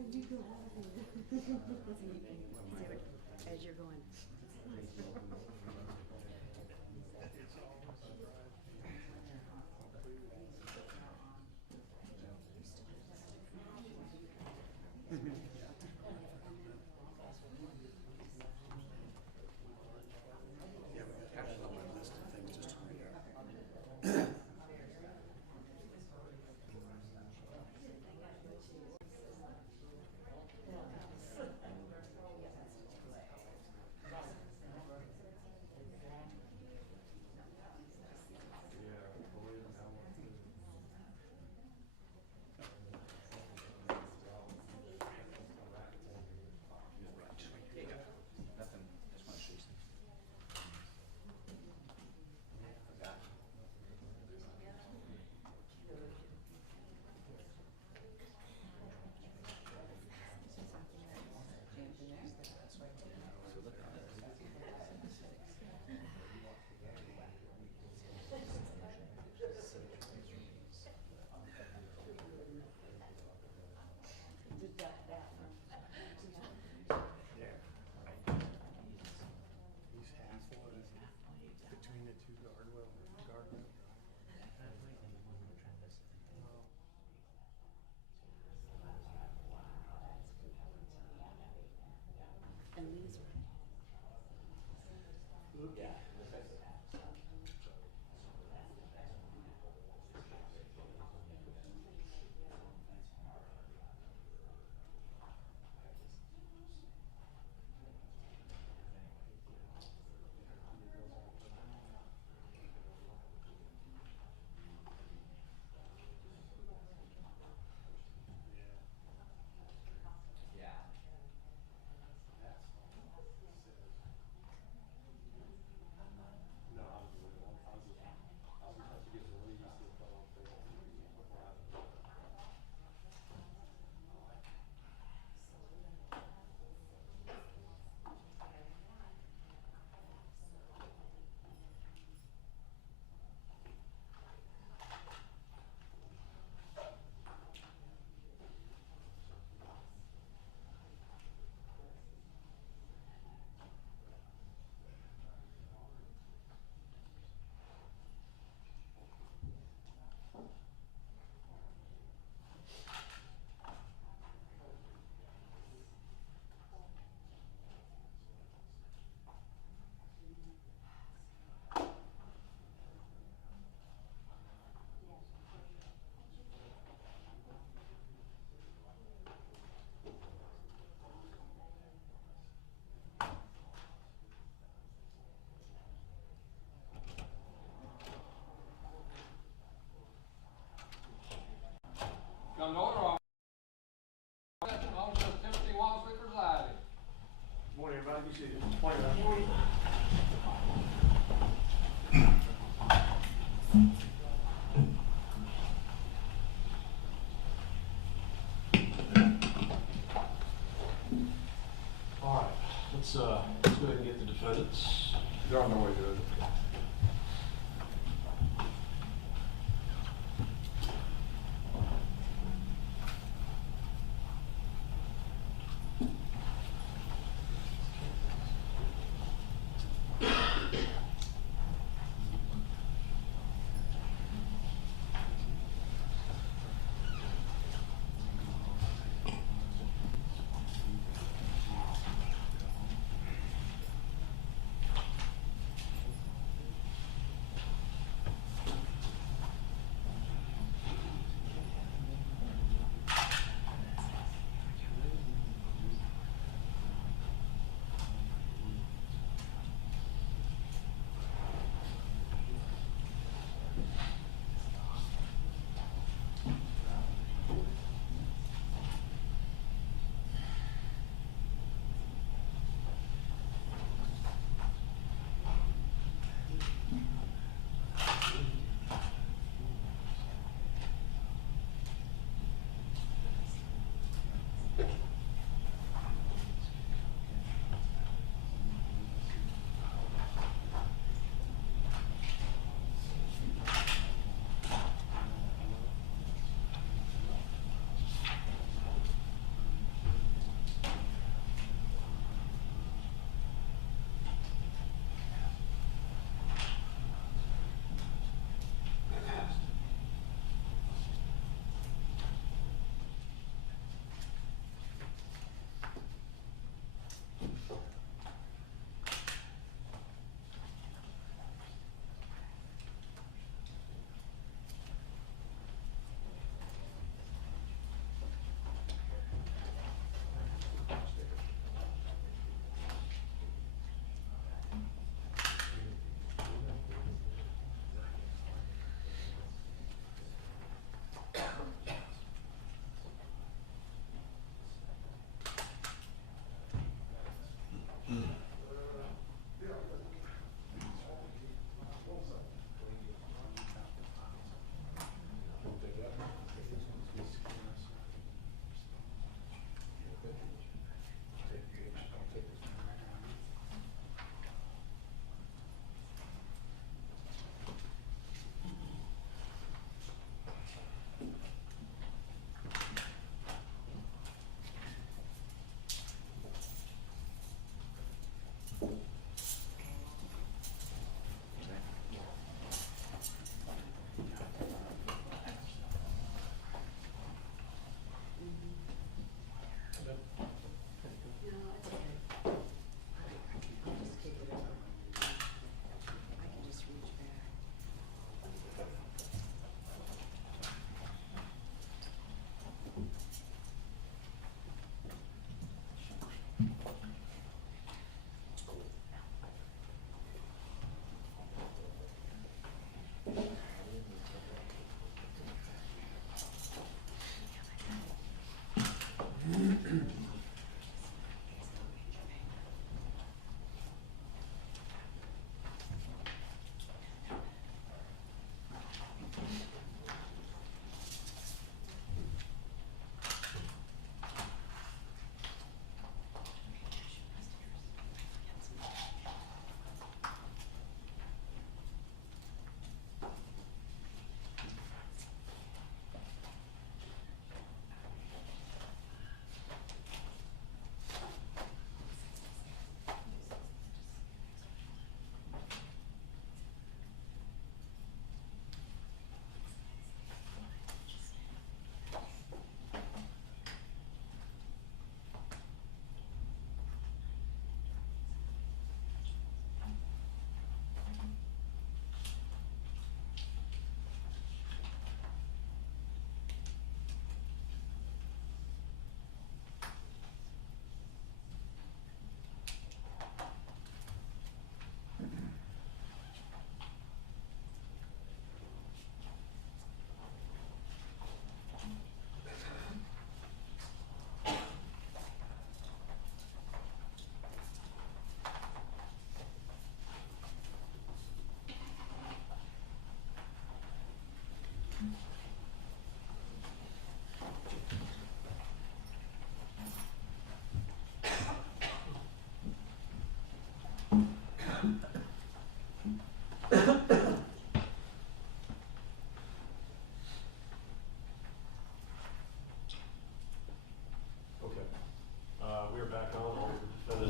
As you're going. And these Come to order. Officer Timothy Walmsley presiding. Good morning, everybody. Be seated. Morning. All right, let's go ahead and get the defendants. They're on their way to it.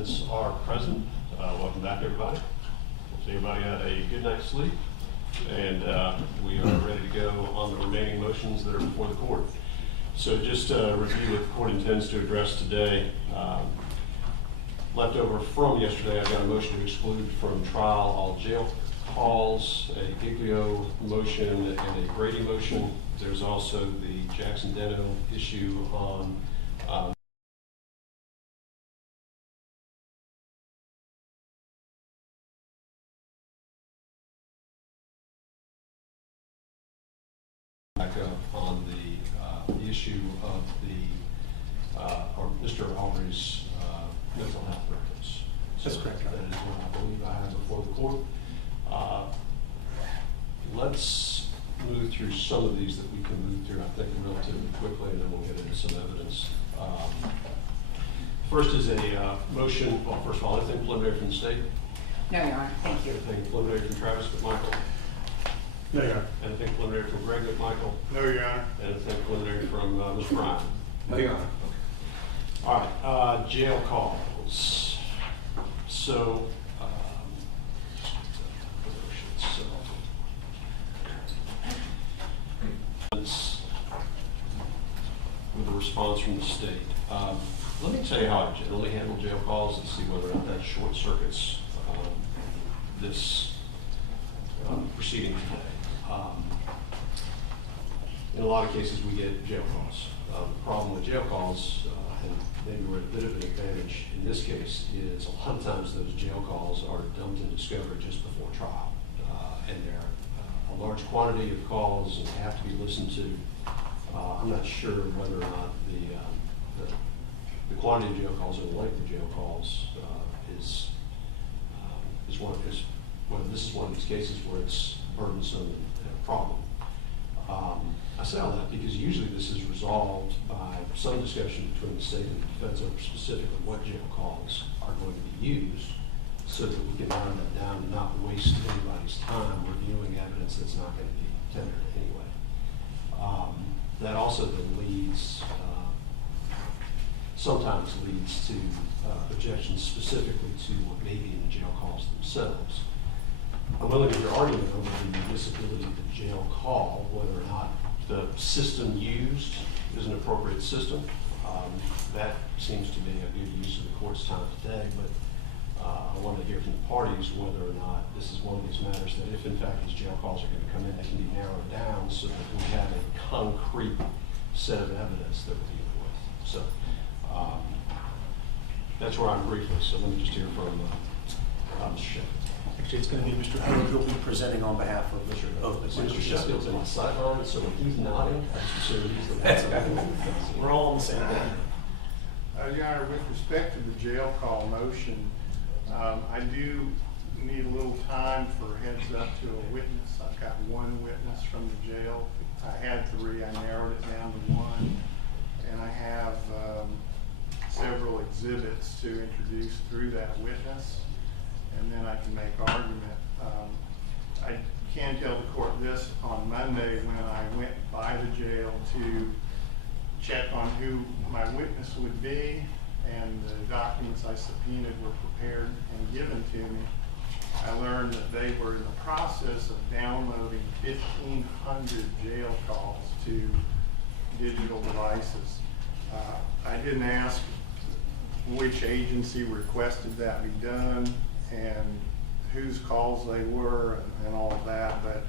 defendants are present. Welcome back, everybody. Hope everybody had a good night's sleep, and we are ready to go on the remaining motions that are before the court. So just to review what the court intends to address today. Leftover from yesterday, I've got a motion to exclude from trial all jail calls, a Giglio motion, and a Brady motion. There's also the Jackson-Deno issue on back up on the issue of or Mr. Arbery's mental health records. That's correct. That is what I believe I have before the court. Let's move through some of these that we can move through, I think, relatively quickly, and then we'll get into some evidence. First is a motion, well, first of all, anything preliminary from the state? No, Your Honor, thank you. Anything preliminary from Travis McMichael? No, Your Honor. Anything preliminary from Greg McMichael? No, Your Honor. Anything preliminary from Mr. Ryan? No, Your Honor. All right, jail calls. So, with a response from the state. Let me tell you how I generally handle jail calls and see whether or not that short circuits this proceeding today. In a lot of cases, we get jail calls. The problem with jail calls, and maybe we're at a bit of an advantage in this case, is a lot of times those jail calls are dumped in discovery just before trial. And they're a large quantity of calls and have to be listened to. I'm not sure whether or not the quantity of jail calls or the length of jail calls is whether this is one of these cases where it's burdensome and a problem. I say all that because usually this is resolved by some discussion between the state and the defense over specifically what jail calls are going to be used, so that we can narrow that down and not waste anybody's time reviewing evidence that's not going to be tendered anyway. That also then leads, sometimes leads to objections specifically to what may be in the jail calls themselves. I'm willing to hear argument over the admissibility of the jail call, whether or not the system used is an appropriate system. That seems to be a good use of the court's time today, but I want to hear from the parties whether or not this is one of these matters that if in fact these jail calls are going to come in, they can be narrowed down so that we have a concrete set of evidence that we're dealing with. So that's where I'm briefly. So let me just hear from Mr. Sheffield. Actually, it's going to be Mr. Howard who will be presenting on behalf of Mr. Sheffield's in the sideline, so when he's nodding, I just assume he's the That's okay. We're all on the same page. Your Honor, with respect to the jail call motion, I do need a little time for heads up to a witness. I've got one witness from the jail. I had 3, I narrowed it down to 1, and I have several exhibits to introduce through that witness, and then I can make argument. I can tell the court this: on Monday when I went by the jail to check on who my witness would be, and the documents I subpoenaed were prepared and given to me, I learned that they were in the process of downloading 1,500 jail calls to digital devices. I didn't ask which agency requested that be done and whose calls they were and all of that, but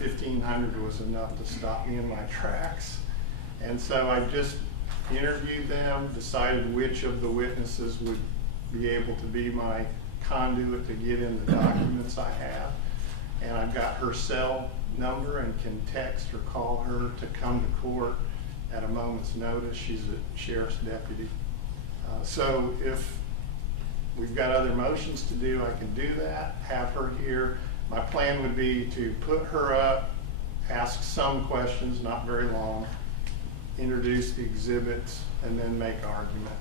1,500 was enough to stop me in my tracks. And so I just interviewed them, decided which of the witnesses would be able to be my conduit to get in the documents I have. And I've got her cell number and can text or call her to come to court at a moment's notice. She's a sheriff's deputy. So if we've got other motions to do, I can do that, have her here. My plan would be to put her up, ask some questions, not very long, introduce the exhibits, and then make argument.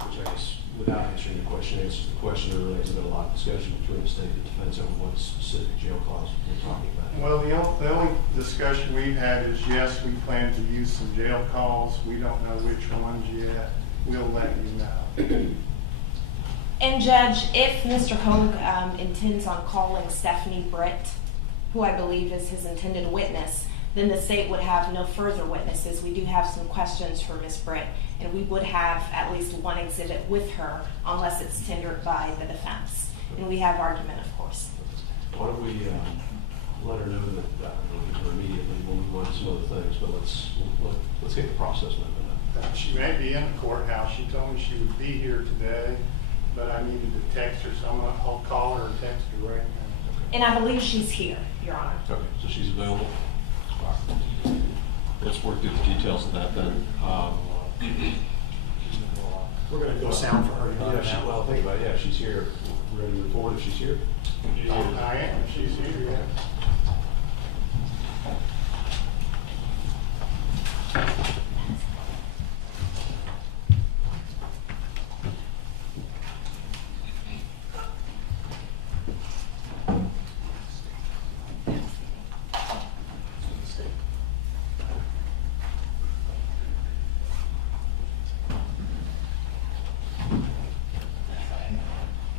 Which I guess, without answering the question, answers the question. There really has been a lot of discussion between the state and the defense over what specific jail clause we're talking about. Well, the only discussion we've had is, yes, we plan to use some jail calls. We don't know which ones yet. we'll let you know. And Judge, if Mr. Hogue intends on calling Stephanie Britt, who I believe is his intended witness, then the state would have no further witnesses. We do have some questions for Ms. Britt, and we would have at least one exhibit with her unless it's tendered by the defense. And we have argument, of course. Why don't we let her know that we'll get her immediately, we'll move on to some other things, but let's get the process moving. She may be in the courthouse. She told me she would be here today, but I needed to text her, so I'll call her or text her right now. And I believe she's here, Your Honor. Okay, so she's available? All right. Let's work through the details of that then. We're gonna go sound for her. Well, think about it, yeah, she's here. We're ready to move forward if she's here? I am. She's here, yeah.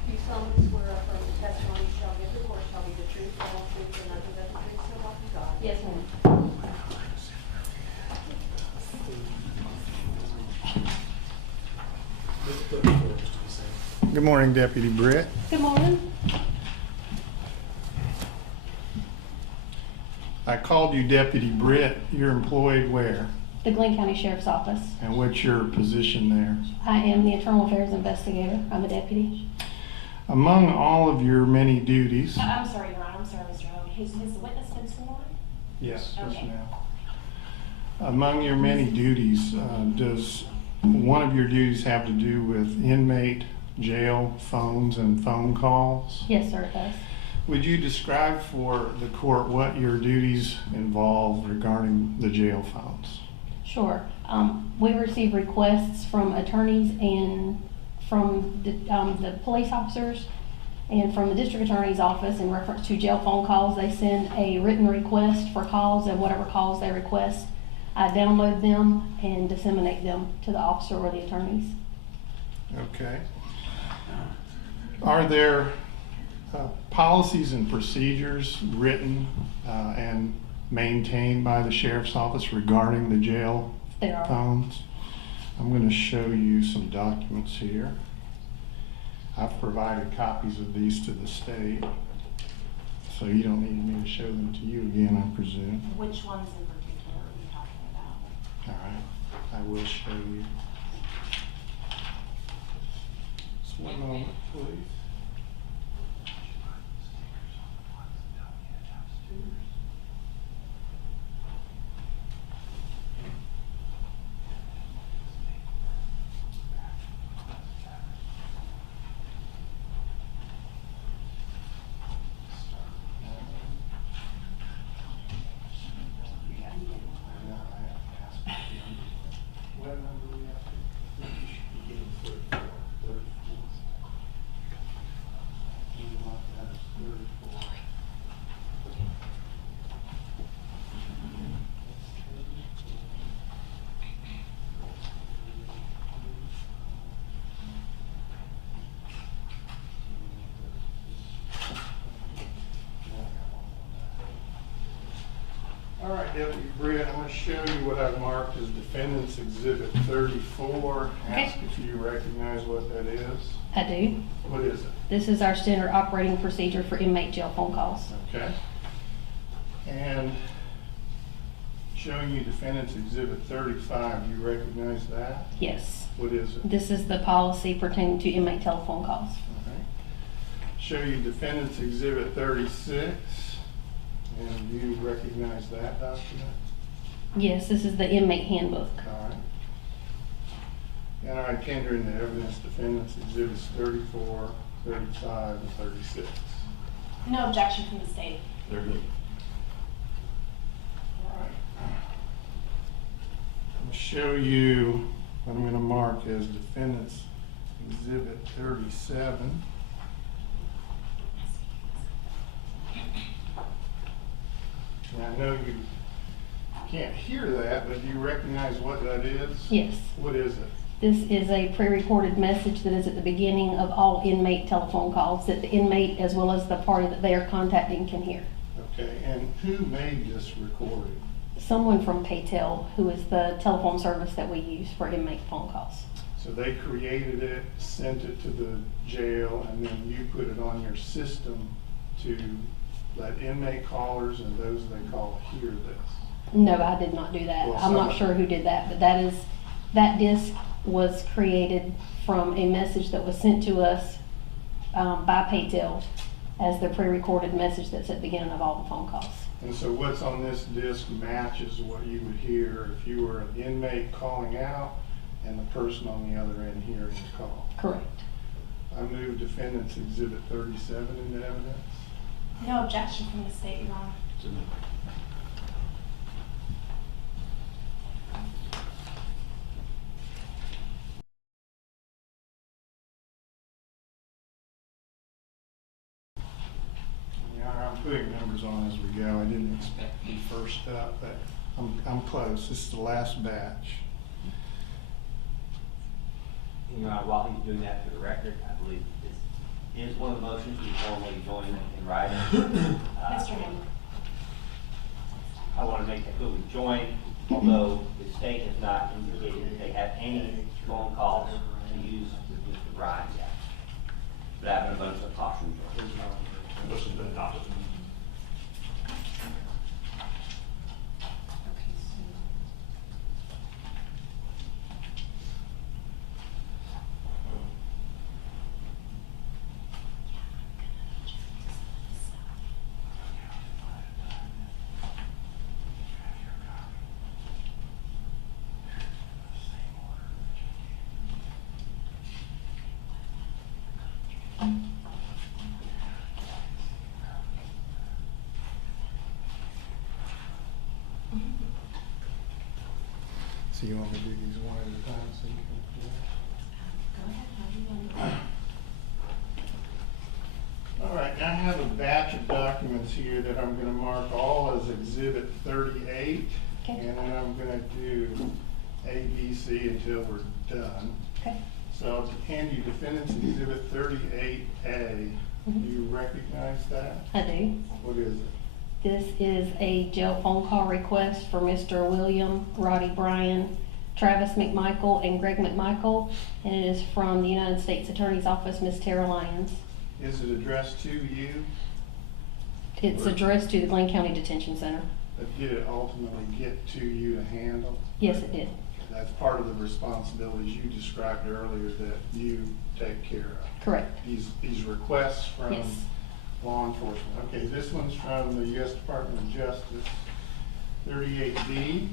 You solemnly swear affirm the testimony you shall give the court shall be the truth, the whole truth, and nothing but the truth, so help you God. Yes, ma'am. Good morning, Deputy Britt. Good morning. I called you Deputy Britt. You're employed where? The Glenn County Sheriff's Office. And what's your position there? I am the Internal Affairs Investigator. I'm a deputy. Among all of your many duties. I'm sorry, Your Honor. I'm sorry, Mr. Hogue. Has the witness been sworn? Yes, yes, Okay. ma'am. Among your many duties, does one of your duties have to do with inmate jail phones and phone calls? Yes, sir, it does. Would you describe for the court what your duties involve regarding the jail phones? Sure. We receive requests from attorneys and from the police officers and from the district attorney's office in reference to jail phone calls. They send a written request for calls, and whatever calls they request, I download them and disseminate them to the officer or the attorneys. Okay. Are there policies and procedures written and maintained by the sheriff's office regarding the jail There are. phones? I'm going to show you some documents here. I've provided copies of these to the state, so you don't need me to show them to you again, I presume. Which ones in particular are you talking about? All right, I will show you. Just one moment, please. All right, Deputy Britt, I'm going to show you what I've marked as Defendant's Exhibit 34. Okay. Ask if you recognize what that is. I do. What is it? This is our standard operating procedure for inmate jail phone calls. Okay. And showing you Defendant's Exhibit 35, do you recognize that? Yes. What is it? This is the policy pertaining to inmate telephone calls. All right. Show you Defendant's Exhibit 36, and do you recognize that document? Yes, this is the inmate handbook. All right. And I tender into evidence Defendant's Exhibits 34, 35, and 36. No objection from the state. They're good. All right. I'm going to show you what I'm going to mark as Defendant's Exhibit 37. And I know you can't hear that, but do you recognize what that is? Yes. What is it? This is a pre-recorded message that is at the beginning of all inmate telephone calls that the inmate as well as the party that they are contacting can hear. Okay, and who made this recording? Someone from Paytel, who is the telephone service that we use for inmate phone calls. So they created it, sent it to the jail, and then you put it on your system to let inmate callers and those they call hear this. No, I did not do that. Well, I'm not somebody- sure who did that, but that disc was created from a message that was sent to us by Paytel as the pre-recorded message that's at the beginning of all the phone calls. And so what's on this disc matches what you would hear if you were an inmate calling out and the person on the other end hearing the call. Correct. I move defendants exhibit 37 into evidence. No objection from the state, Your Honor. Yeah, I'm putting numbers on as we go. I didn't expect to be first up, but I'm close. This is the last batch. While he's doing that for the record, I believe this is one of the motions we formally joined in writing. Mr. Hammer. I want to make that clear, we joined, although the state has not indicated that they have any phone calls to use with Mr. Bryan yet. But I have an abundance of caution. Motion been adopted. So you want me to do these one at a time so you can do Go ahead, how do you want that? All right, now I have a batch of documents here that I'm gonna mark all as exhibit 38. Okay. And then I'm gonna do A, B, C until we're done. Okay. So I'll hand you defendants exhibit 38A. Do you recognize that? I do. What is it? This is a jail phone call request for Mr. William Roddy Bryan, Travis McMichael, and Greg McMichael, and it is from the United States Attorney's Office, Ms. Tara Lyons. Is it addressed to you? It's addressed to the Glenn County Detention Center. But did it ultimately get to you to handle? Yes, it did. That's part of the responsibilities you described earlier that you take care of. Correct. These requests from Yes. law enforcement. Okay, this one's from the U.S. Department of Justice, 38B.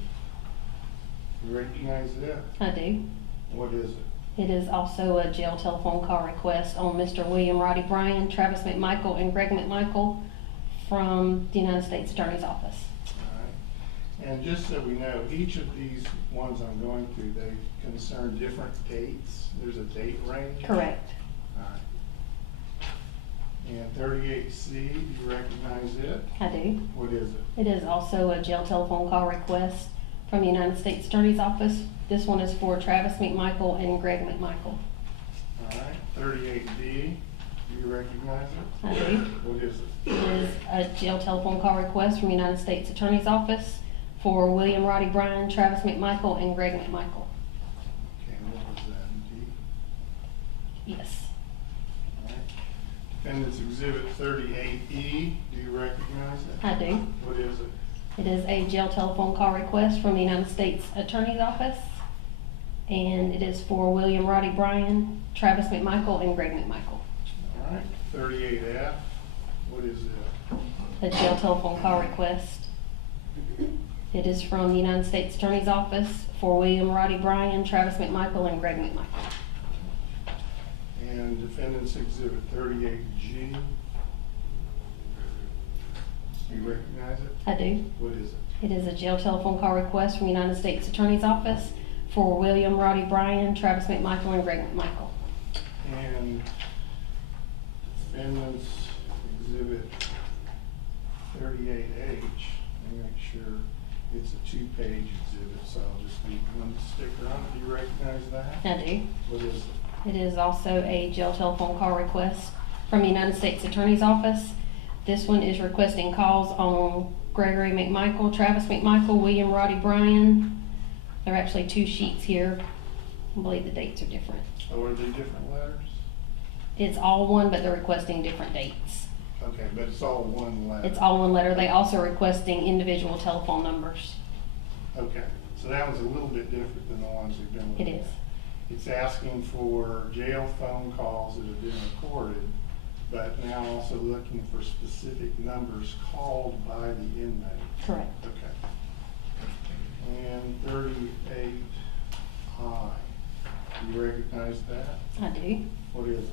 You recognize that? I do. What is it? It is also a jail telephone call request on Mr. William Roddy Bryan, Travis McMichael, and Greg McMichael from the United States Attorney's Office. All right. And just so we know, each of these ones I'm going through, they concern different dates. There's a date range? Correct. All right. And 38C, do you recognize it? I do. What is it? It is also a jail telephone call request from the United States Attorney's Office. This one is for Travis McMichael and Greg McMichael. All right. 38D, do you recognize it? I do. What is it? It is a jail telephone call request from the United States Attorney's Office for William Roddy Bryan, Travis McMichael, and Greg McMichael. Okay, and what was that, D? Yes. All right. Defendant's Exhibit 38E, do you recognize it? I do. What is it? It is a jail telephone call request from the United States Attorney's Office, and it is for William Roddy Bryan, Travis McMichael, and Greg McMichael. All right. 38F, what is it? A jail telephone call request. It is from the United States Attorney's Office for William Roddy Bryan, Travis McMichael, and Greg McMichael. And Defendant's Exhibit 38G, do you recognize it? I do. What is it? It is a jail telephone call request from the United States Attorney's Office for William Roddy Bryan, Travis McMichael, and Greg McMichael. And Defendant's Exhibit 38H, let me make sure. It's a two-page exhibit, so I'll just leave one sticker on it. Do you recognize that? I do. What is it? It is also a jail telephone call request from the United States Attorney's Office. This one is requesting calls on Gregory McMichael, Travis McMichael, William Roddy Bryan. There are actually two sheets here. I believe the dates are different. Or are they different letters? It's all one, but they're requesting different dates. Okay, but it's all one letter. It's all one letter. They also are requesting individual telephone numbers. Okay, so that was a little bit different than the ones we've been looking It at. is. It's asking for jail phone calls that have been recorded, but now also looking for specific numbers called by the inmate. Correct. Okay. And 38I, do you recognize that? I do. What is it?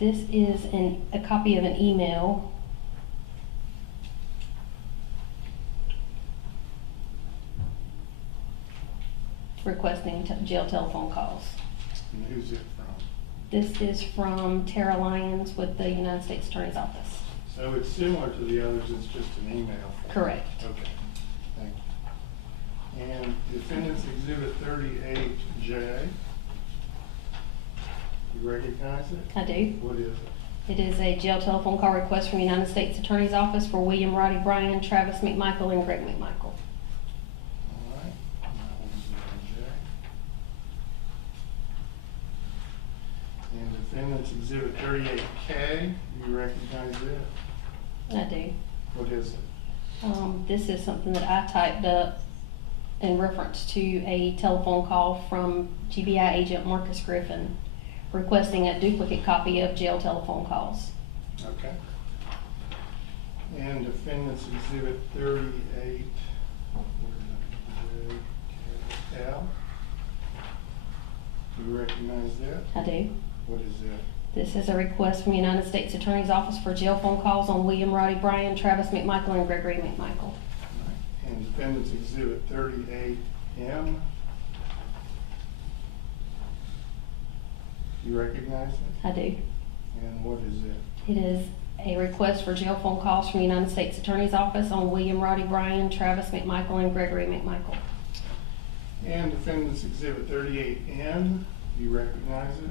This is a copy of an email requesting jail telephone calls. And who's it from? This is from Tara Lyons with the United States Attorney's Office. So it's similar to the others, it's just an email form? Correct. Okay, thank you. And Defendant's Exhibit 38J, you recognize it? I do. What is it? It is a jail telephone call request from the United States Attorney's Office for William Roddy Bryan, Travis McMichael, and Greg McMichael. All right, and that one's J. And Defendant's Exhibit 38K, you recognize it? I do. What is it? This is something that I typed up in reference to a telephone call from GBI agent Marcus Griffin requesting a duplicate copy of jail telephone calls. Okay. And Defendant's Exhibit 38L, you recognize that? I do. What is that? This is a request from the United States Attorney's Office for jail phone calls on William Roddy Bryan, Travis McMichael, and Gregory McMichael. And Defendant's Exhibit 38M, you recognize it? I do. And what is it? It is a request for jail phone calls from the United States Attorney's Office on William Roddy Bryan, Travis McMichael, and Gregory McMichael. And Defendant's Exhibit 38N, you recognize it?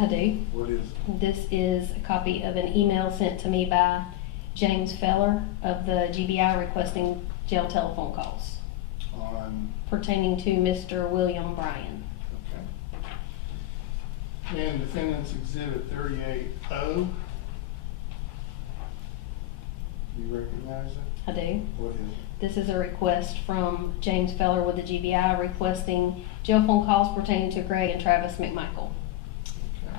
I do. What is it? This is a copy of an email sent to me by James Feller of the GBI requesting jail telephone calls On, pertaining to Mr. William Bryan. okay. And Defendant's Exhibit 38O, you recognize it? I do. What is it? This is a request from James Feller with the GBI requesting jail phone calls pertaining to Greg and Travis McMichael. Okay.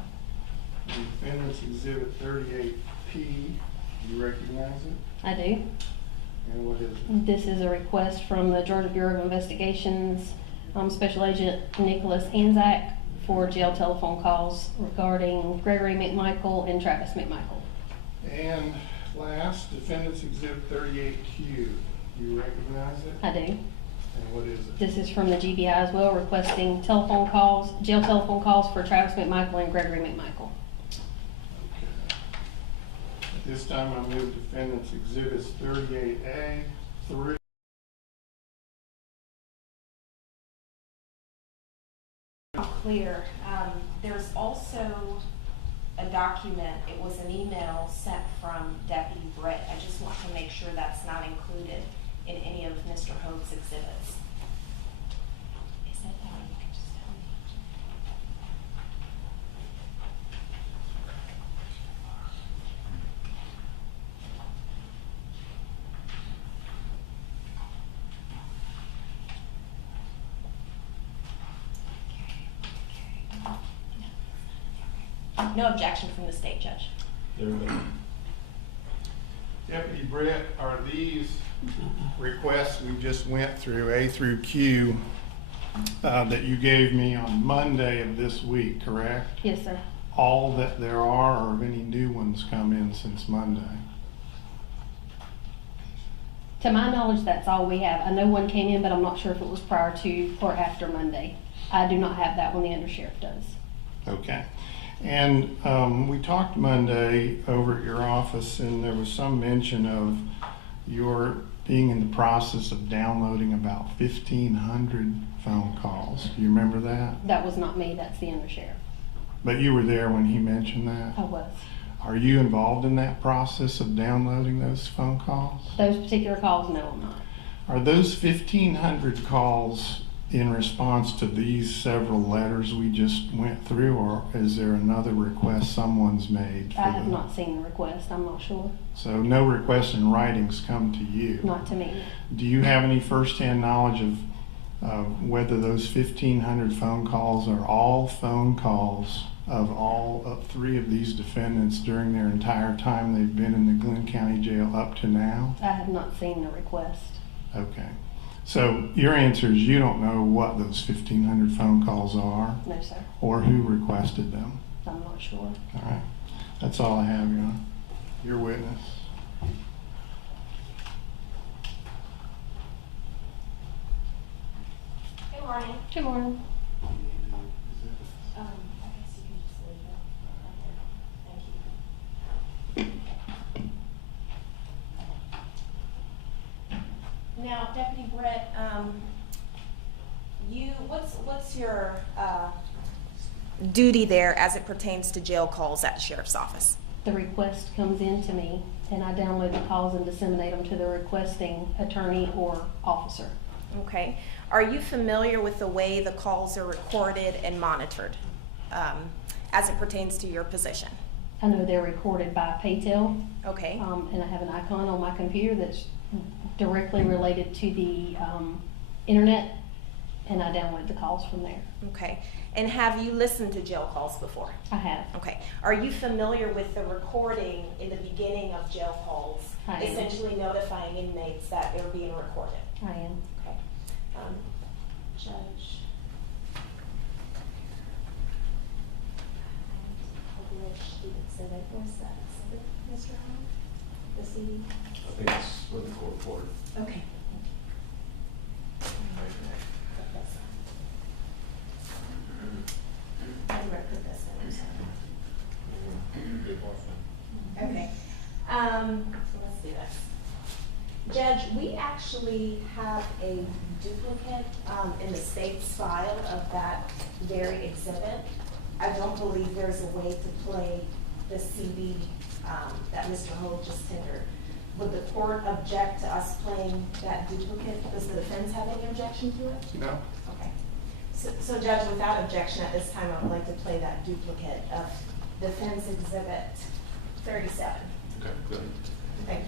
And Defendant's Exhibit 38P, you recognize it? I do. And what is it? This is a request from the Georgia Bureau of Investigations, Special Agent Nicholas Anzac for jail telephone calls regarding Gregory McMichael and Travis McMichael. And last, Defendant's Exhibit 38Q, you recognize it? I do. And what is it? This is from the GBI as well, requesting telephone calls, jail telephone calls for Travis McMichael and Gregory McMichael. Okay. At this time, I move Defendant's Exhibits 38A through. Clear. There's also a document, it was an email sent from Deputy Brett. I just want to make sure that's not included in any of Mr. Hoag's exhibits. Is that how you can just tell me? No objection from the state judge. There we go. Deputy Brett, are these requests we just went through, A through Q, that you gave me on Monday of this week, correct? Yes, sir. All that there are, or have any new ones come in since Monday? To my knowledge, that's all we have. I know one came in, but I'm not sure if it was prior to or after Monday. I do not have that one, the undersheriff does. Okay. And we talked Monday over at your office, and there was some mention of your being in the process of downloading about 1,500 phone calls. Do you remember that? That was not me, that's the undersheriff. But you were there when he mentioned that? I was. Are you involved in that process of downloading those phone calls? Those particular calls, no, I'm not. Are those 1,500 calls in response to these several letters we just went through, or is there another request someone's made? I have not seen the request, I'm not sure. So no requests in writings come to you? Not to me. Do you have any firsthand knowledge of whether those 1,500 phone calls are all phone calls of all 3 of these defendants during their entire time they've been in the Glenn County Jail up to now? I have not seen the request. Okay. So your answer is you don't know what those 1,500 phone calls are No, sir. or who requested them? I'm not sure. All right. That's all I have, Your Honor. Your witness. Good morning. Good morning. I guess you can just leave it. Thank you. Now, Deputy Brett, what's your duty there as it pertains to jail calls at the sheriff's office? The request comes in to me, and I download the calls and disseminate them to the requesting attorney or officer. Okay. Are you familiar with the way the calls are recorded and monitored as it pertains to your position? I know they're recorded by Paytel, Okay. and I have an icon on my computer that's directly related to the internet, and I download the calls from there. Okay. And have you listened to jail calls before? I have. Okay. Are you familiar with the recording in the beginning of jail calls, I am. essentially notifying inmates that they're being recorded? I am. Okay. Judge. Which exhibit was that exhibit, Mr. Hall? The CD? I think it's with the court reporter. Okay. I'm gonna put this in, I'm sorry. Okay, so let's do this. Judge, we actually have a duplicate, in the state's file of that very exhibit. I don't believe there's a way to play the CD, that Mr. Holt just tendered. Would the court object to us playing that duplicate? Does the defense have any objection to it? No. Okay. So Judge, without objection, at this time, I would like to play that duplicate of Defense Exhibit 37. Okay, good. Thank you.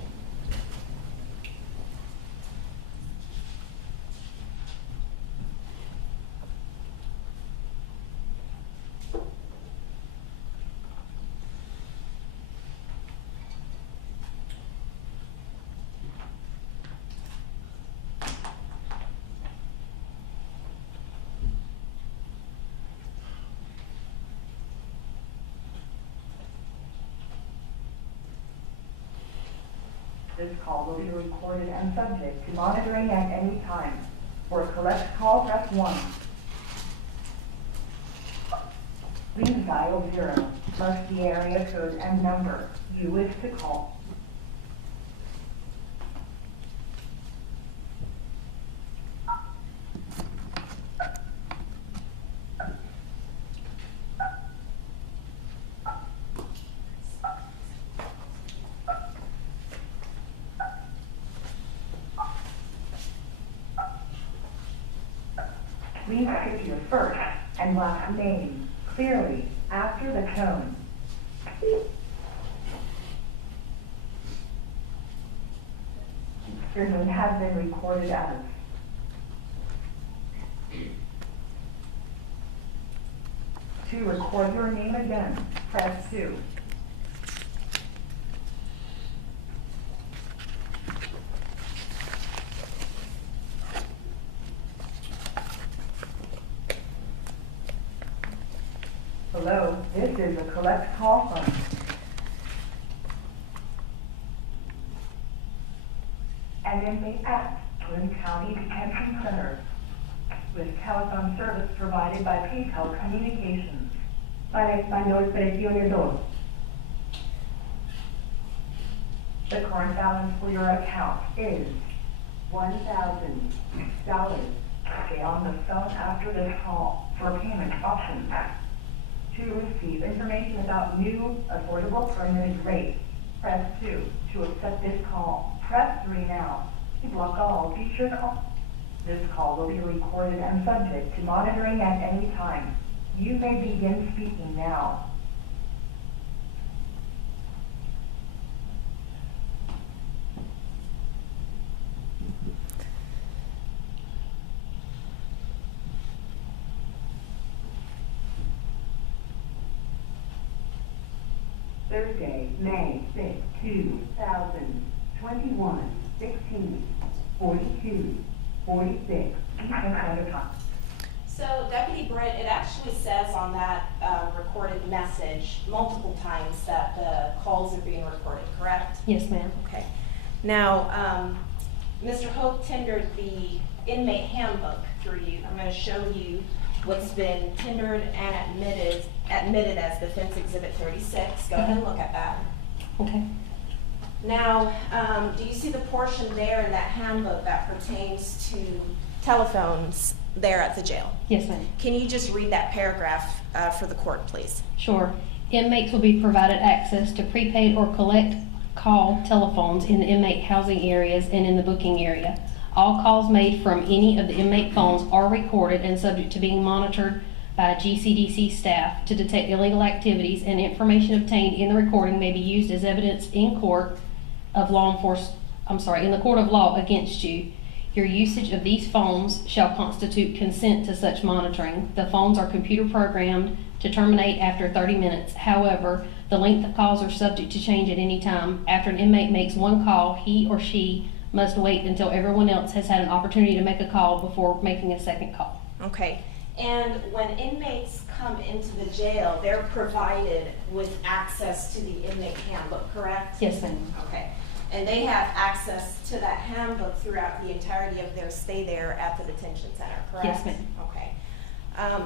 This call will be recorded and subject to monitoring at any time. For a collect call, press 1. Please dial 0, plus the area code and number you wish to call. Please state your first and last name clearly after the tone. Your name has been recorded as. To record your name again, press 2. Hello, this is a collect call from an inmate at Glenn County Detention Center with telephone service provided by PayPal Communications. Para español, presione 2. The current balance for your account is $1,000. Stay on the phone after this call for payment options. To receive information about new affordable permanent rates, press 2. To accept this call, press 3 now. To block all future calls. This call will be recorded and subject to monitoring at any time. You may begin speaking now. Thursday, May 6, 2021, 16:42, 46, Eastern Standard Time. So Deputy Britt, it actually says on that recorded message multiple times that the calls are being recorded, correct? Yes, ma'am. Okay. Now, Mr. Hope tendered the inmate handbook through you. I'm going to show you what's been tendered and admitted as Defense Exhibit 36. Go ahead and look at that. Okay. Now, do you see the portion there in that handbook that pertains to telephones there at the jail? Yes, ma'am. Can you just read that paragraph for the court, please? Sure. Inmates will be provided access to prepaid or collect call telephones in the inmate housing areas and in the booking area. All calls made from any of the inmate phones are recorded and subject to being monitored by GCDC staff to detect illegal activities, and information obtained in the recording may be used as evidence in court of in the court of law against you. Your usage of these phones shall constitute consent to such monitoring. The phones are computer programmed to terminate after 30 minutes. However, the length of calls are subject to change at any time. After an inmate makes one call, he or she must wait until everyone else has had an opportunity to make a call before making a second call. Okay. And when inmates come into the jail, they're provided with access to the inmate handbook, correct? Yes, ma'am. Okay. And they have access to that handbook throughout the entirety of their stay there at the detention center, correct? Yes, ma'am. Okay.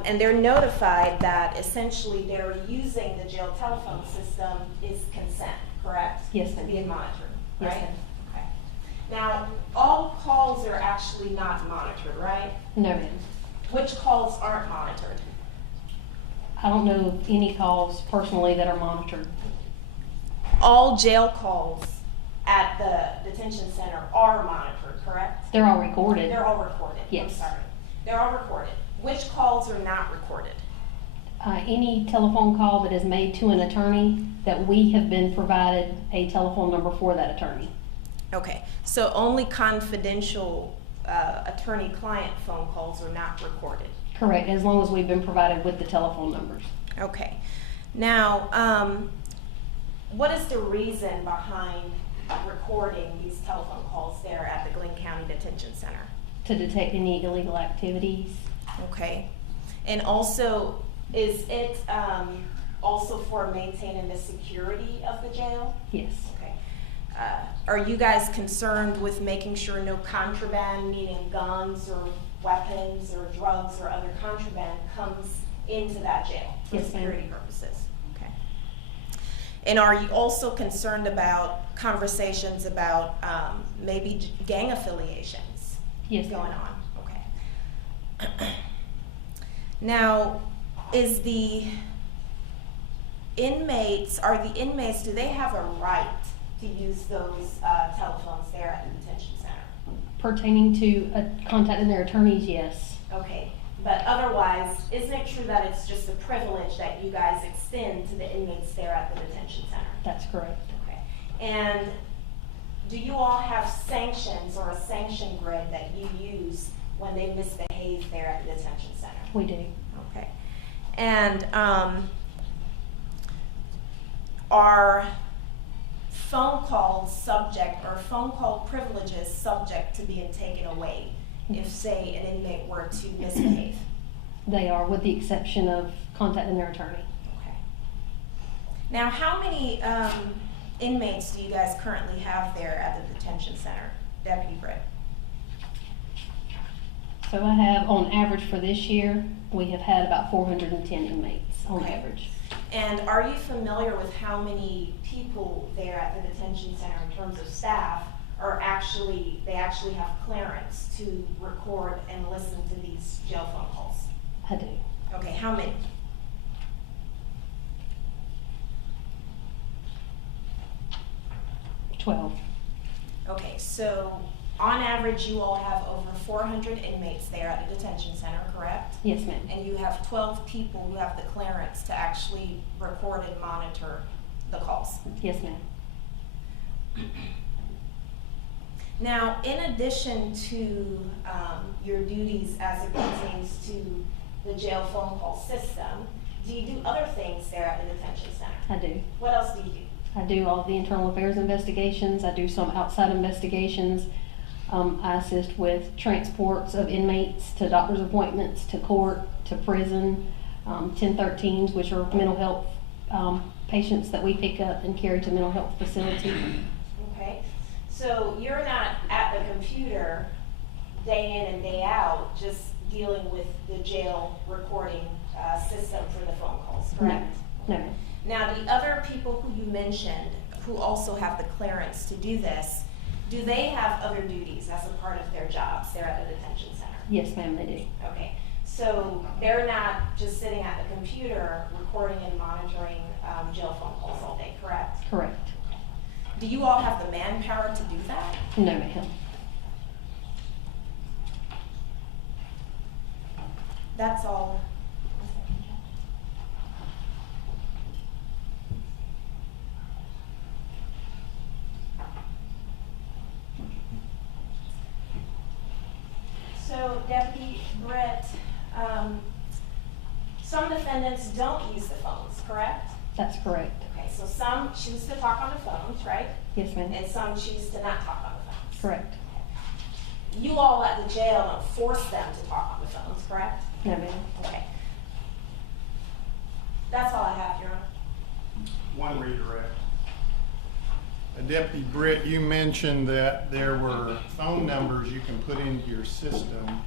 And they're notified that essentially they're using the jail telephone system is consent, correct? Yes, ma'am. Being monitored, Yes, right? ma'am. Okay. Now, all calls are actually not monitored, right? No, ma'am. Which calls aren't monitored? I don't know of any calls personally that are monitored. All jail calls at the detention center are monitored, correct? They're all recorded. They're all recorded. Yes. I'm sorry. They're all recorded. Which calls are not recorded? Any telephone call that is made to an attorney that we have been provided a telephone number for that attorney. Okay, so only confidential attorney-client phone calls are not recorded. Correct, as long as we've been provided with the telephone numbers. Okay. Now, what is the reason behind recording these telephone calls there at the Glenn County Detention Center? To detect any illegal activities. Okay. And also, is it also for maintaining the security of the jail? Yes. Okay. Are you guys concerned with making sure no contraband, meaning guns or weapons or drugs or other contraband, comes into that jail for Yes, ma'am. security purposes? Okay. And are you also concerned about conversations about maybe gang affiliations Yes, going ma'am. on? Okay. Now, is the inmates, do they have a right to use those telephones there at the detention center? Pertaining to contacting their attorneys, yes. Okay, but otherwise, isn't it true that it's just a privilege that you guys extend to the inmates there at the detention center? That's correct. Okay, and do you all have sanctions or a sanction grid that you use when they misbehave there at the detention center? We do. Okay, and are phone calls subject, or phone call privileges subject to being taken away if, say, an inmate were to misbehave? They are, with the exception of contacting their attorney. Okay. Now, how many inmates do you guys currently have there at the detention center, Deputy Britt? So I have, on average for this year, we have had about 410 inmates on Okay. average. And are you familiar with how many people there at the detention center in terms of staff or they actually have clearance to record and listen to these jail phone calls? I do. Okay, how many? $12. Okay, so on average, you all have over 400 inmates there at the detention center, correct? Yes, ma'am. And you have 12 people who have the clearance to actually record and monitor the calls. Yes, ma'am. Now, in addition to your duties as it pertains to the jail phone call system, do you do other things there at the detention center? I do. What else do you do? I do all the internal affairs investigations. I do some outside investigations. I assist with transports of inmates to doctor's appointments, to court, to prison, 1013s, which are mental health patients that we pick up and carry to mental health facilities. Okay, so you're not at the computer day in and day out, just dealing with the jail recording system for the phone calls, correct? No. Now, the other people who you mentioned who also have the clearance to do this, do they have other duties as a part of their jobs there at the detention center? Yes, ma'am, they do. Okay, so they're not just sitting at the computer recording and monitoring jail phone calls all day, correct? Correct. Do you all have the manpower to do that? No, ma'am. That's all. So, Deputy Britt, some defendants don't use the phones, correct? That's correct. Okay, so some choose to talk on the phones, right? Yes, ma'am. And some choose to not talk on the phones. Correct. You all at the jail don't force them to talk on the phones, correct? No, ma'am. Okay. That's all I have, Your Honor. One redirect. Deputy Britt, you mentioned that there were phone numbers you can put into your system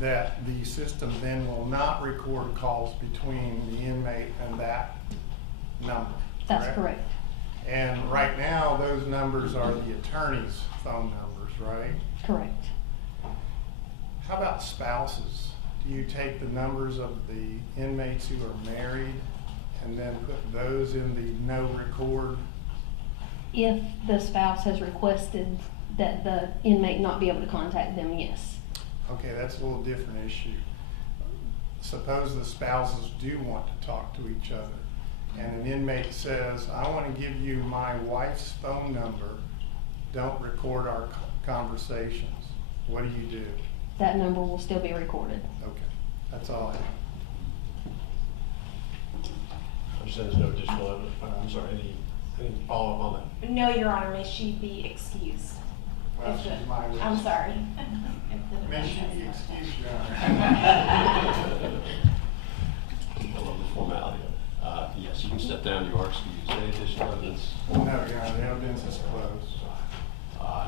that the system then will not record calls between the inmate and that number. That's correct. And right now, those numbers are the attorney's phone numbers, right? Correct. How about spouses? Do you take the numbers of the inmates who are married and then put those in the no record? If the spouse has requested that the inmate not be able to contact them, yes. Okay, that's a little different issue. Suppose the spouses do want to talk to each other and an inmate says, I want to give you my wife's phone number, don't record our conversations. What do you do? That number will still be recorded. Okay, that's all I have. I understand there's no additional evidence. I'm sorry, any follow-up on that? No, Your Honor, may she be excused. Well, If the- she's my witness. I'm sorry. If the May defense she has be no excused, Your Honor. I love the formality of it. Yes, you can step down. You are excused. Any additional evidence? No, Your Honor, the evidence is closed.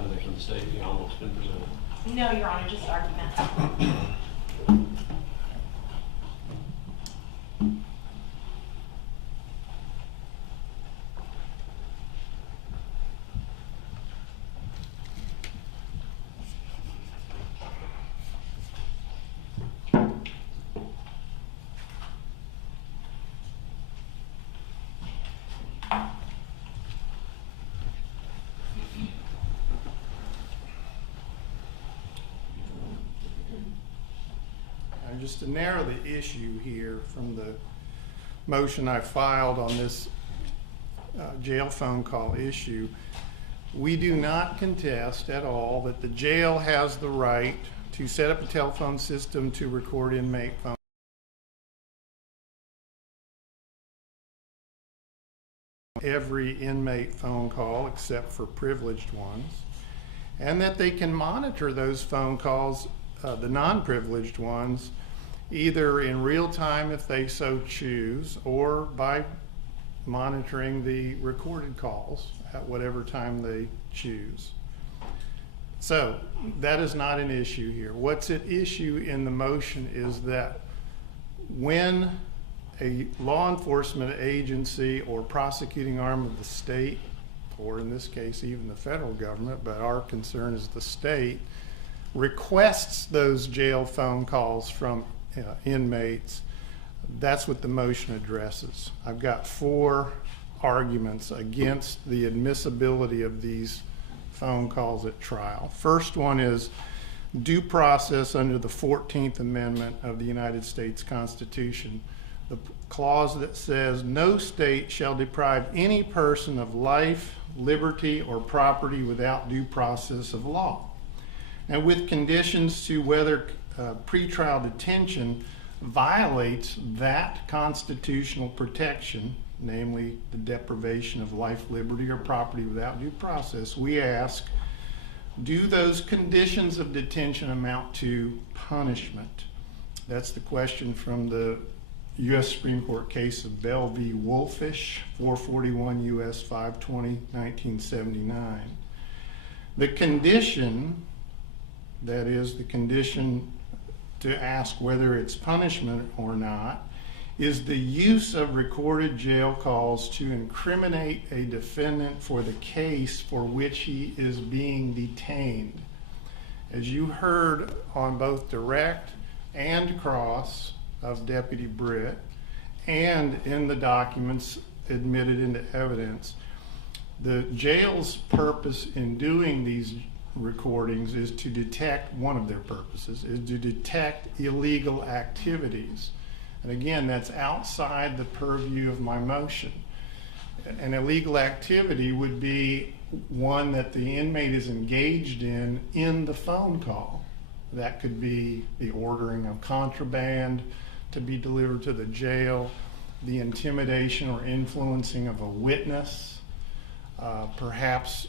Anything from the state beyond what's been presented? No, Your Honor, just argument. And just to narrow the issue here from the motion I filed on this jail phone call issue, we do not contest at all that the jail has the right to set up a telephone system to record inmate phone. Every inmate phone call except for privileged ones, and that they can monitor those phone calls, the non-privileged ones, either in real time if they so choose, or by monitoring the recorded calls at whatever time they choose. So that is not an issue here. What's at issue in the motion is that when a law enforcement agency or prosecuting arm of the state or in this case even the federal government, but our concern is the state, requests those jail phone calls from inmates, that's what the motion addresses. I've got 4 arguments against the admissibility of these phone calls at trial. First one is due process under the 14th Amendment of the United States Constitution. The clause that says, no state shall deprive any person of life, liberty, or property without due process of law. And with conditions to whether pretrial detention violates that constitutional protection, namely the deprivation of life, liberty, or property without due process, we ask, do those conditions of detention amount to punishment? That's the question from the U.S. Supreme Court case of Bell v. Wolfish, 441 U.S. 520, 1979. The condition, that is the condition to ask whether it's punishment or not, is the use of recorded jail calls to incriminate a defendant for the case for which he is being detained. As you heard on both direct and cross of Deputy Britt, and in the documents admitted into evidence, the jail's purpose in doing these recordings is to detect, one of their purposes is to detect illegal activities. And again, that's outside the purview of my motion. An illegal activity would be one that the inmate is engaged in the phone call. That could be the ordering of contraband to be delivered to the jail, the intimidation or influencing of a witness, perhaps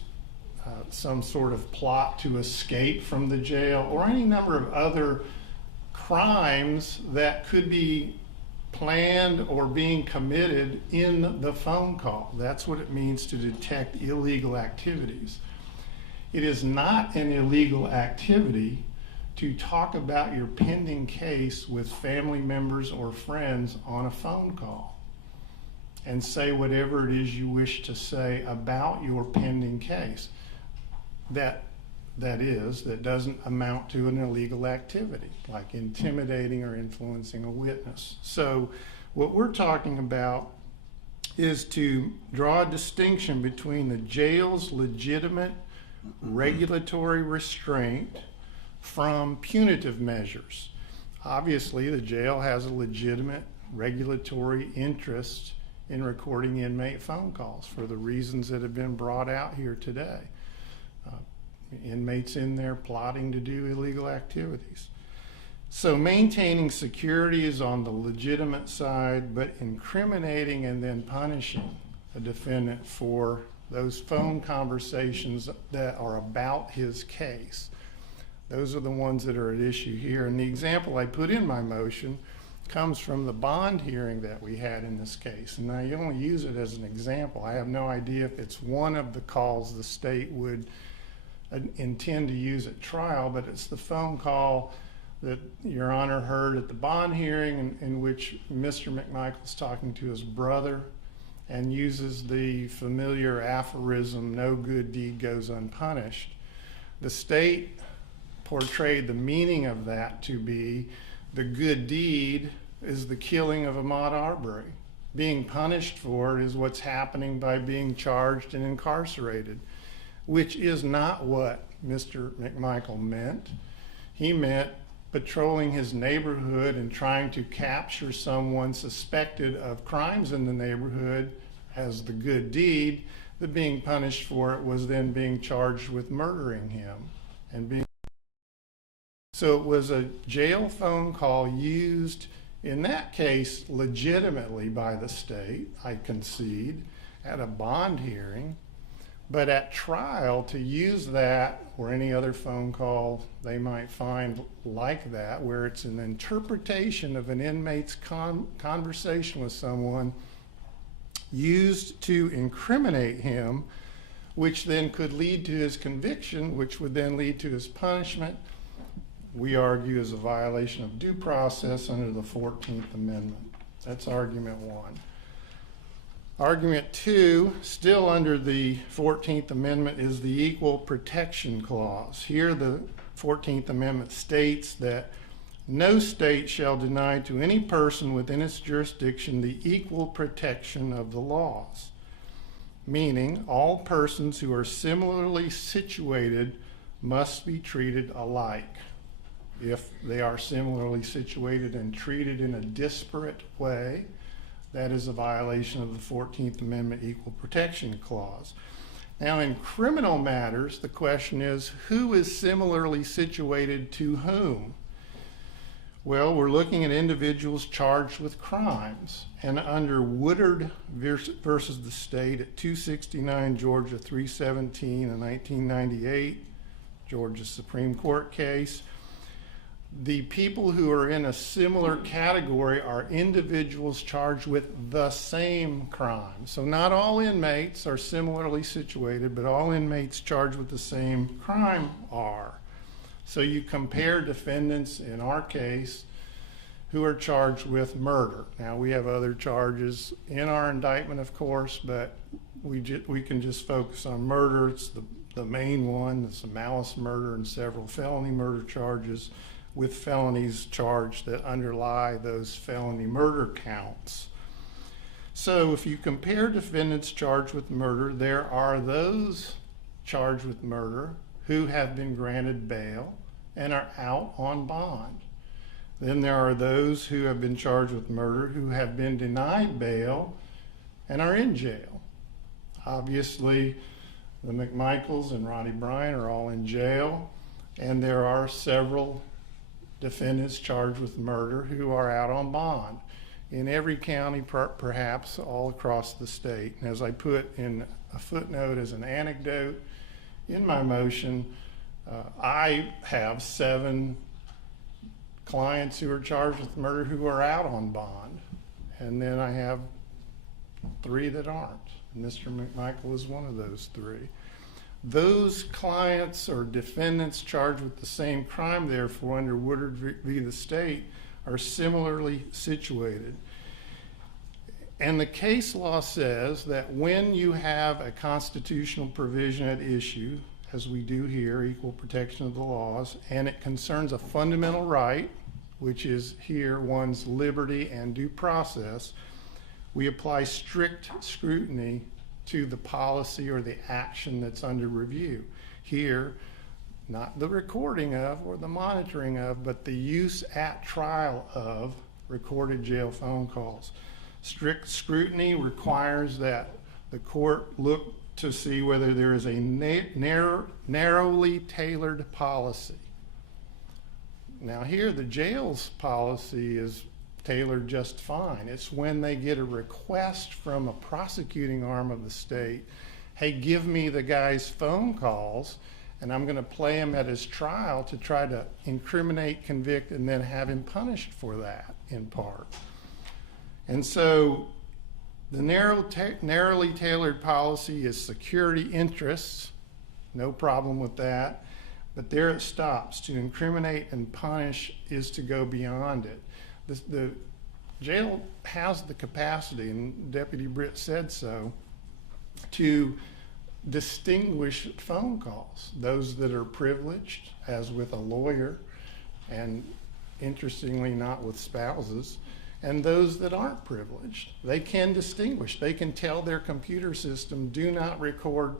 some sort of plot to escape from the jail, or any number of other crimes that could be planned or being committed in the phone call. That's what it means to detect illegal activities. It is not an illegal activity to talk about your pending case with family members or friends on a phone call and say whatever it is you wish to say about your pending case. That doesn't amount to an illegal activity, like intimidating or influencing a witness. So what we're talking about is to draw a distinction between the jail's legitimate regulatory restraint from punitive measures. Obviously, the jail has a legitimate regulatory interest in recording inmate phone calls for the reasons that have been brought out here today. Inmates in there plotting to do illegal activities. So maintaining security is on the legitimate side, but incriminating and then punishing a defendant for those phone conversations that are about his case, those are the ones that are at issue here. And the example I put in my motion comes from the bond hearing that we had in this case. And now you only use it as an example. I have no idea if it's one of the calls the state would intend to use at trial, but it's the phone call that Your Honor heard at the bond hearing in which Mr. McMichael's talking to his brother and uses the familiar aphorism, no good deed goes unpunished. The state portrayed the meaning of that to be the good deed is the killing of Ahmaud Arbery. Being punished for it is what's happening by being charged and incarcerated, which is not what Mr. McMichael meant. He meant patrolling his neighborhood and trying to capture someone suspected of crimes in the neighborhood as the good deed. The being punished for it was then being charged with murdering him and being. So it was a jail phone call used in that case legitimately by the state, I concede, at a bond hearing. But at trial, to use that or any other phone call they might find like that, where it's an interpretation of an inmate's conversation with someone used to incriminate him, which then could lead to his conviction, which would then lead to his punishment, we argue is a violation of due process under the 14th Amendment. That's argument one. Argument 2, still under the 14th Amendment, is the Equal Protection Clause. Here the 14th Amendment states that no state shall deny to any person within its jurisdiction the equal protection of the laws, meaning all persons who are similarly situated must be treated alike. If they are similarly situated and treated in a disparate way, that is a violation of the 14th Amendment Equal Protection Clause. Now, in criminal matters, the question is, who is similarly situated to whom? Well, we're looking at individuals charged with crimes. And under Woodard versus the state at 269 Georgia 317, a 1998 Georgia Supreme Court case, the people who are in a similar category are individuals charged with the same crime. So not all inmates are similarly situated, but all inmates charged with the same crime are. So you compare defendants in our case who are charged with murder. Now we have other charges in our indictment, of course, but we can just focus on murder. It's the main one. It's a malice murder and several felony murder charges, with felonies charged that underlie those felony murder counts. So if you compare defendants charged with murder, there are those charged with murder who have been granted bail and are out on bond. Then there are those who have been charged with murder who have been denied bail and are in jail. Obviously, the McMichaels and Ronnie Bryan are all in jail, and there are several defendants charged with murder who are out on bond in every county, perhaps all across the state. And as I put in a footnote as an anecdote in my motion, I have 7 clients who are charged with murder who are out on bond, and then I have 3 that aren't. Mr. McMichael is one of those 3. Those clients or defendants charged with the same crime, therefore, under Woodard v. the state, are similarly situated. And the case law says that when you have a constitutional provision at issue, as we do here, equal protection of the laws, and it concerns a fundamental right, which is here one's liberty and due process, we apply strict scrutiny to the policy or the action that's under review. Here, not the recording of or the monitoring of, but the use at trial of recorded jail phone calls. Strict scrutiny requires that the court look to see whether there is a narrowly tailored policy. Now here, the jail's policy is tailored just fine. It's when they get a request from a prosecuting arm of the state, hey, give me the guy's phone calls, and I'm going to play him at his trial to try to incriminate, convict, and then have him punished for that, in part. And so the narrowly tailored policy is security interests, no problem with that, but there it stops. To incriminate and punish is to go beyond it. The jail has the capacity, and Deputy Britt said so, to distinguish phone calls, those that are privileged, as with a lawyer, and interestingly not with spouses, and those that aren't privileged. They can distinguish. They can tell their computer system, do not record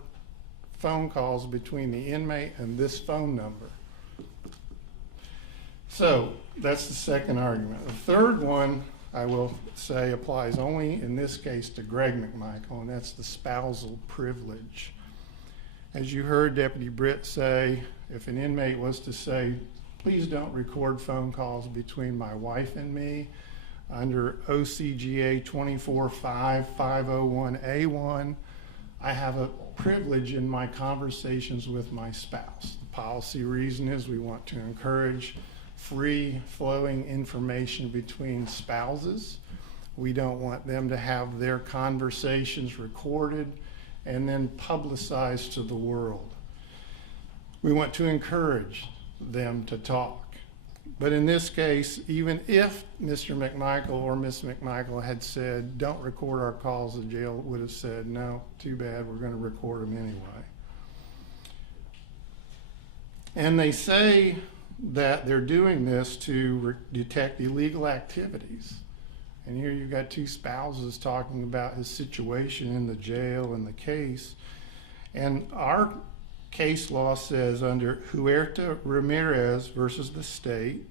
phone calls between the inmate and this phone number. So that's the second argument. The third one, I will say, applies only in this case to Greg McMichael, and that's the spousal privilege. As you heard Deputy Britt say, if an inmate was to say, please don't record phone calls between my wife and me, under OCGA 245501A1, I have a privilege in my conversations with my spouse. The policy reason is we want to encourage free flowing information between spouses. We don't want them to have their conversations recorded and then publicized to the world. We want to encourage them to talk. But in this case, even if Mr. McMichael or Miss McMichael had said, don't record our calls, the jail would have said, no, too bad, we're going to record them anyway. And they say that they're doing this to detect illegal activities. And here you've got two spouses talking about his situation in the jail and the case. And our case law says under Huerta Ramirez versus the state,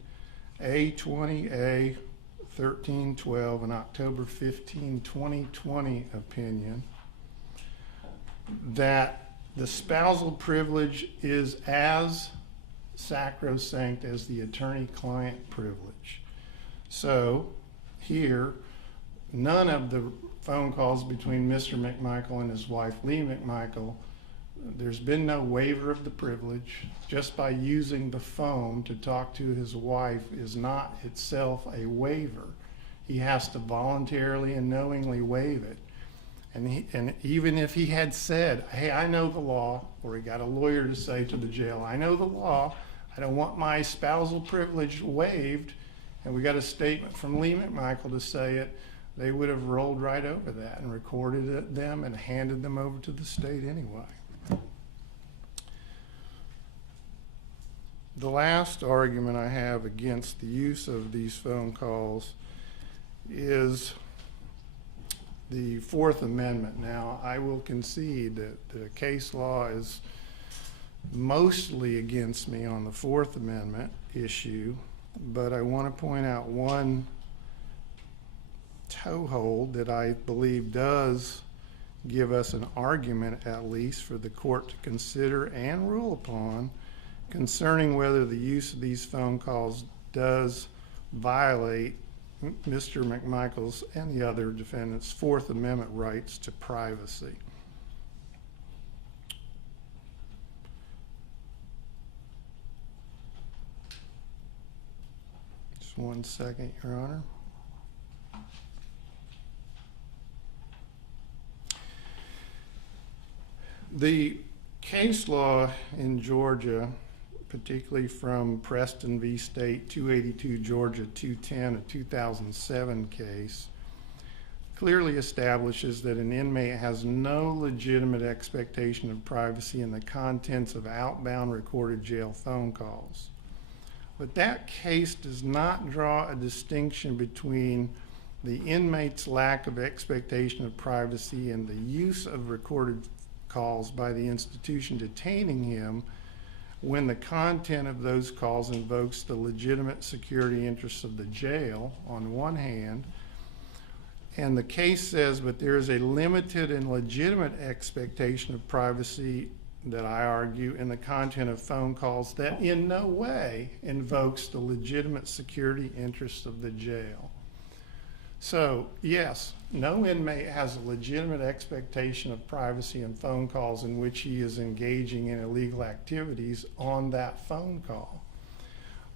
A20A 1312, an October 15, 2020 opinion, that the spousal privilege is as sacrosanct as the attorney-client privilege. So here, none of the phone calls between Mr. McMichael and his wife, Lee McMichael, there's been no waiver of the privilege. Just by using the phone to talk to his wife is not itself a waiver. He has to voluntarily and knowingly waive it. And even if he had said, hey, I know the law, or he got a lawyer to say to the jail, I know the law, I don't want my spousal privilege waived, and we got a statement from Lee McMichael to say it, they would have rolled right over that and recorded them and handed them over to the state anyway. The last argument I have against the use of these phone calls is the Fourth Amendment. Now, I will concede that the case law is mostly against me on the Fourth Amendment issue, but I want to point out one toehold that I believe does give us an argument, at least, for the court to consider and rule upon concerning whether the use of these phone calls does violate Mr. McMichael's and the other defendants' Fourth Amendment rights to privacy. Just 1 second, Your Honor. The case law in Georgia, particularly from Preston v. State 282 Georgia 210, a 2007 case, clearly establishes that an inmate has no legitimate expectation of privacy in the contents of outbound recorded jail phone calls. But that case does not draw a distinction between the inmate's lack of expectation of privacy and the use of recorded calls by the institution detaining him when the content of those calls invokes the legitimate security interests of the jail on one hand, and the case says, but there is a limited and legitimate expectation of privacy that I argue in the content of phone calls that in no way invokes the legitimate security interests of the jail. So, yes, no inmate has a legitimate expectation of privacy in phone calls in which he is engaging in illegal activities on that phone call.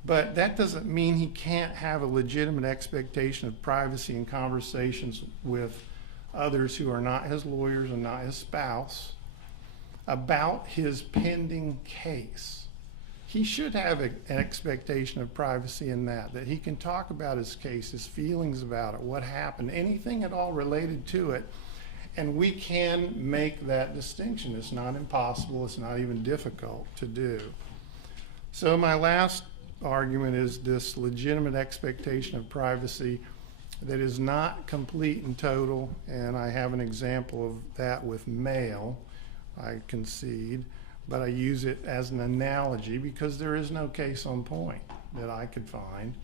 But that doesn't mean he can't have a legitimate expectation of privacy in conversations with others who are not his lawyers and not his spouse about his pending case. He should have an expectation of privacy in that he can talk about his case, his feelings about it, what happened, anything at all related to it, and we can make that distinction. It's not impossible, it's not even difficult to do. So my last argument is this legitimate expectation of privacy that is not complete and total, and I have an example of that with mail, I concede, but I use it as an analogy because there is no case on point that I could find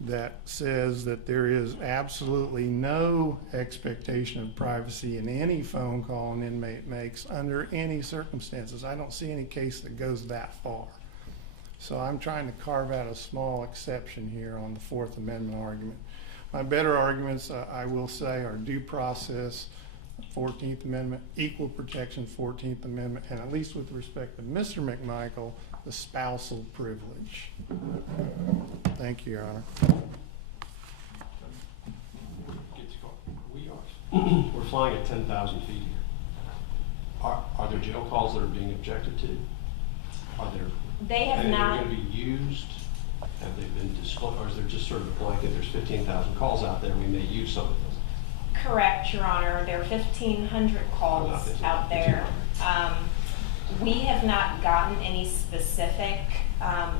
that says that there is absolutely no expectation of privacy in any phone call an inmate makes under any circumstances. I don't see any case that goes that far. So I'm trying to carve out a small exception here on the Fourth Amendment argument. My better arguments, I will say, are due process, 14th Amendment, equal protection, 14th Amendment, and at least with respect to Mr. McMichael, the spousal privilege. Thank you, Your Honor. We're flying at 10,000 feet here. Are there jail calls that are being objected to? Are there? They have not. Going to be used? Have they been disclosed, or is there just sort of a blanket, there's 15,000 calls out there, we may use some of those? Correct, Your Honor. There are 1,500 calls out there. We have not gotten any specific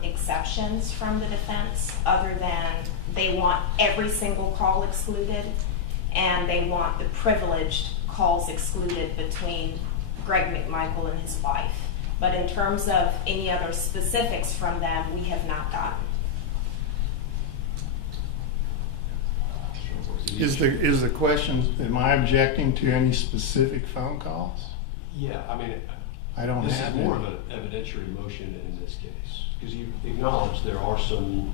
exceptions from the defense other than they want every single call excluded and they want the privileged calls excluded between Greg McMichael and his wife. But in terms of any other specifics from them, we have not gotten. Is the question, am I objecting to any specific phone calls? Yeah, I mean, I don't this have is more any. of an evidentiary motion in this case, because you acknowledge there are some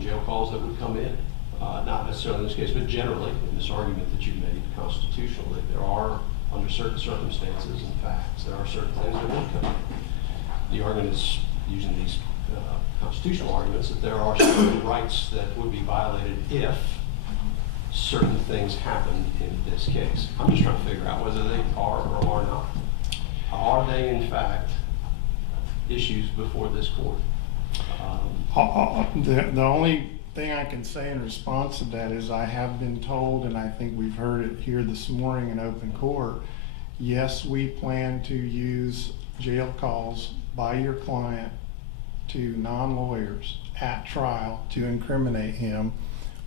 jail calls that would come in, not necessarily in this case, but generally in this argument that you've made constitutionally, there are, under certain circumstances and facts, there are certain things that would come in. The argument is, using these constitutional arguments, that there are certain rights that would be violated if certain things happen in this case. I'm just trying to figure out whether they are or are not. Are they, in fact, issues before this court? The only thing I can say in response to that is I have been told, and I think we've heard it here this morning in open court, yes, we plan to use jail calls by your client to non-lawyers at trial to incriminate him.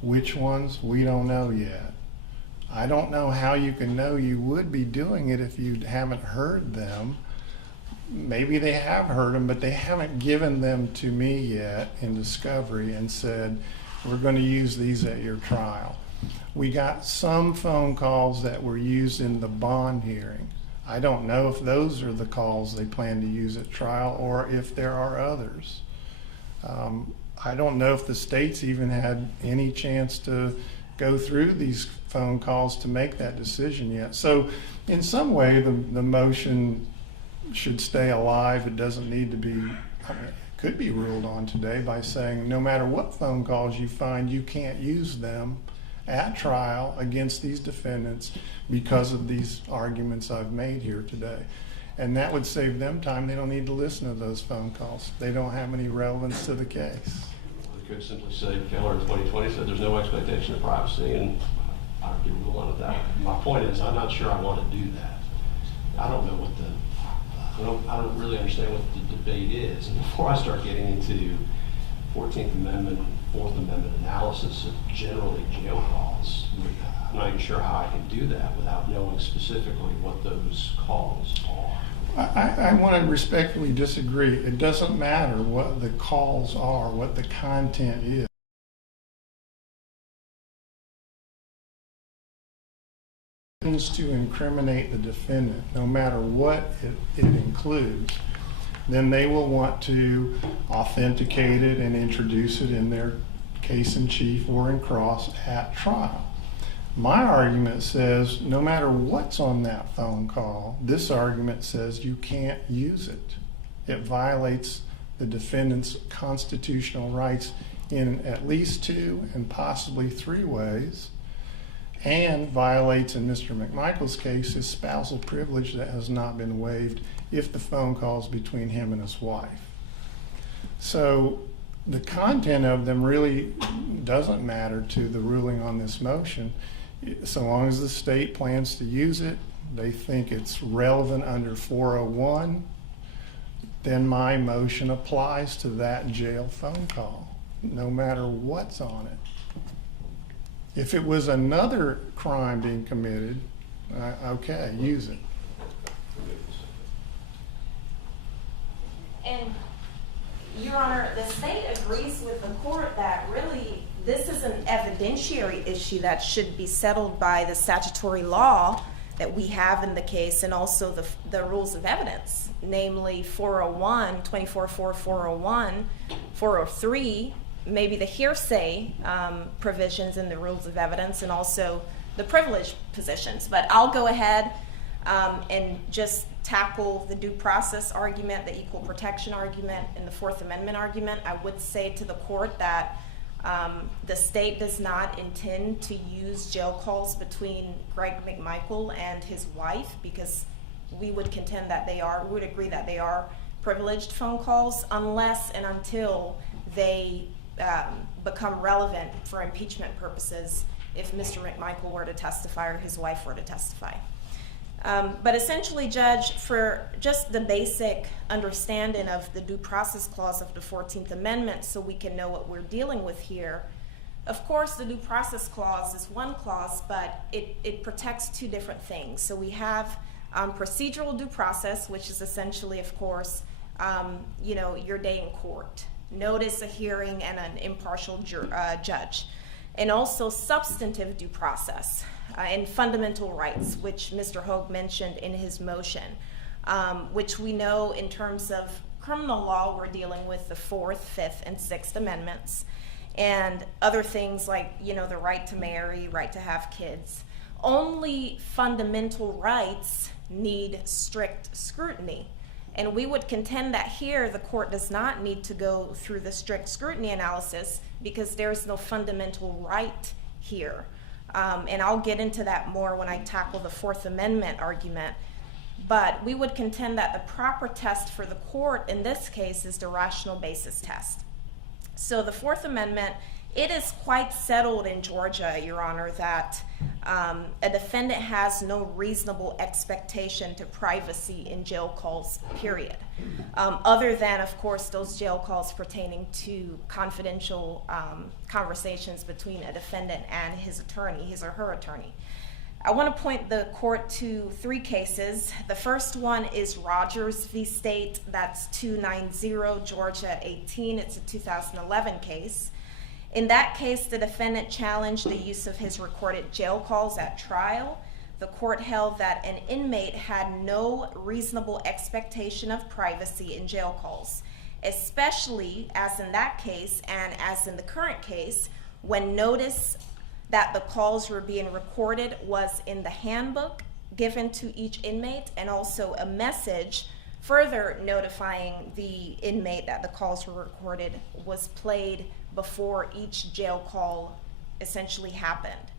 Which ones, we don't know yet. I don't know how you can know you would be doing it if you haven't heard them. Maybe they have heard them, but they haven't given them to me yet in discovery and said, we're going to use these at your trial. We got some phone calls that were used in the bond hearing. I don't know if those are the calls they plan to use at trial or if there are others. I don't know if the state's even had any chance to go through these phone calls to make that decision yet. So in some way, the motion should stay alive. It doesn't need to be, I mean, it could be ruled on today by saying no matter what phone calls you find, you can't use them at trial against these defendants because of these arguments I've made here today. And that would save them time. They don't need to listen to those phone calls. They don't have any relevance to the case. We could simply say Keller in 2020 said there's no expectation of privacy, and I don't get a rule on that. My point is, I'm not sure I want to do that. I don't know what I don't really understand what the debate is. And before I start getting into 14th Amendment, 4th Amendment analysis of generally jail calls, I'm not even sure how I can do that without knowing specifically what those calls are. I want to respectfully disagree. It doesn't matter what the calls are, what the content is. To incriminate the defendant, no matter what it includes, then they will want to authenticate it and introduce it in their case in chief or in cross at trial. My argument says no matter what's on that phone call, this argument says you can't use it. It violates the defendant's constitutional rights in at least 2 and possibly 3 ways, and violates, in Mr. McMichael's case, his spousal privilege that has not been waived if the phone call's between him and his wife. So the content of them really doesn't matter to the ruling on this motion. So long as the state plans to use it, they think it's relevant under 401, then my motion applies to that jail phone call, no matter what's on it. If it was another crime being committed, okay, use it. And, Your Honor, the state agrees with the court that really this is an evidentiary issue that should be settled by the statutory law that we have in the case and also the rules of evidence, namely 401, 24-401, 403, maybe the hearsay provisions in the rules of evidence and also the privilege positions. But I'll go ahead and just tackle the due process argument, the equal protection argument, and the 4th Amendment argument. I would say to the court that the state does not intend to use jail calls between Greg McMichael and his wife because we would contend that we would agree that they are privileged phone calls unless and until they become relevant for impeachment purposes if Mr. McMichael were to testify or his wife were to testify. But essentially, Judge, for just the basic understanding of the Due Process Clause of the 14th Amendment, so we can know what we're dealing with here, of course, the Due Process Clause is one clause, but it protects two different things. So we have procedural due process, which is essentially, of course, your day in court, notice a hearing and an impartial judge, and also substantive due process and fundamental rights, which Mr. Hogue mentioned in his motion, which we know in terms of criminal law, we're dealing with the 4th, 5th, and 6th Amendments, and other things like, the right to marry, right to have kids. Only fundamental rights need strict scrutiny. And we would contend that here the court does not need to go through the strict scrutiny analysis because there is no fundamental right here. And I'll get into that more when I tackle the 4th Amendment argument. But we would contend that the proper test for the court in this case is the rational basis test. So the 4th Amendment, it is quite settled in Georgia, Your Honor, that a defendant has no reasonable expectation to privacy in jail calls, period. Other than, of course, those jail calls pertaining to confidential conversations between a defendant and his attorney, his or her attorney. I want to point the court to 3 cases. The first one is Rogers v. State. That's 290 Georgia 18. It's a 2011 case. In that case, the defendant challenged the use of his recorded jail calls at trial. The court held that an inmate had no reasonable expectation of privacy in jail calls, especially as in that case and as in the current case, when notice that the calls were being recorded was in the handbook given to each inmate, and also a message further notifying the inmate that the calls were recorded was played before each jail call essentially happened.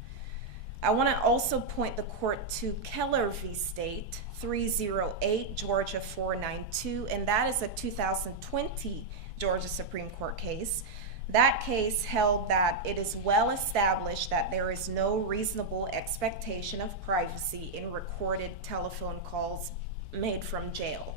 I want to also point the court to Keller v. State, 308 Georgia 492, and that is a 2020 Georgia Supreme Court case. That case held that it is well established that there is no reasonable expectation of privacy in recorded telephone calls made from jail.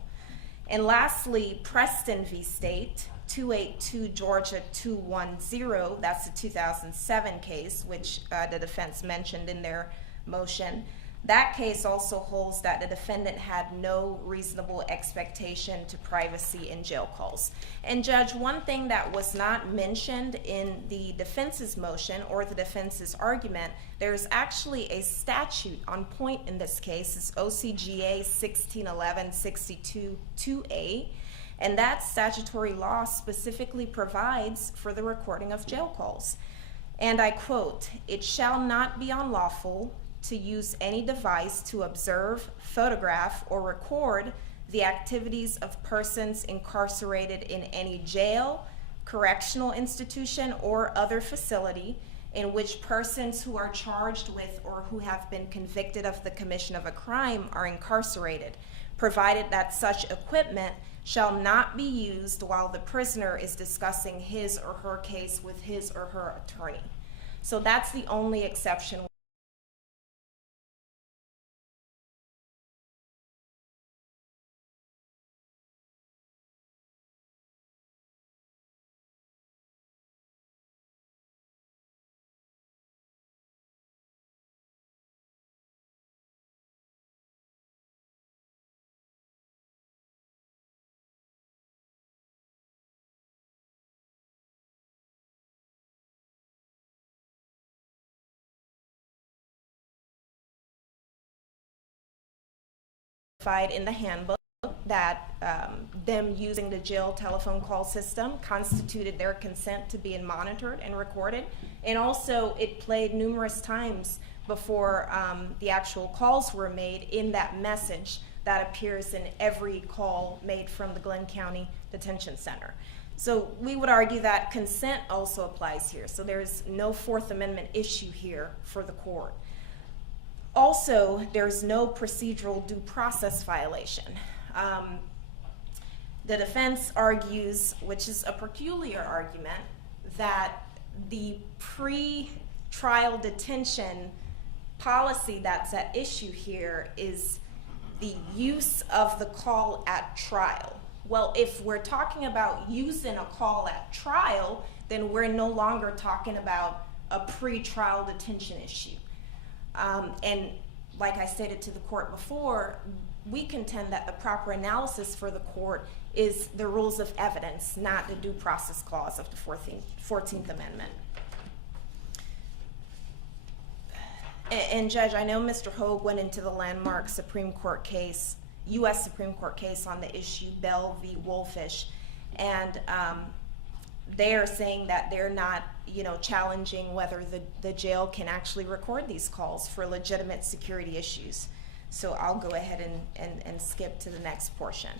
And lastly, Preston v. State, 282 Georgia 210, that's a 2007 case, which the defense mentioned in their motion. That case also holds that the defendant had no reasonable expectation to privacy in jail calls. And Judge, one thing that was not mentioned in the defense's motion or the defense's argument, there's actually a statute on point in this case. It's OCGA 1611-62-2A, and that statutory law specifically provides for the recording of jail calls. And I quote, "It shall not be unlawful to use any device to observe, photograph, or record the activities of persons incarcerated in any jail, correctional institution, or other facility in which persons who are charged with or who have been convicted of the commission of a crime are incarcerated, provided that such equipment shall not be used while the prisoner is discussing his or her case with his or her attorney." So that's the only exception. In the handbook that them using the jail telephone call system constituted their consent to being monitored and recorded, and also it played numerous times before the actual calls were made in that message that appears in every call made from the Glenn County Detention Center. So we would argue that consent also applies here, so there's no 4th Amendment issue here for the court. Also, there's no procedural due process violation. the defense argues, which is a peculiar argument, that the pre-trial detention policy that's at issue here is the use of the call at trial. Well, if we're talking about using a call at trial, then we're no longer talking about a pre-trial detention issue. And like I stated to the court before, we contend that the proper analysis for the court is the rules of evidence, not the due process clause of the 14th Amendment. And Judge, I know Mr. Hogue went into the landmark Supreme Court case, U.S. Supreme Court case on the issue Bell v. Wolfish, and they are saying that they're not, challenging whether the jail can actually record these calls for legitimate security issues. So I'll go ahead and skip to the next portion.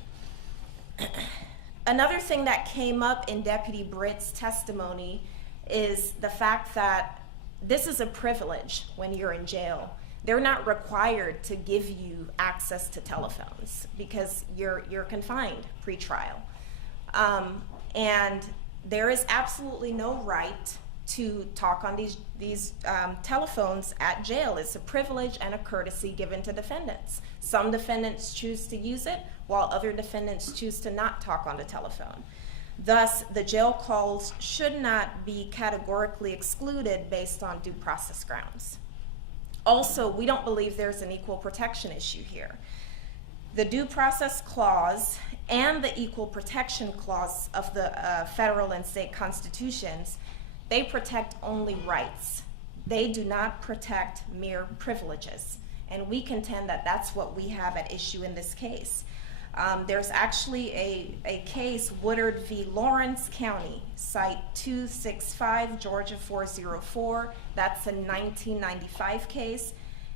Another thing that came up in Deputy Britt's testimony is the fact that this is a privilege when you're in jail. They're not required to give you access to telephones because you're confined pre-trial. And there is absolutely no right to talk on these telephones at jail. It's a privilege and a courtesy given to defendants. Some defendants choose to use it, while other defendants choose to not talk on the telephone. Thus, the jail calls should not be categorically excluded based on due process grounds. Also, we don't believe there's an equal protection issue here. The due process clause and the equal protection clause of the federal and state constitutions, they protect only rights. They do not protect mere privileges. And we contend that that's what we have at issue in this case. There's actually a case, Woodard v. Lawrence County, site 265, Georgia 404. That's a 1995 case.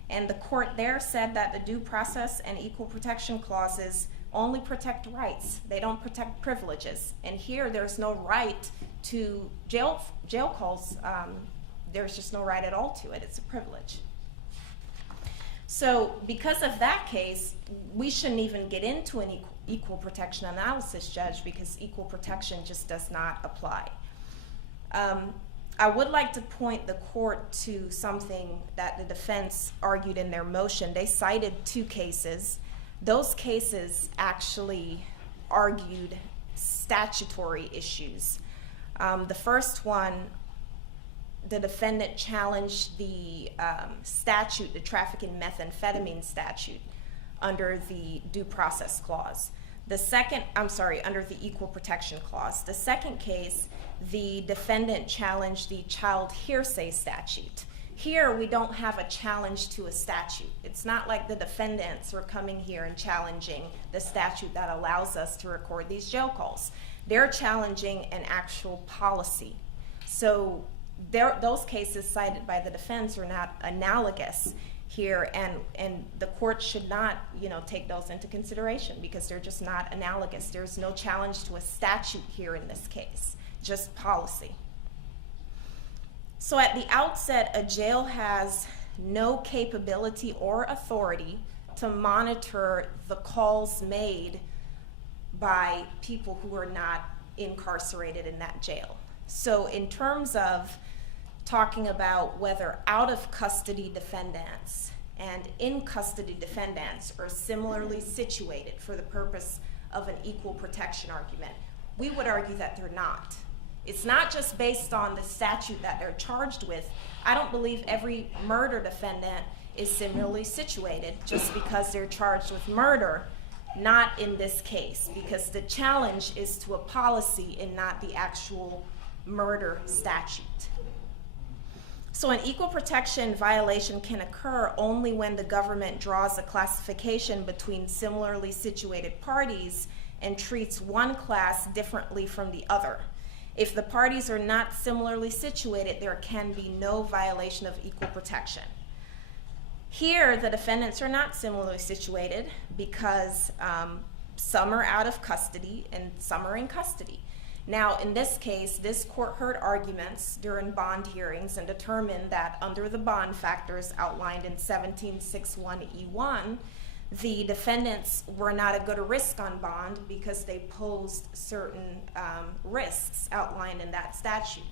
And the court there said that the due process and equal protection clauses only protect rights. They don't protect privileges. And here there's no right to jail calls. There's just no right at all to it. It's a privilege. So because of that case, we shouldn't even get into an equal protection analysis, Judge, because equal protection just does not apply. I would like to point the court to something that the defense argued in their motion. They cited two cases. Those cases actually argued statutory issues. The first one, the defendant challenged the statute, the trafficking methamphetamine statute, under the due process clause. Under the equal protection clause. The second case, the defendant challenged the child hearsay statute. Here, we don't have a challenge to a statute. It's not like the defendants are coming here and challenging the statute that allows us to record these jail calls. They're challenging an actual policy. So those cases cited by the defense are not analogous here, and the court should not, take those into consideration because they're just not analogous. There's no challenge to a statute here in this case, just policy. So at the outset, a jail has no capability or authority to monitor the calls made by people who are not incarcerated in that jail. So in terms of talking about whether out-of-custody defendants and in-custody defendants are similarly situated for the purpose of an equal protection argument, we would argue that they're not. It's not just based on the statute that they're charged with. I don't believe every murder defendant is similarly situated just because they're charged with murder, not in this case, because the challenge is to a policy and not the actual murder statute. So an equal protection violation can occur only when the government draws a classification between similarly situated parties and treats one class differently from the other. If the parties are not similarly situated, there can be no violation of equal protection. Here, the defendants are not similarly situated because some are out of custody and some are in custody. Now, in this case, this court heard arguments during bond hearings and determined that under the bond factors outlined in 1761E1, the defendants were not a good risk on bond because they posed certain risks outlined in that statute.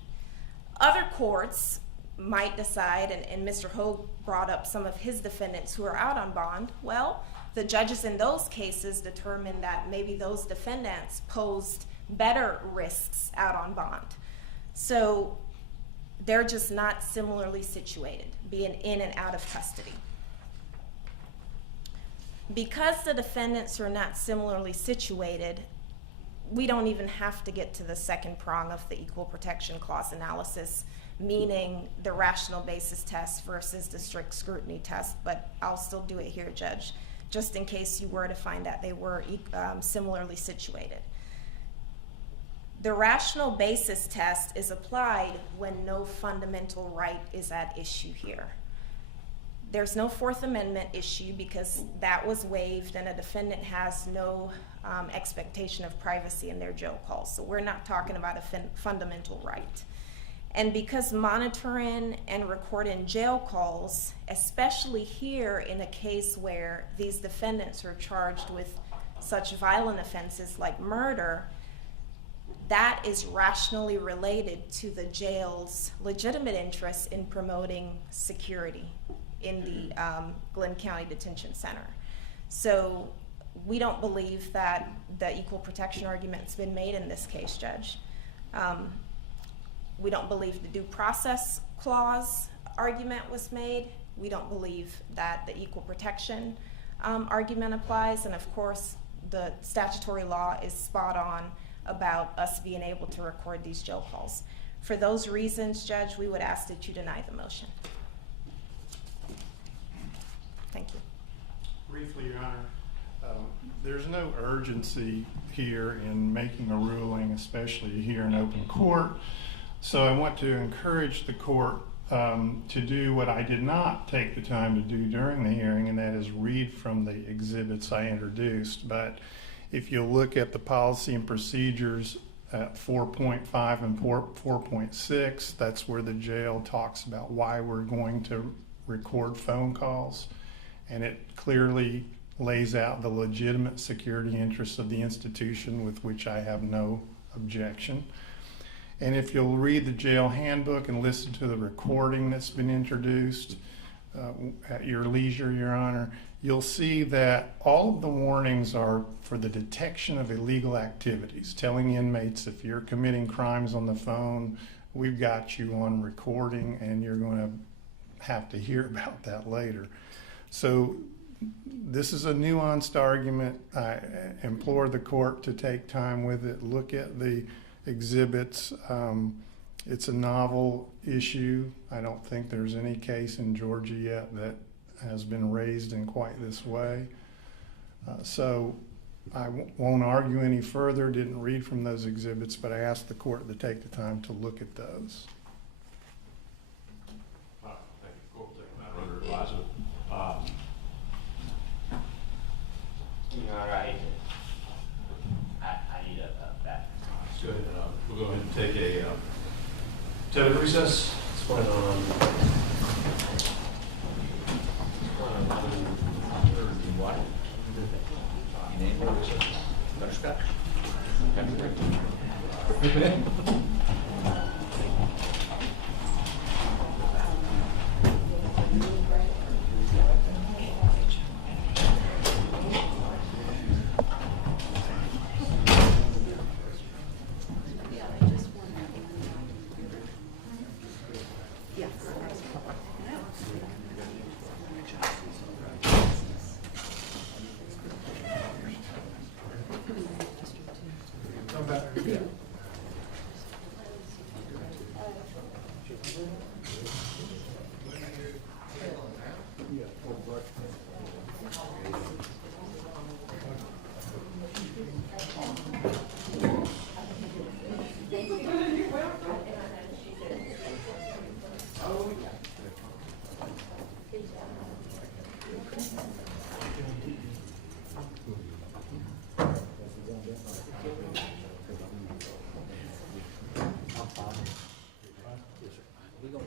Other courts might decide, and Mr. Hogue brought up some of his defendants who are out on bond. Well, the judges in those cases determined that maybe those defendants posed better risks out on bond. So they're just not similarly situated, being in and out of custody. Because the defendants are not similarly situated, we don't even have to get to the second prong of the Equal Protection Clause analysis, meaning the rational basis test versus the strict scrutiny test, but I'll still do it here, Judge, just in case you were to find that they were similarly situated. The rational basis test is applied when no fundamental right is at issue here. There's no Fourth Amendment issue because that was waived and a defendant has no expectation of privacy in their jail calls. So we're not talking about a fundamental right. And because monitoring and recording jail calls, especially here in a case where these defendants are charged with such violent offenses like murder, that is rationally related to the jail's legitimate interest in promoting security in the Glenn County Detention Center. So we don't believe that the equal protection argument's been made in this case, Judge. We don't believe the due process clause argument was made. We don't believe that the equal protection argument applies. And of course, the statutory law is spot on about us being able to record these jail calls. For those reasons, Judge, we would ask that you deny the motion. Thank you. Briefly, Your Honor, there's no urgency here in making a ruling, especially here in open court. So I want to encourage the court to do what I did not take the time to do during the hearing, and that is read from the exhibits I introduced. But if you look at the policy and procedures at 4.5 and 4.6, that's where the jail talks about why we're going to record phone calls. And it clearly lays out the legitimate security interests of the institution, with which I have no objection. And if you'll read the jail handbook and listen to the recording that's been introduced at your leisure, Your Honor, you'll see that all of the warnings are for the detection of illegal activities, telling inmates if you're committing crimes on the phone, we've got you on recording and you're going to have to hear about that later. So this is a nuanced argument. I implore the court to take time with it, look at the exhibits. It's a novel issue. I don't think there's any case in Georgia yet that has been raised in quite this way. So I won't argue any further, didn't read from those exhibits, but I asked the court to take the time to look at those. Thank you. Court will take a matter under advisement. All right. I need a back. Let's go ahead. We'll go ahead and take a 10-minute recess. Let's plan on 11:30. What? Butterscotch? We gonna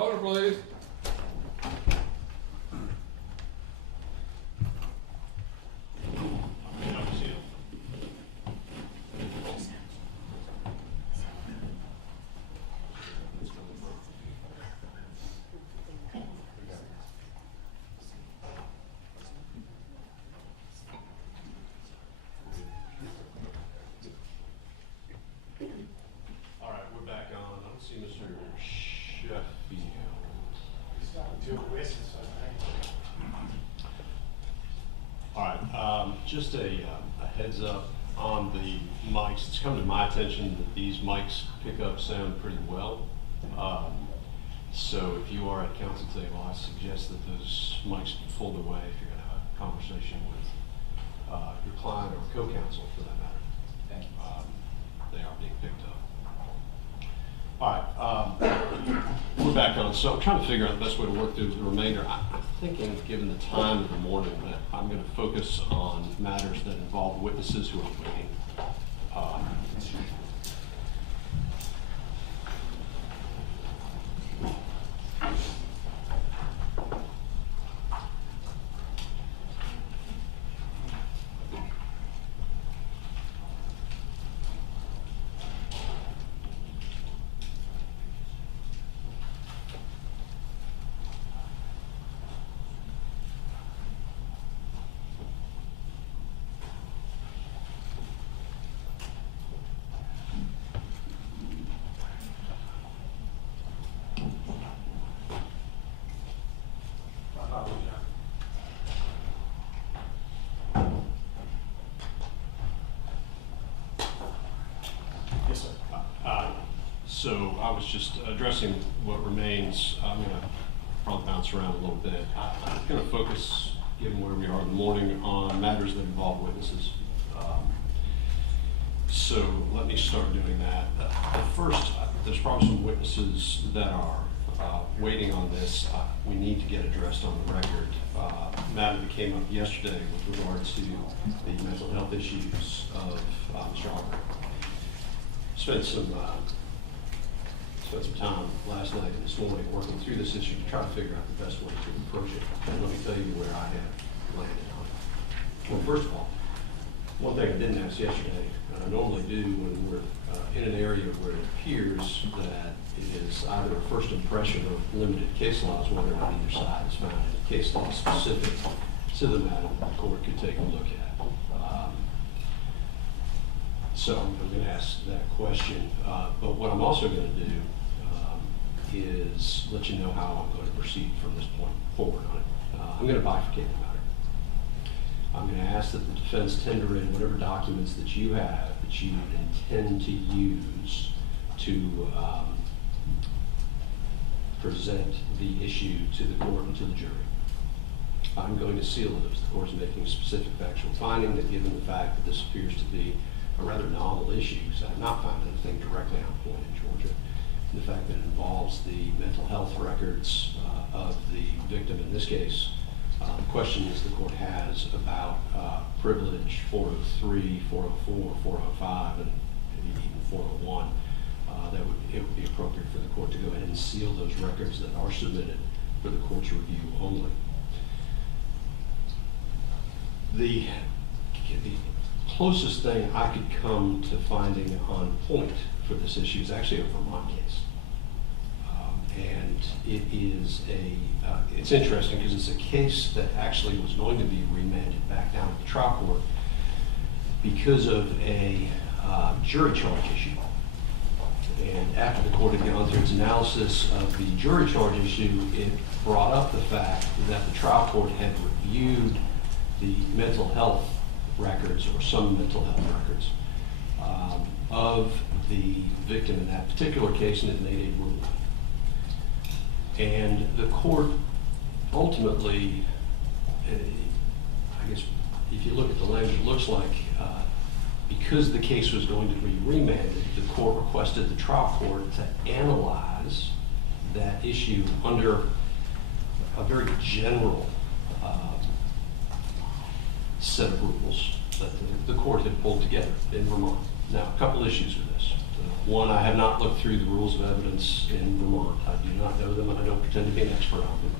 to order, please. All right, we're back on. I don't see Mr. Sheffield. He's got two witnesses, I think. All right, just a heads up on the mics. It's come to my attention that these mics pick up sound pretty well. So if you are at council table, I suggest that those mics be pulled away if you're going to have a conversation with your client or co-counsel for that matter. Thank you. They are being picked up. All right, we're back on. So I'm trying to figure out the best way to work through the remainder. I'm thinking, given the time of the morning, that I'm going to focus on matters that involve witnesses who are waiting. Yes, sir. So I was just addressing what remains. I'm going to probably bounce around a little bit. I'm going to focus, given where we are in the morning, on matters that involve witnesses. So let me start doing that. At first, there's probably some witnesses that are waiting on this. We need to get addressed on the record. Matter that came up yesterday with regards to the mental health issues of Mr. Arbery. Spent some time last night and this morning working through this issue to try to figure out the best way to approach it. And let me tell you where I have landed on it. Well, first of all, one thing I didn't ask yesterday, and I normally do when we're in an area where it appears that it is either a first impression of limited case laws, whether or not either side has found any case law specific to the matter that the court could take a look at. So I'm going to ask that question. But what I'm also going to do is let you know how I'm going to proceed from this point forward on it. I'm going to bifurcate the matter. I'm going to ask that the defense tender in whatever documents that you have that you intend to use to present the issue to the court and to the jury. I'm going to seal those. The court's making a specific factual finding that given the fact that this appears to be a rather novel issue, because I have not found anything directly on point in Georgia, and the fact that it involves the mental health records of the victim in this case. The questions the court has about privilege 403, 404, 405, and maybe even 401, it would be appropriate for the court to go ahead and seal those records that are submitted for the court's review only. The closest thing I could come to finding on point for this issue is actually a Vermont case. And it is it's interesting because it's a case that actually was going to be remanded back down to the trial court because of a jury charge issue. And after the court had gone through its analysis of the jury charge issue, it brought up the fact that the trial court had reviewed the mental health records, or some mental health records, of the victim in that particular case, and it made a ruling. And the court ultimately, I guess if you look at the language, it looks like because the case was going to be remanded, the court requested the trial court to analyze that issue under a very general set of rules that the court had pulled together in Vermont. Now, a couple issues with this. One, I have not looked through the rules of evidence in Vermont. I do not know them, and I don't pretend to be an expert on them.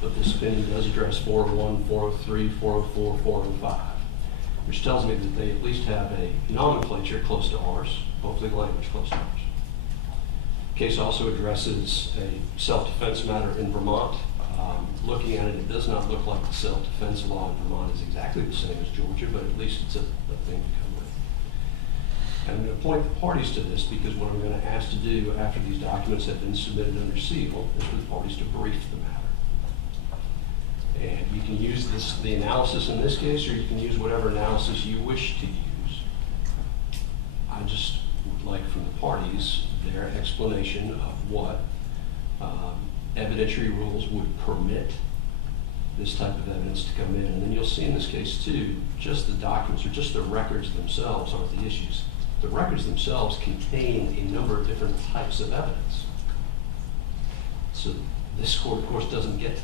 But this opinion does address 401, 403, 404, 405, which tells me that they at least have a nomenclature close to ours, hopefully the language close to ours. The case also addresses a self-defense matter in Vermont. Looking at it, it does not look like the self-defense law in Vermont is exactly the same as Georgia, but at least it's a thing to come with. And I'm going to point the parties to this because what I'm going to ask to do after these documents have been submitted under seal is for the parties to brief the matter. And you can use the analysis in this case, or you can use whatever analysis you wish to use. I just would like from the parties their explanation of what evidentiary rules would permit this type of evidence to come in. And then you'll see in this case too, just the documents or just the records themselves aren't the issues. The records themselves contain a number of different types of evidence. So this court, of course, doesn't get to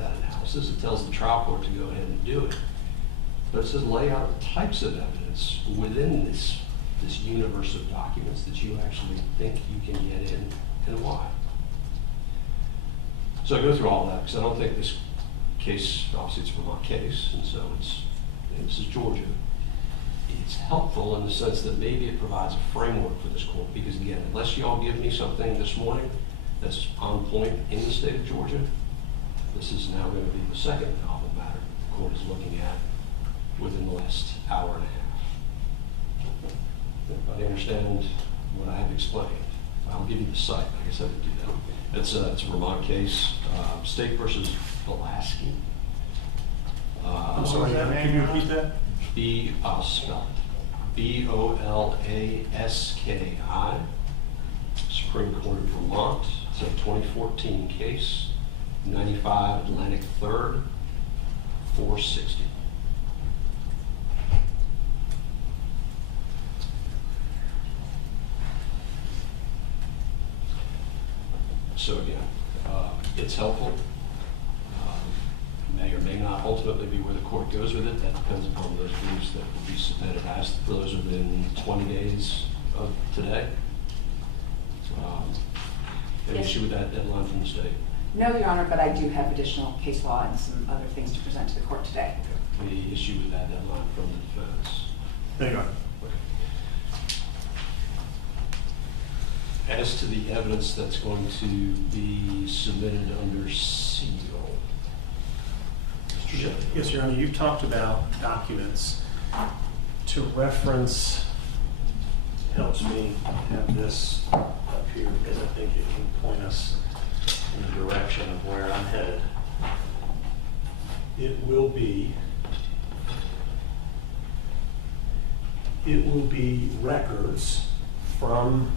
that analysis. It tells the trial court to go ahead and do it. But it says lay out types of evidence within this universe of documents that you actually think you can get in and why. So I go through all that because I don't think this case, obviously it's a Vermont case, and so this is Georgia. It's helpful in the sense that maybe it provides a framework for this court because again, unless you all give me something this morning that's on point in the state of Georgia, this is now going to be the second novel matter the court is looking at within the last hour and a half. Everybody understand what I have explained? I'll give you the site. I guess I would do that. It's a Vermont case, State versus Pulaski. I'm sorry, can you repeat that? I'll spell it. Bolaski. Supreme Court of Vermont. It's a 2014 case, 95 Atlantic 3rd, 460. So again, it's helpful. May or may not ultimately be where the court goes with it. That depends upon those briefs that will be submitted. I asked for those within 20 days of today. An issue with that deadline from the state? No, Your Honor, but I do have additional case law and some other things to present to the court today. Okay. The issue with that deadline from the defense? No, Your Honor. As to the evidence that's going to be submitted under seal. Mr. Shepard. Yes, Your Honor, you talked about documents. To reference, helps me have this up here because I think it can point us in the direction of where I'm headed. It will be records from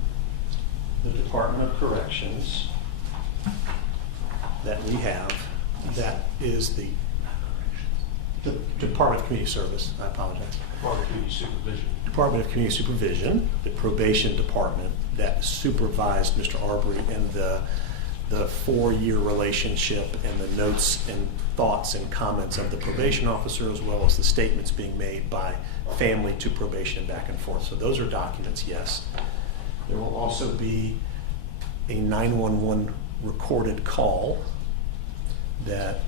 the Department of Corrections that we have. That is the Department of Community Service. I apologize. Department of Community Supervision. Department of Community Supervision, the probation department that supervised Mr. Arbery and the 4-year relationship and the notes and thoughts and comments of the probation officer, as well as the statements being made by family to probation and back and forth. So those are documents, yes. There will also be a 911 recorded call that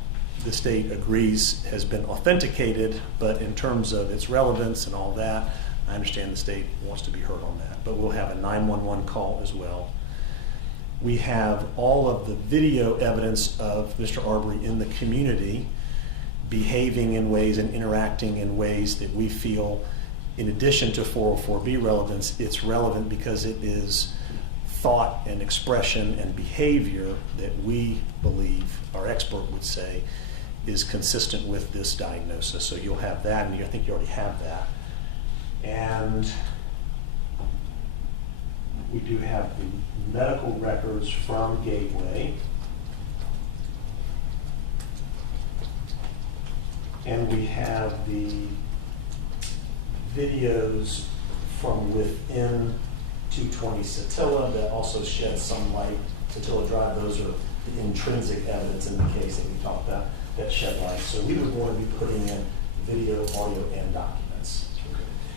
the state agrees has been authenticated, but in terms of its relevance and all that, I understand the state wants to be heard on that. But we'll have a 911 call as well. We have all of the video evidence of Mr. Arbery in the community behaving in ways and interacting in ways that we feel, in addition to 404B relevance, it's relevant because it is thought and expression and behavior that we believe, our expert would say, is consistent with this diagnosis. So you'll have that, and I think you already have that. And we do have the medical records from Gateway. And we have the videos from within 220 Satilla that also shed some light. Satilla Drive, those are the intrinsic evidence in the case that we talked about that shed light. So we would want to be putting in video, audio, and documents.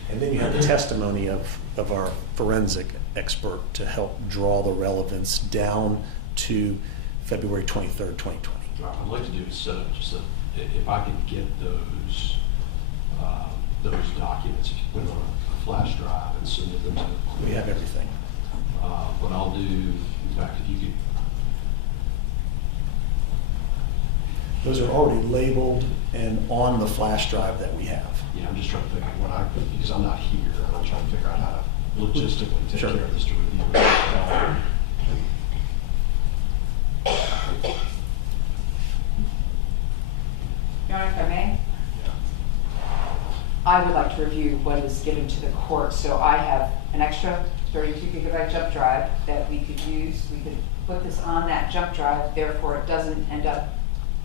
And then you have the testimony of our forensic expert to help draw the relevance down to February 23rd, 2020. What I'd like to do is set up just if I can get those documents, if you put it on a flash drive and submit them to the court. We have everything. What I'll do, in fact, if you could. Those are already labeled and on the flash drive that we have. Yeah, I'm just trying to figure out because I'm not here, I'm trying to figure out how to logistically take Sure. care of this to review it. Your Honor, if I may? I would like to review what is given to the court. So I have an extra 32 gigabyte jump drive that we could use. We could put this on that jump drive, therefore it doesn't end up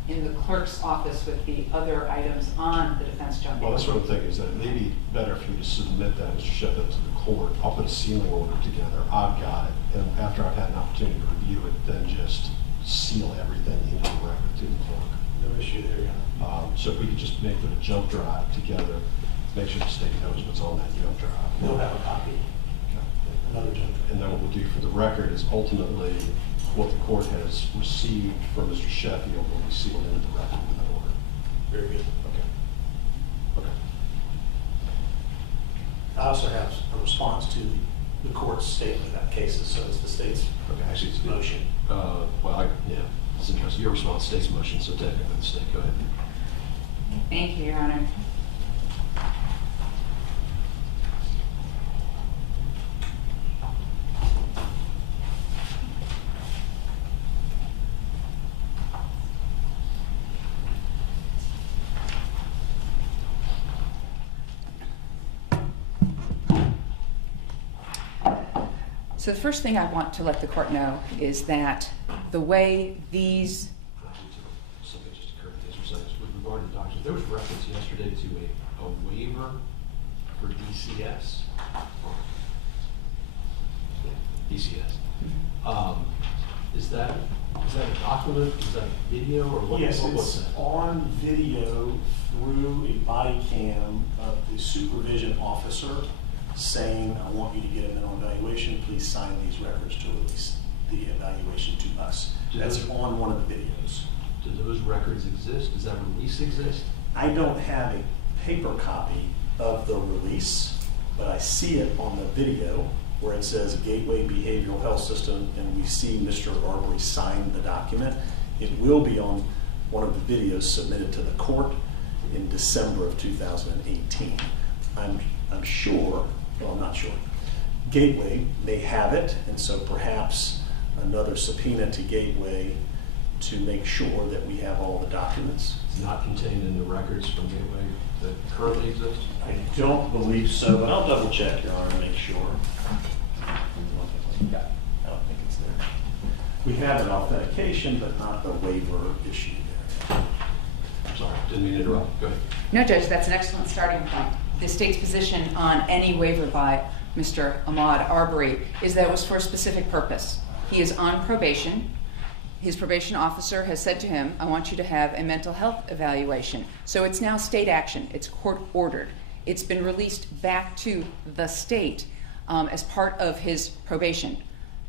in the clerk's office with the other items on the defense jump drive. Well, that's what I'm thinking, is that it may be better for you to submit that, Mr. Sheffield, to the court. I'll put a sealing order together, I've got it, and after I've had an opportunity to review it, then just seal everything into the record to the clerk. No issue there, Your Honor. So if we could just make a jump drive together, make sure the state knows what's on that jump drive. They'll have a copy. Another jump drive. And then what we'll do for the record is ultimately what the court has received from Mr. Sheffield will be sealed into the record with that order. Very good. Okay. Okay. I also have a response to the court's statement about cases, so it's the state's Okay, actually, it's motion. Yeah, it's interesting. Your response state's motion, so technically the state, go ahead. Thank you, Your Honor. So the first thing I want to let the court know is that the way these Something just occurred to this recite. With regard to documents, there was reference yesterday to a waiver for DCS. DCS. Is that a document? Is that a video or what? Yes, what was it's that? on video through a body cam of the supervision officer saying, I want you to get a mental evaluation, please sign these records to release the evaluation to us. That's on one of the videos. Do those records exist? Does that release exist? I don't have a paper copy of the release, but I see it on the video where it says Gateway Behavioral Health System, and we see Mr. Arbery sign the document. It will be on one of the videos submitted to the court in December of 2018. I'm sure, well, I'm not sure. Gateway may have it, and so perhaps another subpoena to Gateway to make sure that we have all the documents. It's not contained in the records from Gateway that currently exist? I don't believe so, but I'll double check, Your Honor, to make sure. I don't think it's there. We have an authentication, but not the waiver issue there. I'm sorry, didn't mean to interrupt. Go ahead. No, Judge, that's an excellent starting point. The state's position on any waiver by Mr. Ahmaud Arbery is that it was for a specific purpose. He is on probation. His probation officer has said to him, I want you to have a mental health evaluation. So it's now state action. It's court ordered. It's been released back to the state as part of his probation.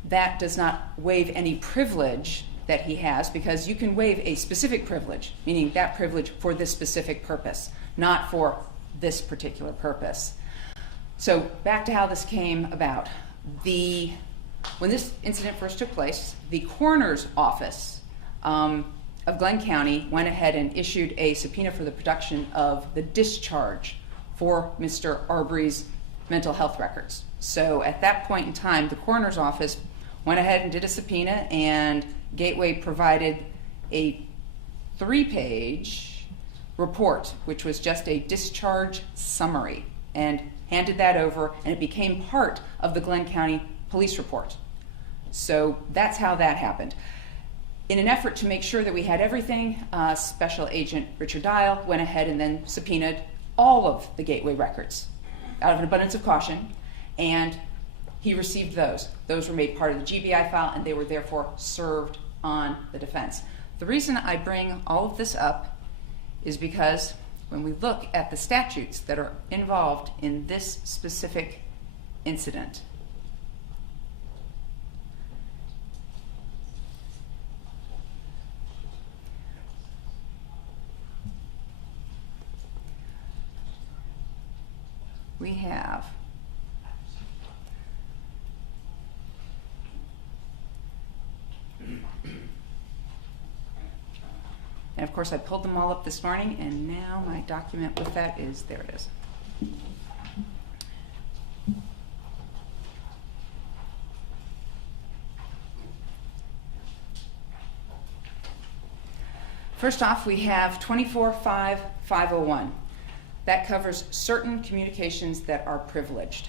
That does not waive any privilege that he has, because you can waive a specific privilege, meaning that privilege for this specific purpose, not for this particular purpose. So back to how this came about. When this incident first took place, the coroner's office of Glenn County went ahead and issued a subpoena for the production of the discharge for Mr. Arbery's mental health records. So at that point in time, the coroner's office went ahead and did a subpoena, and Gateway provided a 3-page report, which was just a discharge summary, and handed that over, and it became part of the Glenn County police report. So that's how that happened. In an effort to make sure that we had everything, Special Agent Richard Dial went ahead and then subpoenaed all of the Gateway records out of an abundance of caution, and he received those. Those were made part of the GBI file, and they were therefore served on the defense. The reason I bring all of this up is because when we look at the statutes that are involved in this specific incident. We have and of course I pulled them all up this morning, and now my document with that is, there it is. First off, we have 24.5.501. That covers certain communications that are privileged.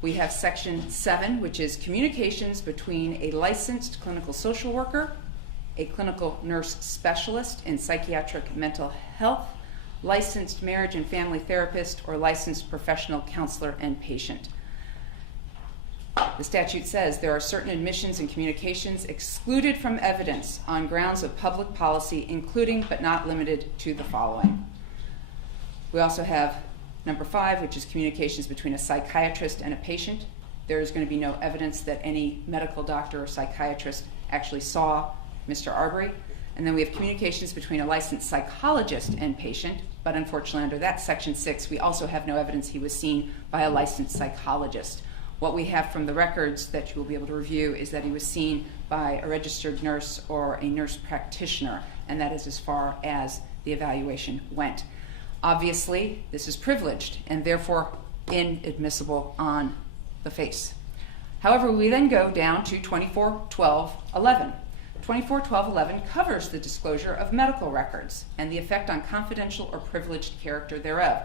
We have Section 7, which is communications between a licensed clinical social worker, a clinical nurse specialist in psychiatric mental health, licensed marriage and family therapist, or licensed professional counselor and patient. The statute says there are certain admissions and communications excluded from evidence on grounds of public policy, including but not limited to the following. We also have number 5, which is communications between a psychiatrist and a patient. There is going to be no evidence that any medical doctor or psychiatrist actually saw Mr. Arbery. And then we have communications between a licensed psychologist and patient, but unfortunately under that Section 6, we also have no evidence he was seen by a licensed psychologist. What we have from the records that you will be able to review is that he was seen by a registered nurse or a nurse practitioner, and that is as far as the evaluation went. Obviously, this is privileged and therefore inadmissible on the face. However, we then go down to 24.12.11. 24.12.11 covers the disclosure of medical records and the effect on confidential or privileged character thereof.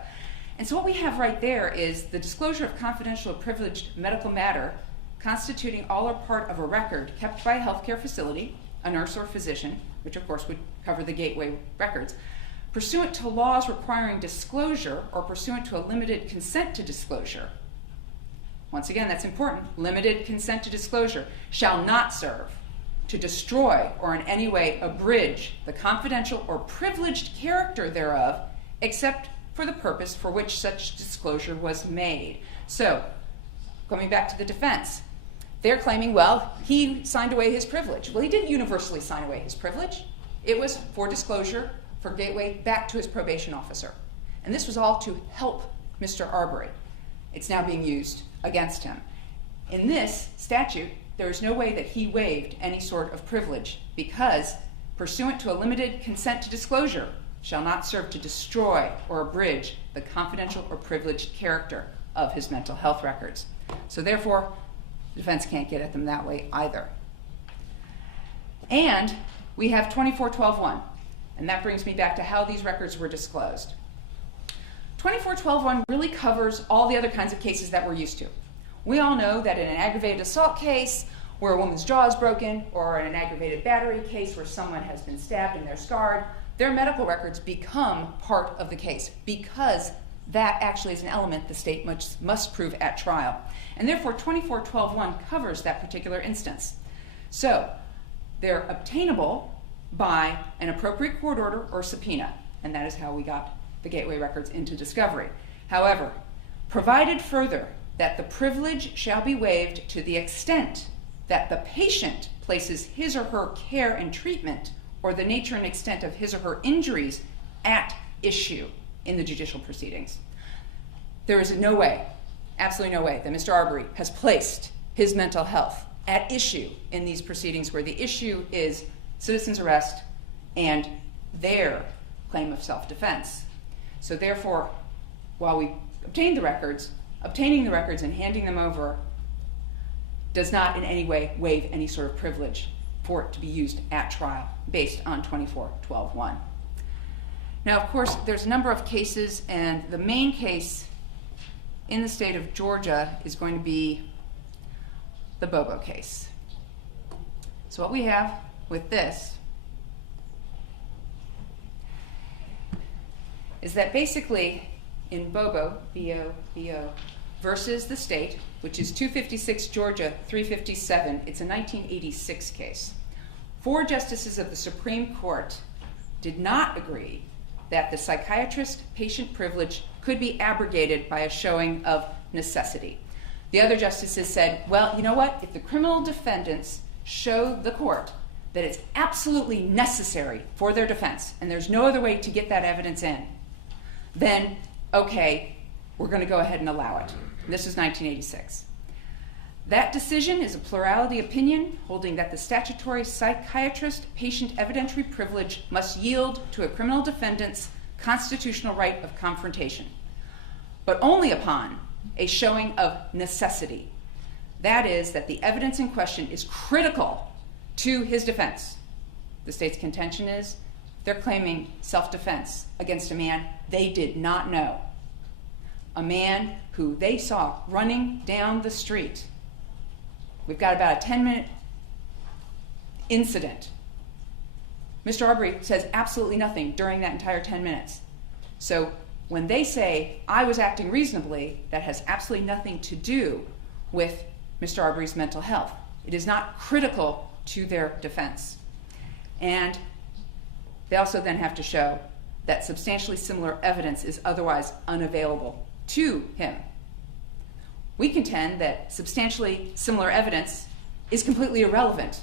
And so what we have right there is the disclosure of confidential or privileged medical matter constituting all or part of a record kept by a healthcare facility, a nurse or physician, which of course would cover the gateway records, pursuant to laws requiring disclosure or pursuant to a limited consent to disclosure. Once again, that's important. Limited consent to disclosure shall not serve to destroy or in any way abridge the confidential or privileged character thereof, except for the purpose for which such disclosure was made. So, coming back to the defense, they're claiming, well, he signed away his privilege. Well, he didn't universally sign away his privilege. It was for disclosure for Gateway back to his probation officer. And this was all to help Mr. Arbery. It's now being used against him. In this statute, there is no way that he waived any sort of privilege because, pursuant to a limited consent to disclosure, shall not serve to destroy or abridge the confidential or privileged character of his mental health records. So therefore, the defense can't get at them that way either. And we have 24.12.1, and that brings me back to how these records were disclosed. 24.12.1 really covers all the other kinds of cases that we're used to. We all know that in an aggravated assault case where a woman's jaw is broken, or in an aggravated battery case where someone has been stabbed and they're scarred, their medical records become part of the case because that actually is an element the state must prove at trial. And therefore, 24.12.1 covers that particular instance. So, they're obtainable by an appropriate court order or subpoena, and that is how we got the Gateway records into discovery. However, provided further that the privilege shall be waived to the extent that the patient places his or her care and treatment or the nature and extent of his or her injuries at issue in the judicial proceedings. There is no way, absolutely no way, that Mr. Arbery has placed his mental health at issue in these proceedings where the issue is citizen's arrest and their claim of self-defense. So therefore, while we obtained the records, obtaining the records and handing them over does not in any way waive any sort of privilege for it to be used at trial based on 24.12.1. Now, of course, there's a number of cases, and the main case in the state of Georgia is going to be the Bobo case. So what we have with this is that basically in Bobo, B-O-B-O, versus the state, which is 256 Georgia 357, it's a 1986 case. 4 justices of the Supreme Court did not agree that the psychiatrist-patient privilege could be abrogated by a showing of necessity. The other justices said, well, you know what? If the criminal defendants show the court that it's absolutely necessary for their defense, and there's no other way to get that evidence in, then, okay, we're going to go ahead and allow it. And this is 1986. That decision is a plurality opinion holding that the statutory psychiatrist-patient evidentiary privilege must yield to a criminal defendant's constitutional right of confrontation, but only upon a showing of necessity. That is, that the evidence in question is critical to his defense. The state's contention is they're claiming self-defense against a man they did not know, a man who they saw running down the street. We've got about a 10-minute incident. Mr. Arbery says absolutely nothing during that entire 10 minutes. So when they say, I was acting reasonably, that has absolutely nothing to do with Mr. Arbery's mental health. It is not critical to their defense. And they also then have to show that substantially similar evidence is otherwise unavailable to him. We contend that substantially similar evidence is completely irrelevant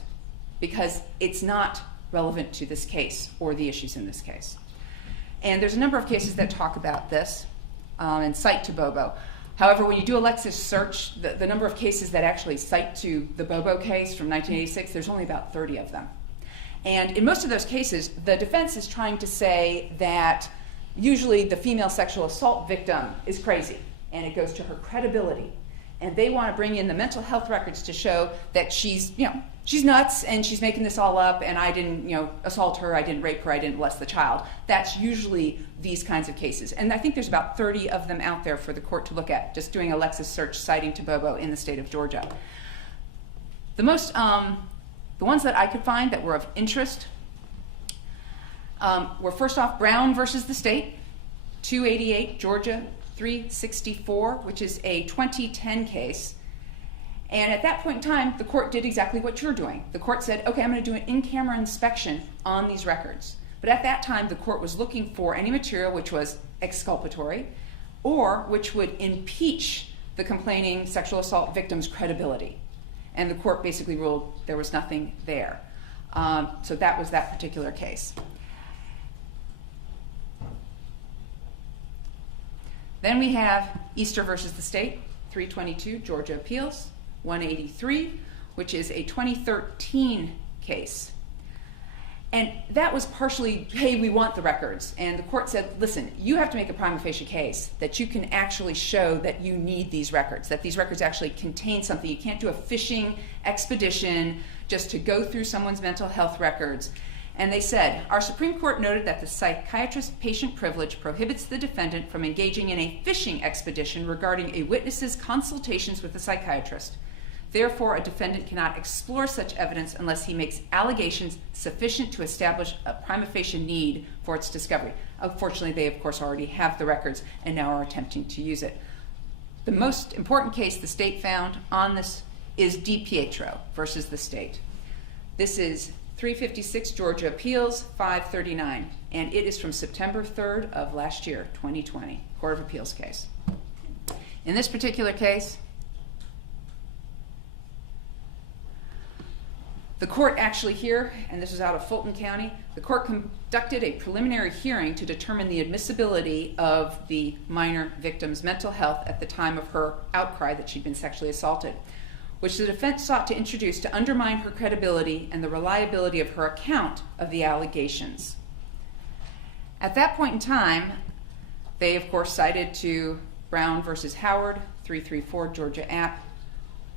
because it's not relevant to this case or the issues in this case. And there's a number of cases that talk about this and cite to Bobo. However, when you do a Lexis search, the number of cases that actually cite to the Bobo case from 1986, there's only about 30 of them. And in most of those cases, the defense is trying to say that usually the female sexual assault victim is crazy, and it goes to her credibility. And they want to bring in the mental health records to show that she's nuts and she's making this all up, and I didn't, assault her, I didn't rape her, I didn't molest the child. That's usually these kinds of cases. And I think there's about 30 of them out there for the court to look at, just doing a Lexis search citing to Bobo in the state of Georgia. The ones that I could find that were of interest were, first off, Brown versus the state, 288 Georgia 364, which is a 2010 case. And at that point in time, the court did exactly what you're doing. The court said, okay, I'm going to do an in-camera inspection on these records. But at that time, the court was looking for any material which was exculpatory or which would impeach the complaining sexual assault victim's credibility. And the court basically ruled there was nothing there. So that was that particular case. Then we have Easter versus the state, 322 Georgia Appeals, 183, which is a 2013 case. And that was partially, hey, we want the records. And the court said, listen, you have to make a prima facie case that you can actually show that you need these records, that these records actually contain something. You can't do a fishing expedition just to go through someone's mental health records. And they said, our Supreme Court noted that the psychiatrist-patient privilege prohibits the defendant from engaging in a fishing expedition regarding a witness's consultations with the psychiatrist. Therefore, a defendant cannot explore such evidence unless he makes allegations sufficient to establish a prima facie need for its discovery. Unfortunately, they, of course, already have the records and now are attempting to use it. The most important case the state found on this is DiPietro versus the state. This is 356 Georgia Appeals, 539, and it is from September 3rd of last year, 2020, Court of Appeals case. In this particular case, the court actually here, and this is out of Fulton County, the court conducted a preliminary hearing to determine the admissibility of the minor victim's mental health at the time of her outcry that she'd been sexually assaulted, which the defense sought to introduce to undermine her credibility and the reliability of her account of the allegations. At that point in time, they, of course, cited to Brown versus Howard, 334 Georgia App,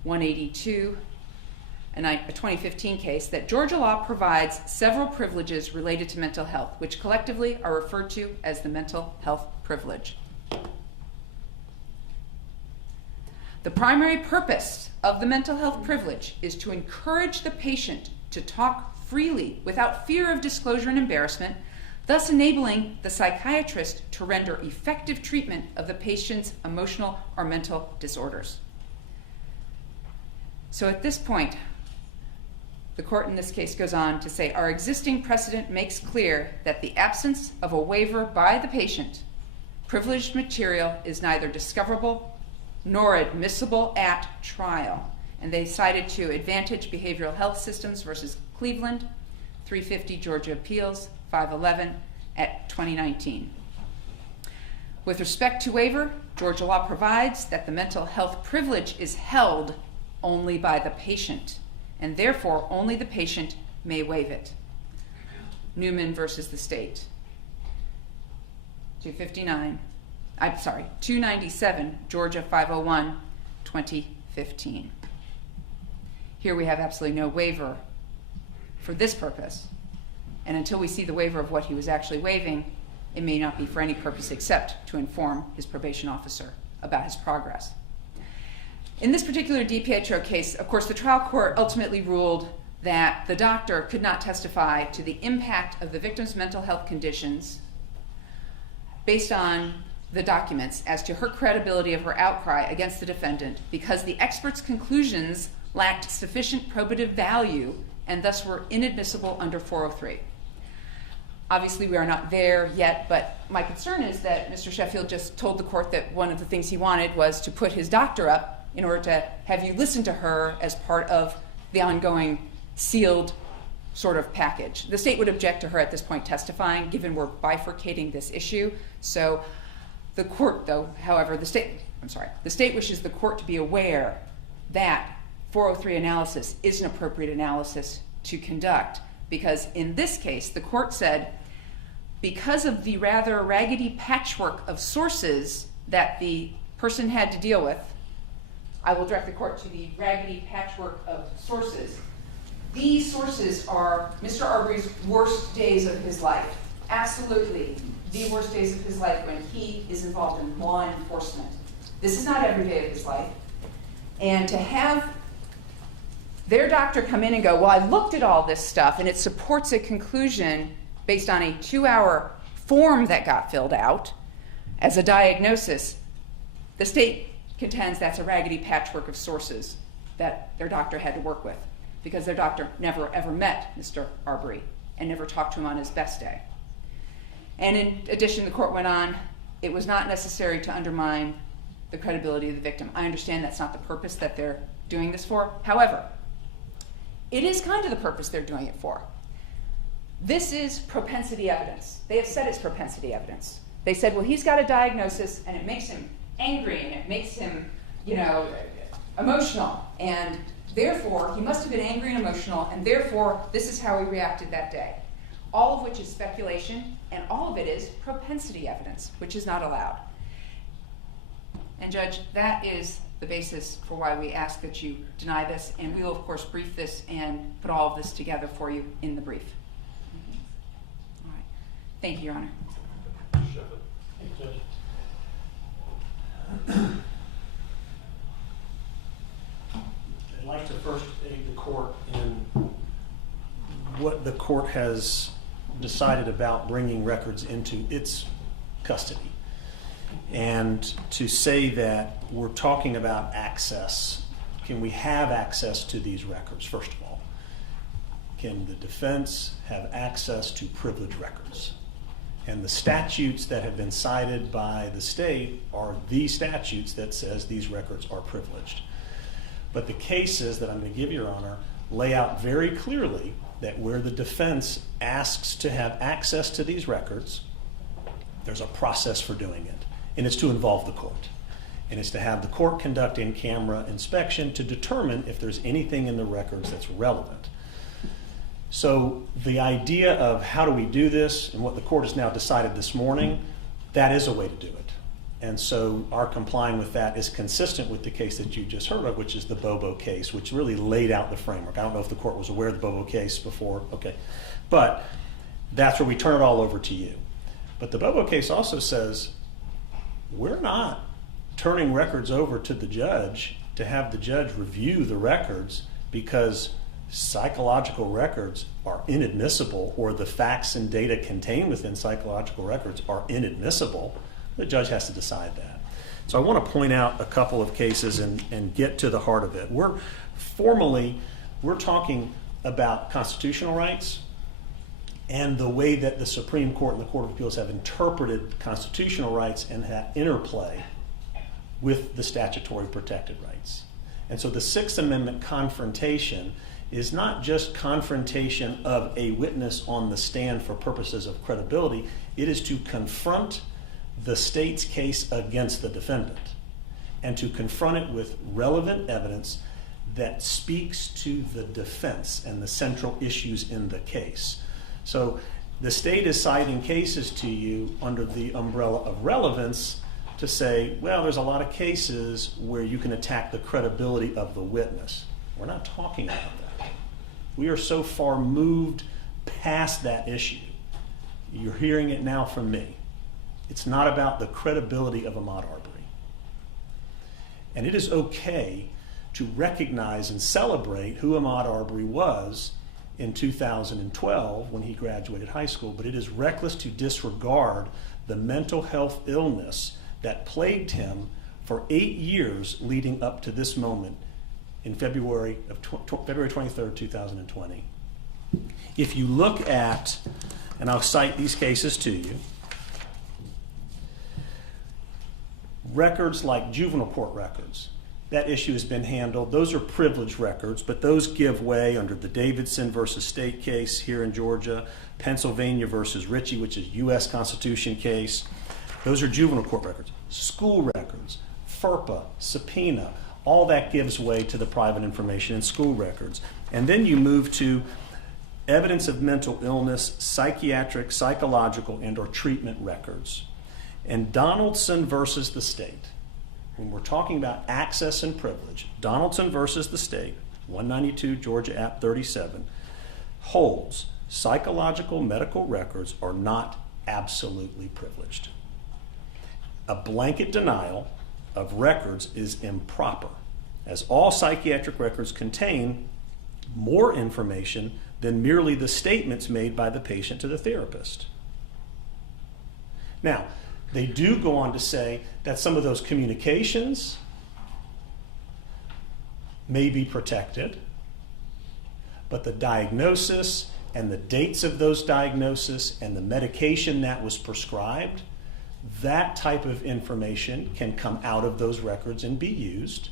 182, a 2015 case, that Georgia law provides several privileges related to mental health, which collectively are referred to as the mental health privilege. The primary purpose of the mental health privilege is to encourage the patient to talk freely without fear of disclosure and embarrassment, thus enabling the psychiatrist to render effective treatment of the patient's emotional or mental disorders. So at this point, the court in this case goes on to say, our existing precedent makes clear that the absence of a waiver by the patient, privileged material is neither discoverable nor admissible at trial. And they cited to Advantage Behavioral Health Systems versus Cleveland, 350 Georgia Appeals, 511 at 2019. With respect to waiver, Georgia law provides that the mental health privilege is held only by the patient, and therefore only the patient may waive it. Newman versus the state. 297, Georgia 501, 2015. Here we have absolutely no waiver for this purpose. And until we see the waiver of what he was actually waiving, it may not be for any purpose except to inform his probation officer about his progress. In this particular DiPietro case, of course, the trial court ultimately ruled that the doctor could not testify to the impact of the victim's mental health conditions based on the documents as to her credibility of her outcry against the defendant because the expert's conclusions lacked sufficient probative value and thus were inadmissible under 403. Obviously, we are not there yet, but my concern is that Mr. Sheffield just told the court that one of the things he wanted was to put his doctor up in order to have you listen to her as part of the ongoing sealed sort of package. The state would object to her at this point testifying, given we're bifurcating this issue. So the court, though, however, the state wishes the court to be aware that 403 analysis is an appropriate analysis to conduct, because in this case, the court said, because of the rather raggedy patchwork of sources that the person had to deal with, I will direct the court to the raggedy patchwork of sources. These sources are Mr. Arbery's worst days of his life. Absolutely the worst days of his life when he is involved in law enforcement. This is not every day of his life. And to have their doctor come in and go, well, I looked at all this stuff and it supports a conclusion based on a 2-hour form that got filled out as a diagnosis, the state contends that's a raggedy patchwork of sources that their doctor had to work with because their doctor never ever met Mr. Arbery and never talked to him on his best day. And in addition, the court went on, it was not necessary to undermine the credibility of the victim. I understand that's not the purpose that they're doing this for. However, it is kind of the purpose they're doing it for. This is propensity evidence. They have said it's propensity evidence. They said, well, he's got a diagnosis and it makes him angry and it makes him, emotional. And therefore, he must have been angry and emotional, and therefore, this is how he reacted that day. All of which is speculation, and all of it is propensity evidence, which is not allowed. And Judge, that is the basis for why we ask that you deny this, and we will, of course, brief this and put all of this together for you in the brief. All right. Thank you, Your Honor. I'd like to first aid the court in what the court has decided about bringing records into its custody. And to say that we're talking about access, can we have access to these records, first of all? Can the defense have access to privileged records? And the statutes that have been cited by the state are the statutes that says these records are privileged. But the cases that I'm going to give, Your Honor, lay out very clearly that where the defense asks to have access to these records, there's a process for doing it. And it's to involve the court. And it's to have the court conduct in-camera inspection to determine if there's anything in the records that's relevant. So the idea of how do we do this and what the court has now decided this morning, that is a way to do it. And so our complying with that is consistent with the case that you just heard of, which is the Bobo case, which really laid out the framework. I don't know if the court was aware of the Bobo case before. Okay. But that's where we turn it all over to you. But the Bobo case also says we're not turning records over to the judge to have the judge review the records because psychological records are inadmissible or the facts and data contained within psychological records are inadmissible. The judge has to decide that. So I want to point out a couple of cases and get to the heart of it. We're talking about constitutional rights and the way that the Supreme Court and the Court of Appeals have interpreted constitutional rights and that interplay with the statutory protected rights. And so the Sixth Amendment confrontation is not just confrontation of a witness on the stand for purposes of credibility. It is to confront the state's case against the defendant and to confront it with relevant evidence that speaks to the defense and the central issues in the case. So the state is citing cases to you under the umbrella of relevance to say, well, there's a lot of cases where you can attack the credibility of the witness. We're not talking about that. We are so far moved past that issue. You're hearing it now from me. It's not about the credibility of Ahmaud Arbery. And it is okay to recognize and celebrate who Ahmaud Arbery was in 2012 when he graduated high school, but it is reckless to disregard the mental health illness that plagued him for 8 years leading up to this moment in February 23rd, 2020. If you look at, and I'll cite these cases to you, records like juvenile court records, that issue has been handled. Those are privileged records, but those give way under the Davidson versus State case here in Georgia, Pennsylvania versus Ritchie, which is U.S. Constitution case. Those are juvenile court records. School records, FERPA, subpoena, all that gives way to the private information in school records. And then you move to evidence of mental illness, psychiatric, psychological, and or treatment records. And Donaldson versus the state, when we're talking about access and privilege, Donaldson versus the state, 192 Georgia App 37, holds psychological medical records are not absolutely privileged. A blanket denial of records is improper, as all psychiatric records contain more information than merely the statements made by the patient to the therapist. Now, they do go on to say that some of those communications may be protected, but the diagnosis and the dates of those diagnoses and the medication that was prescribed, that type of information can come out of those records and be used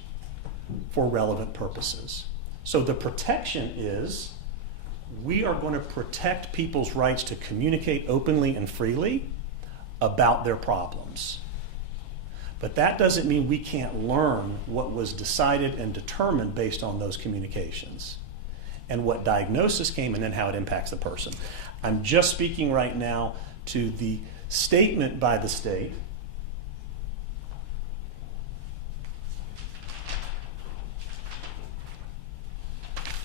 for relevant purposes. So the protection is, we are going to protect people's rights to communicate openly and freely about their problems. But that doesn't mean we can't learn what was decided and determined based on those communications and what diagnosis came and then how it impacts the person. I'm just speaking right now to the statement by the state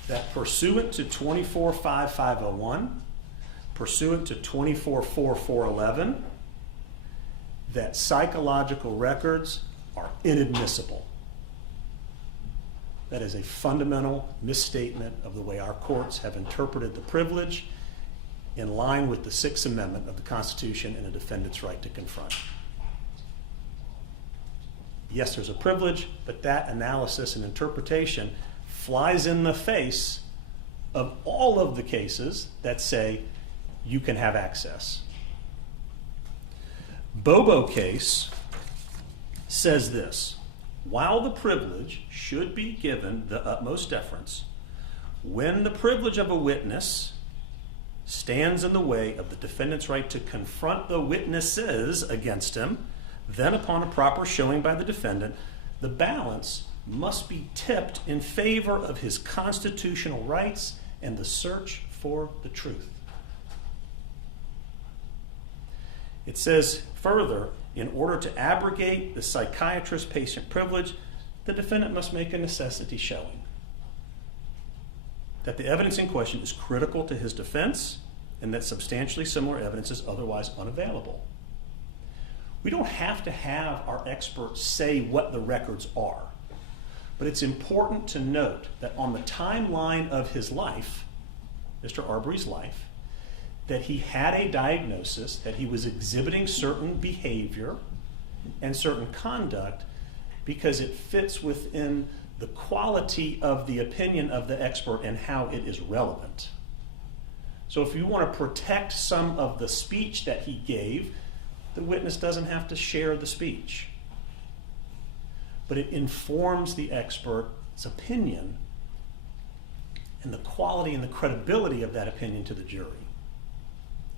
that pursuant to 24.5501, pursuant to 24.4411, that psychological records are inadmissible. That is a fundamental misstatement of the way our courts have interpreted the privilege in line with the Sixth Amendment of the Constitution and a defendant's right to confront. Yes, there's a privilege, but that analysis and interpretation flies in the face of all of the cases that say you can have access. Bobo case says this: while the privilege should be given the utmost deference, when the privilege of a witness stands in the way of the defendant's right to confront the witnesses against him, then upon a proper showing by the defendant, the balance must be tipped in favor of his constitutional rights and the search for the truth. It says further, in order to abrogate the psychiatrist-patient privilege, the defendant must make a necessity showing that the evidence in question is critical to his defense and that substantially similar evidence is otherwise unavailable. We don't have to have our experts say what the records are, but it's important to note that on the timeline of his life, Mr. Arbery's life, that he had a diagnosis, that he was exhibiting certain behavior and certain conduct because it fits within the quality of the opinion of the expert and how it is relevant. So if you want to protect some of the speech that he gave, the witness doesn't have to share the speech. But it informs the expert's opinion and the quality and the credibility of that opinion to the jury.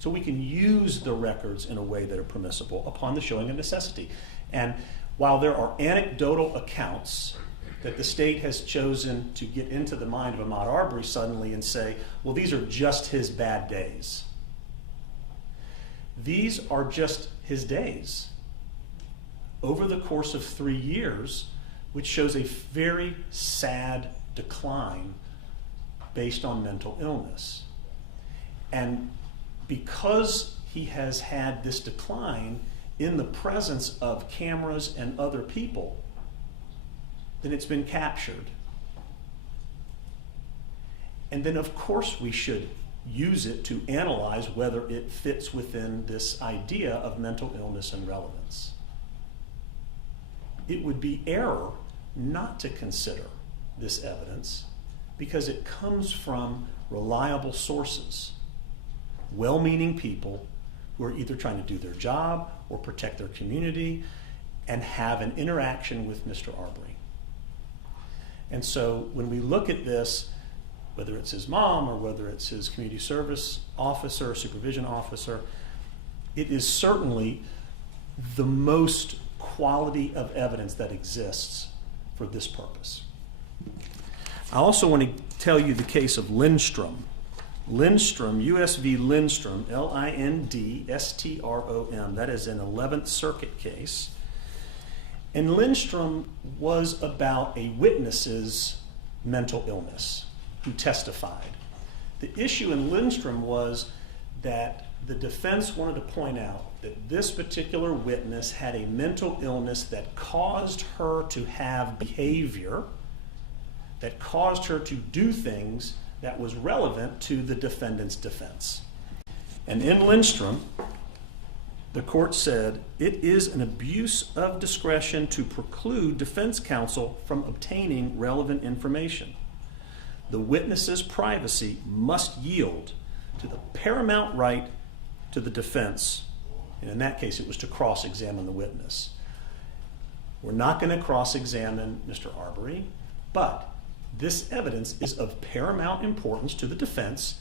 So we can use the records in a way that are permissible upon the showing of necessity. And while there are anecdotal accounts that the state has chosen to get into the mind of Ahmaud Arbery suddenly and say, well, these are just his bad days. These are just his days over the course of 3 years, which shows a very sad decline based on mental illness. And because he has had this decline in the presence of cameras and other people, then it's been captured. And then of course we should use it to analyze whether it fits within this idea of mental illness and relevance. It would be error not to consider this evidence because it comes from reliable sources, well-meaning people who are either trying to do their job or protect their community and have an interaction with Mr. Arbery. And so when we look at this, whether it's his mom or whether it's his community service officer, supervision officer, it is certainly the most quality of evidence that exists for this purpose. I also want to tell you the case of Lindstrom. Lindstrom, U.S. v. Lindstrom, Lindstrom, that is an 11th Circuit case. And Lindstrom was about a witness's mental illness who testified. The issue in Lindstrom was that the defense wanted to point out that this particular witness had a mental illness that caused her to have behavior, that caused her to do things that was relevant to the defendant's defense. And in Lindstrom, the court said, it is an abuse of discretion to preclude defense counsel from obtaining relevant information. The witness's privacy must yield to the paramount right to the defense. And in that case, it was to cross-examine the witness. We're not going to cross-examine Mr. Arbery, but this evidence is of paramount importance to the defense,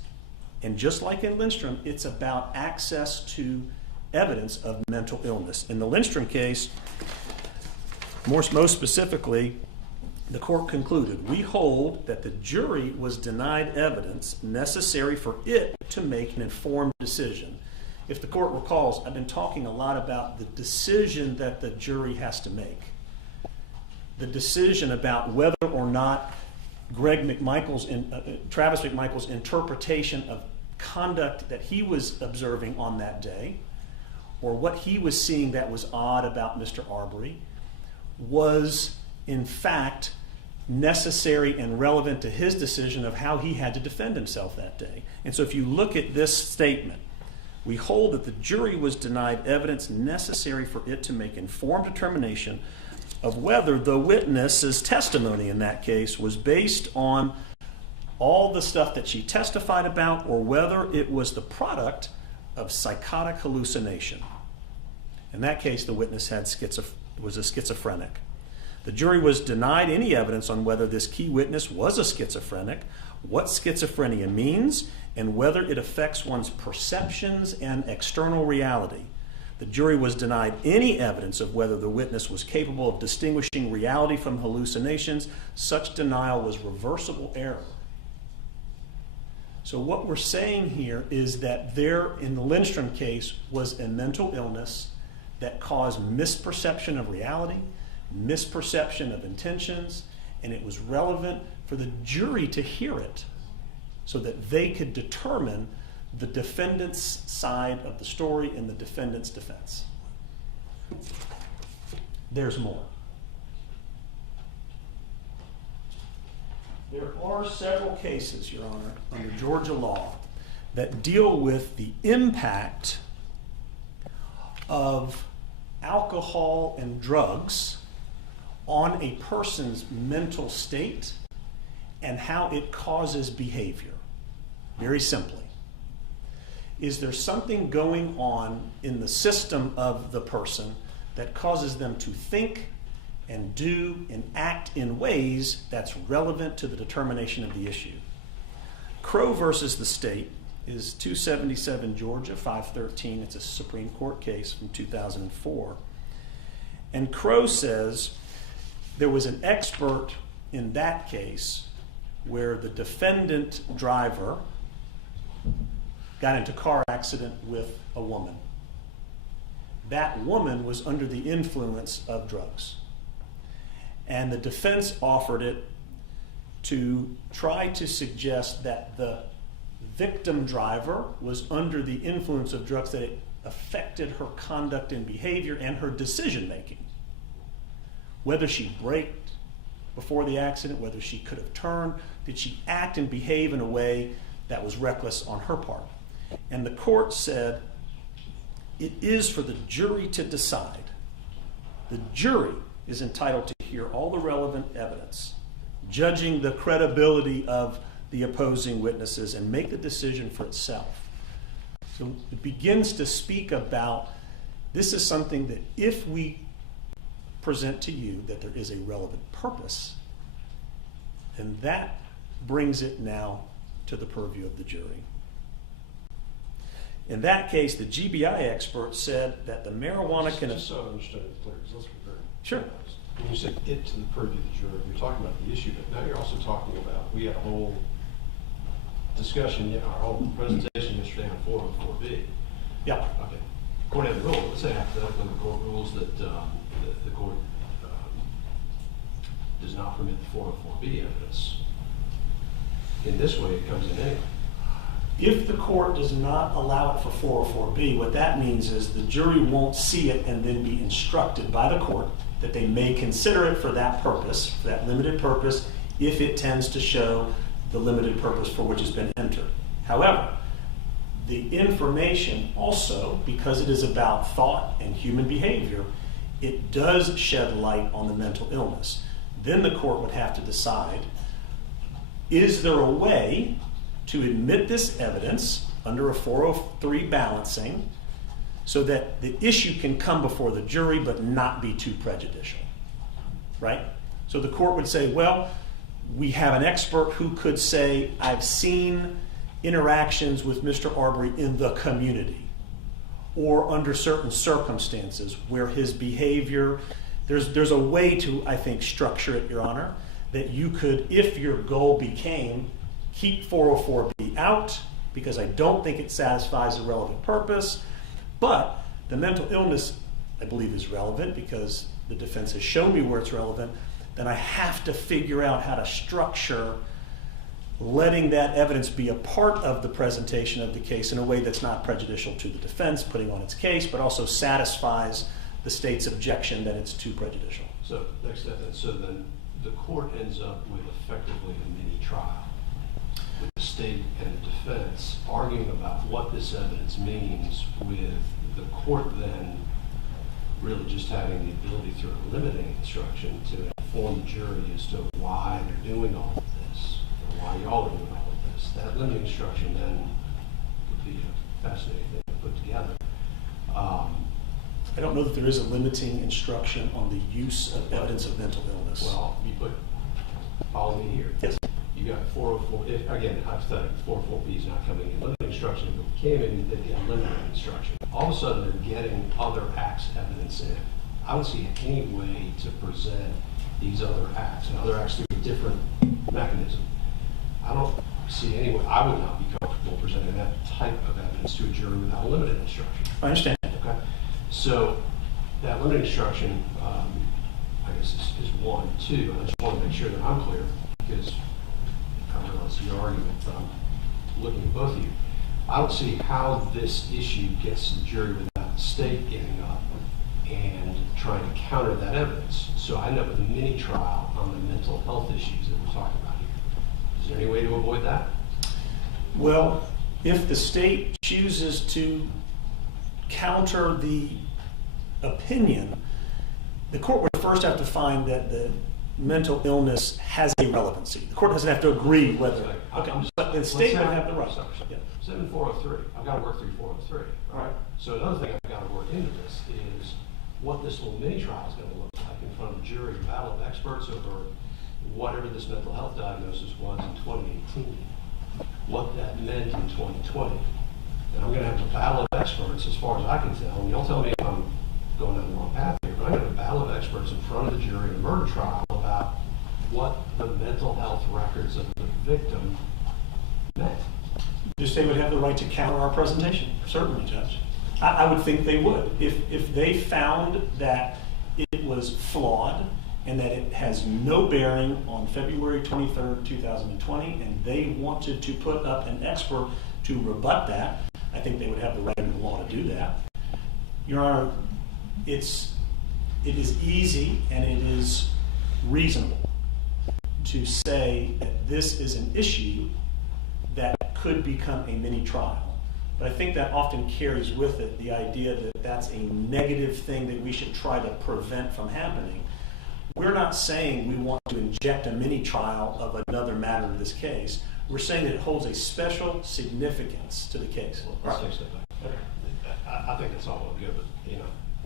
and just like in Lindstrom, it's about access to evidence of mental illness. In the Lindstrom case, most specifically, the court concluded, we hold that the jury was denied evidence necessary for it to make an informed decision. If the court recalls, I've been talking a lot about the decision that the jury has to make. The decision about whether or not Travis McMichael's interpretation of conduct that he was observing on that day, or what he was seeing that was odd about Mr. Arbery, was in fact necessary and relevant to his decision of how he had to defend himself that day. And so if you look at this statement, we hold that the jury was denied evidence necessary for it to make informed determination of whether the witness's testimony in that case was based on all the stuff that she testified about or whether it was the product of psychotic hallucination. In that case, the witness was a schizophrenic. The jury was denied any evidence on whether this key witness was a schizophrenic, what schizophrenia means, and whether it affects one's perceptions and external reality. The jury was denied any evidence of whether the witness was capable of distinguishing reality from hallucinations. Such denial was reversible error. So what we're saying here is that there, in the Lindstrom case, was a mental illness that caused misperception of reality, misperception of intentions, and it was relevant for the jury to hear it so that they could determine the defendant's side of the story and the defendant's defense. There's more. There are several cases, Your Honor, under Georgia law that deal with the impact of alcohol and drugs on a person's mental state and how it causes behavior. Very simply. Is there something going on in the system of the person that causes them to think and do and act in ways that's relevant to the determination of the issue? Crow versus the state is 277 Georgia 513. It's a Supreme Court case from 2004. And Crow says there was an expert in that case where the defendant driver got into a car accident with a woman. That woman was under the influence of drugs. And the defense offered it to try to suggest that the victim driver was under the influence of drugs, that it affected her conduct and behavior and her decision making. Whether she braked before the accident, whether she could have turned, did she act and behave in a way that was reckless on her part? And the court said it is for the jury to decide. The jury is entitled to hear all the relevant evidence, judging the credibility of the opposing witnesses, and make the decision for itself. So it begins to speak about, this is something that if we present to you that there is a relevant purpose, and that brings it now to the purview of the jury. In that case, the GBI expert said that the marijuana can... Just so I understand it clearly, let's be very... Sure. When you said it to the purview of the jury, you're talking about the issue, but now you're also talking about, we had a whole discussion, our whole presentation yesterday on 404B. Yeah. Okay. According to the rule, let's say hypothetically the court rules that the court does not permit the 404B evidence. In this way, it comes in anyway. If the court does not allow it for 404B, what that means is the jury won't see it and then be instructed by the court that they may consider it for that purpose, for that limited purpose, if it tends to show the limited purpose for which it's been entered. However, the information also, because it is about thought and human behavior, it does shed light on the mental illness. Then the court would have to decide, is there a way to admit this evidence under a 403 balancing so that the issue can come before the jury but not be too prejudicial, right? So the court would say, well, we have an expert who could say, I've seen interactions with Mr. Arbery in the community or under certain circumstances where his behavior, there's a way to, I think, structure it, Your Honor, that you could, if your goal became keep 404B out because I don't think it satisfies the relevant purpose, but the mental illness, I believe, is relevant because the defense has shown me where it's relevant, then I have to figure out how to structure letting that evidence be a part of the presentation of the case in a way that's not prejudicial to the defense putting on its case, but also satisfies the state's objection that it's too prejudicial. So next step then, so then the court ends up with effectively a mini trial with the state and the defense arguing about what this evidence means, with the court then really just having the ability through a limiting instruction to inform the jury as to why they're doing all of this, or why y'all are doing all of this. That limiting instruction then would be a fascinating thing to put together. I don't know that there is a limiting instruction on the use of evidence of mental illness. Well, you put, follow me here. Yes. You got 404, again, hypothetically, 404B is not coming in. Limiting instruction, if it came in, they'd get limiting instruction. All of a sudden, they're getting other acts evidence in. I would see any way to present these other acts, and other acts through a different mechanism. I don't see any way, I would not be comfortable presenting that type of evidence to a jury without a limited instruction. I understand. Okay? So, that limited instruction, I guess, is one. Two, I just want to make sure that I'm clear, because I realize your argument, but I'm looking at both of you. I don't see how this issue gets to the jury without the state getting up and trying to counter that evidence. So I end up with a mini trial on the mental health issues that we're talking about here. Is there any way to avoid that? Well, if the state chooses to counter the opinion, the court would first have to find that the mental illness has a relevancy. The court doesn't have to agree whether, okay, but the state would have the right. Yeah. 7403, I've got to work through 403, right? So another thing I've got to work into this is what this little mini trial is going to look like in front of a jury, a battle of experts over whatever this mental health diagnosis was in 2018, what that meant in 2020. And I'm going to have a battle of experts as far as I can tell, and you'll tell me if I'm going down the wrong path here, but I'm going to have a battle of experts in front of the jury in a murder trial about what the mental health records of the victim meant. The state would have the right to counter our presentation, certainly, Judge. I would think they would. If they found that it was flawed and that it has no bearing on February 23rd, 2020, and they wanted to put up an expert to rebut that, I think they would have the right in the law to do that. Your Honor, it is easy and it is reasonable to say that this is an issue that could become a mini trial. But I think that often carries with it the idea that that's a negative thing that we should try to prevent from happening. We're not saying we want to inject a mini trial of another matter in this case. We're saying that it holds a special significance to the case. Well, let's take a step back. I think that's all well good, but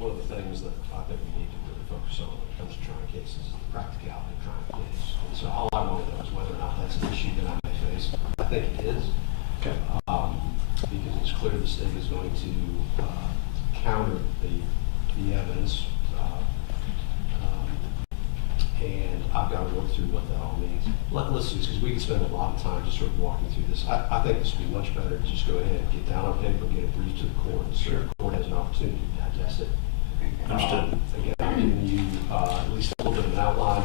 one of the things that I think we need to really focus on when it comes to trying cases is the practicality of trying a case. And so all I want to know is whether or not that's an issue that I may face. I think it is. Okay. Because it's clear the state is going to counter the evidence, and I've got to work through what that all means. Let's do this, because we could spend a lot of time just sort of walking through this. I think this would be much better to just go ahead and get down on paper, get it briefed to the court, so the court has an opportunity to digest it. Understood. Again, I'm giving you at least a little bit of an outline.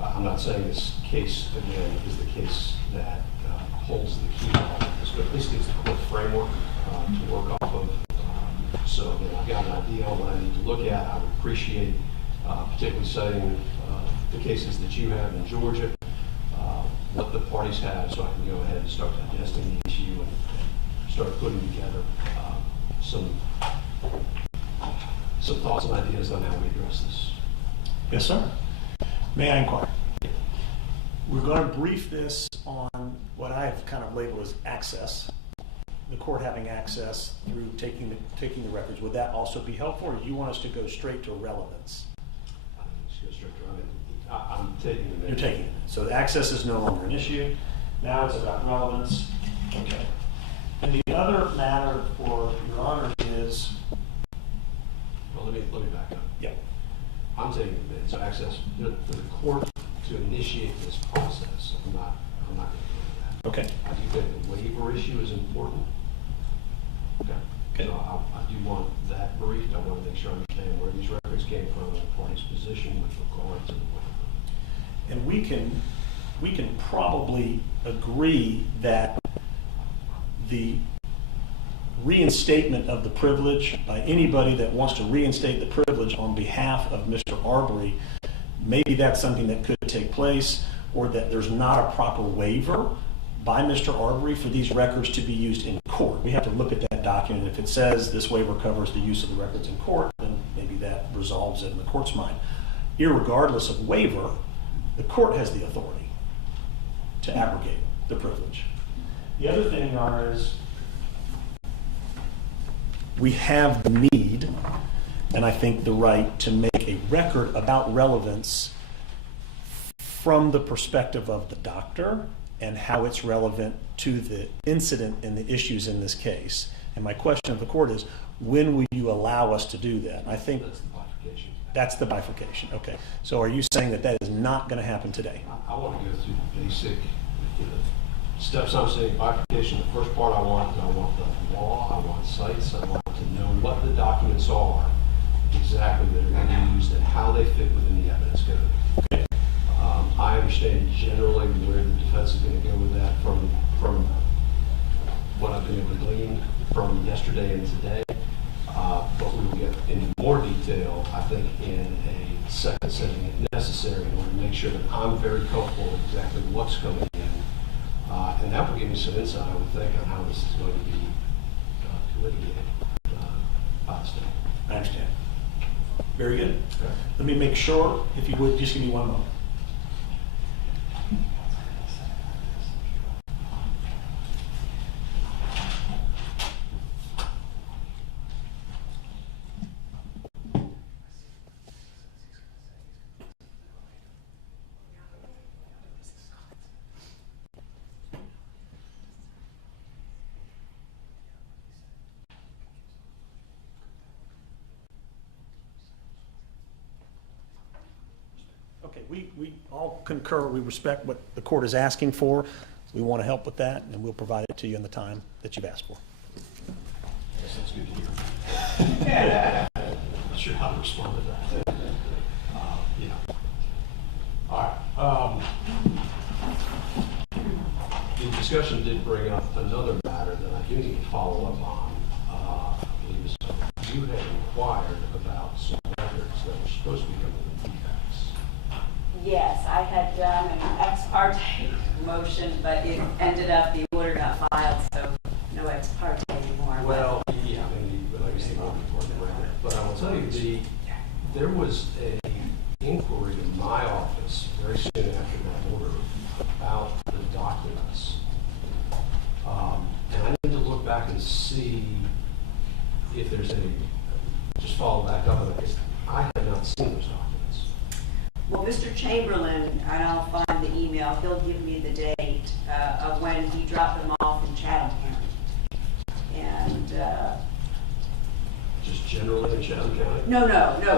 I'm not saying this case, again, is the case that holds the key to all of this, but at least gives the court framework to work off of. So again, I've got an idea on what I need to look at. I would appreciate particularly citing the cases that you have in Georgia, what the parties have, so I can go ahead and start digesting the issue and start putting together some thoughts and ideas on how we address this. Yes, sir. May I inquire? We're going to brief this on what I've kind of labeled as access. The court having access through taking the records. Would that also be helpful, or do you want us to go straight to relevance? I think we should go straight to relevance. I'm taking the minute. You're taking it. So the access is no longer an issue. Now it's about relevance. Okay. And the other matter for Your Honor is. Well, let me back up. Yeah. I'm taking the minute. So access for the court to initiate this process. I'm not going to do that. Okay. I do think the waiver issue is important. Okay. So I do want that briefed. I want to make sure I understand where these records came from and the party's position with regard to the waiver. And we can probably agree that the reinstatement of the privilege by anybody that wants to reinstate the privilege on behalf of Mr. Arbery, maybe that's something that could take place, or that there's not a proper waiver by Mr. Arbery for these records to be used in court. We have to look at that document. If it says this waiver covers the use of the records in court, then maybe that resolves it in the court's mind. Irregardless of waiver, the court has the authority to abrogate the privilege. The other thing, Your Honor, is we have the need, and I think the right, to make a record about relevance from the perspective of the doctor and how it's relevant to the incident and the issues in this case. And my question of the court is, when will you allow us to do that? I think That's the bifurcation. that's the bifurcation. Okay. So are you saying that that is not going to happen today? I want to go through the basic steps. I'm saying bifurcation. The first part I want the law, I want cites, I want to know what the documents are exactly that are going to be used and how they fit within the evidence code. Okay. I understand generally where the defense is going to go with that from what I've been able to glean from yesterday and today. But we will get into more detail, I think, in a second setting if necessary in order to make sure that I'm very comfortable with exactly what's coming in. And that will give me some insight, I would think, on how this is going to be litigated by the state. I understand. Very good. Let me make sure, if you would, just give me one moment. Okay, we all concur, we respect what the court is asking for. We want to help with that, and we'll provide it to you in the time that you've asked for. Yes, that's good to hear. Not sure how to respond to that. You know. All right. The discussion did bring up another matter that I do need to follow up on. I believe is you had inquired about some records that were supposed to be coming in defects. Yes, I had done an ex parte motion, but it ended up, the order got filed, so no ex parte anymore. Well, yeah, I mean, but like I say, but I will tell you, there was a inquiry in my office very soon after that order about the documents. And I need to look back and see if there's any, just follow back up on it. I have not seen those documents. Well, Mr. Chamberlain, and I'll find the email, he'll give me the date of when he dropped them off in Chatham County. And, Just generally in Chatham County? no,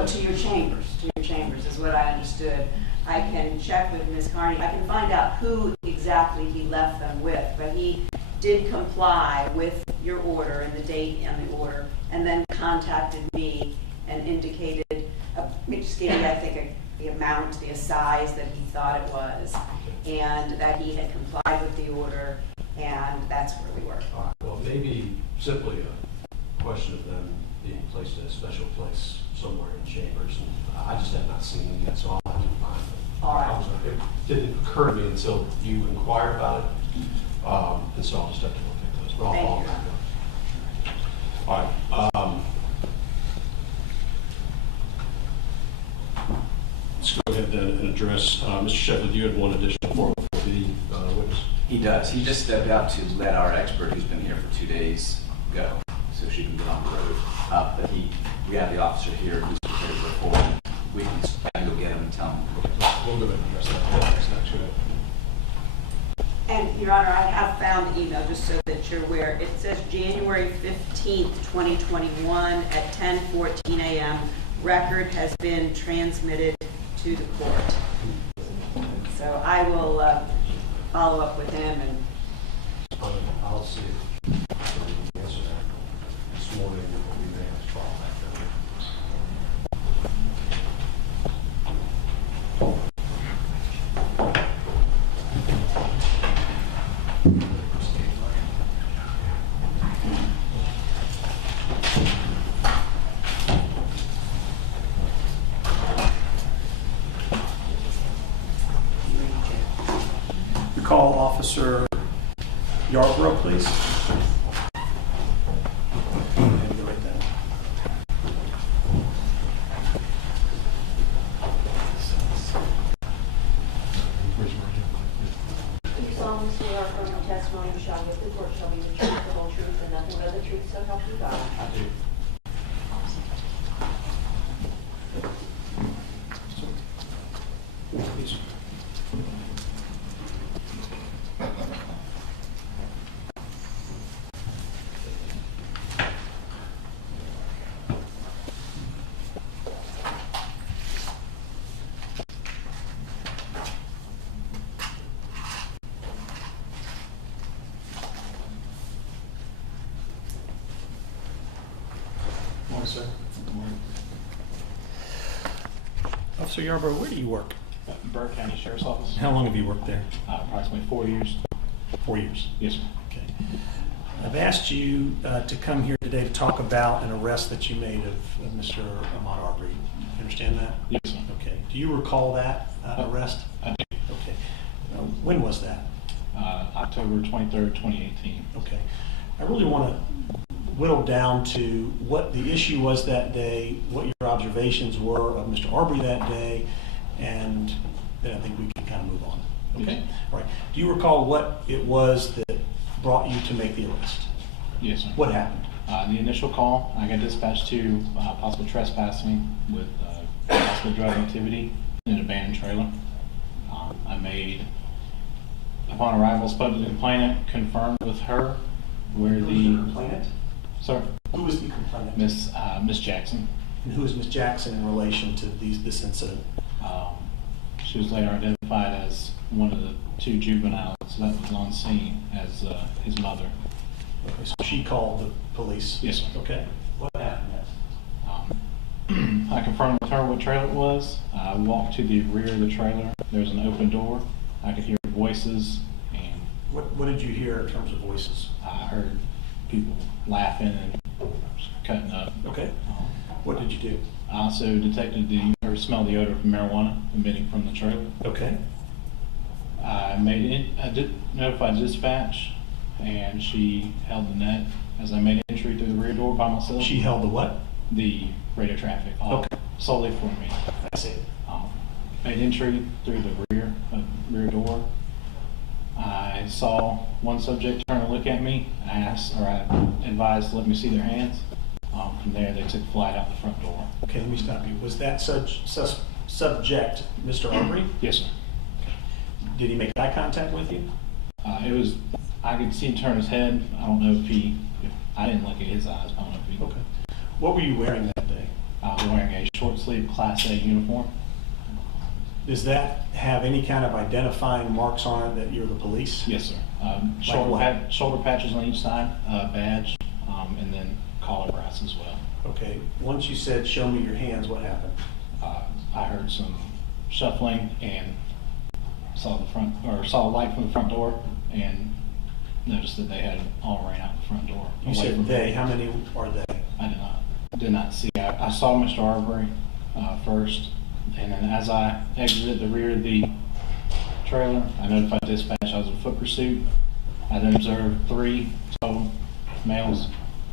to your chambers is what I understood. I can check with Ms. Carney. I can find out who exactly he left them with, but he did comply with your order and the date and the order, and then contacted me and indicated, just gave me, I think, the amount, the size that he thought it was, and that he had complied with the order, and that's where we were. All right, well, maybe simply a question of them being placed in a special place somewhere in chambers, and I just have not seen them yet, so I didn't find them. All right. It didn't occur to me until you inquired about it, and so I'll just have to look at those, but I'll follow back up. All right. Let's go ahead then and address, Mr. Shepard, you had one additional 404B witness. He does. He just stepped out to let our expert, who's been here for 2 days, go, so she can get on the road. But we have the officer here who's prepared to report. We can go get him and tell him. We'll go ahead and address that. That's not true. And, Your Honor, I have found the email, just so that you're aware. It says January 15th, 2021 at 10:14 a.m. Record has been transmitted to the court. So I will follow up with him and I'll see if I can answer that this morning, but we may have to follow back up. Call Officer Yarborough, please. And go right there. Do you solemnly swear affirm the testimony you shall give the court shall be the truth, the whole truth, and nothing but the truth, so help you God? I do. Please. Morning, sir. Officer Yarborough, where do you work? Burke County Sheriff's Office. How long have you worked there? Approximately 4 years. 4 years. Yes, sir. Okay. I've asked you to come here today to talk about an arrest that you made of Mr. Ahmaud Arbery. You understand that? Yes, sir. Okay. Do you recall that arrest? I do. Okay. When was that? October 23rd, 2018. Okay. I really want to whittle down to what the issue was that day, what your observations were of Mr. Arbery that day, and then I think we can kind of move on. Okay? All right. Do you recall what it was that brought you to make the arrest? Yes, sir. What happened? The initial call, I got dispatched to possible trespassing with possible drug activity in an abandoned trailer. I made, upon arrival, spoke to the complainant, confirmed with her where Who was the complainant? Sir? Who was the complainant? Miss Jackson. And who is Miss Jackson in relation to this incident? She was later identified as one of the two juveniles that was on scene as his mother. Okay, so she called the police? Yes, sir. Okay. What happened next? I confirmed with her what trailer it was. I walked to the rear of the trailer. There's an open door. I could hear voices. And What did you hear in terms of voices? I heard people laughing and cutting up. Okay. What did you do? I also detected smelled the odor of marijuana emitting from the trailer. Okay. I did notify dispatch, and she held the net as I made entry through the rear door by myself. She held the what? The radio traffic, Okay. solely for me. I see. Made entry through the rear door. I saw one subject turn to look at me. I advised to let me see their hands. From there, they took flight out the front door. Okay, let me stop you. Was that subject Mr. Arbery? Yes, sir. Did he make eye contact with you? I could see him turn his head. I don't know if I didn't look at his eyes. I don't know if he. Okay. What were you wearing that day? I was wearing a short sleeve Class A uniform. Does that have any kind of identifying marks on it that you're the police? Yes, sir. Shoulder patches on each side, badge, and then collar brass as well. Okay. Once you said, "Show me your hands," what happened? I heard some shuffling and saw a light from the front door and noticed that they had all ran out the front door. You said they. How many are they? I did not see. I saw Mr. Arbery first, and then as I exited the rear of the trailer, I notified dispatch I was in foot pursuit. I then observed 3 total males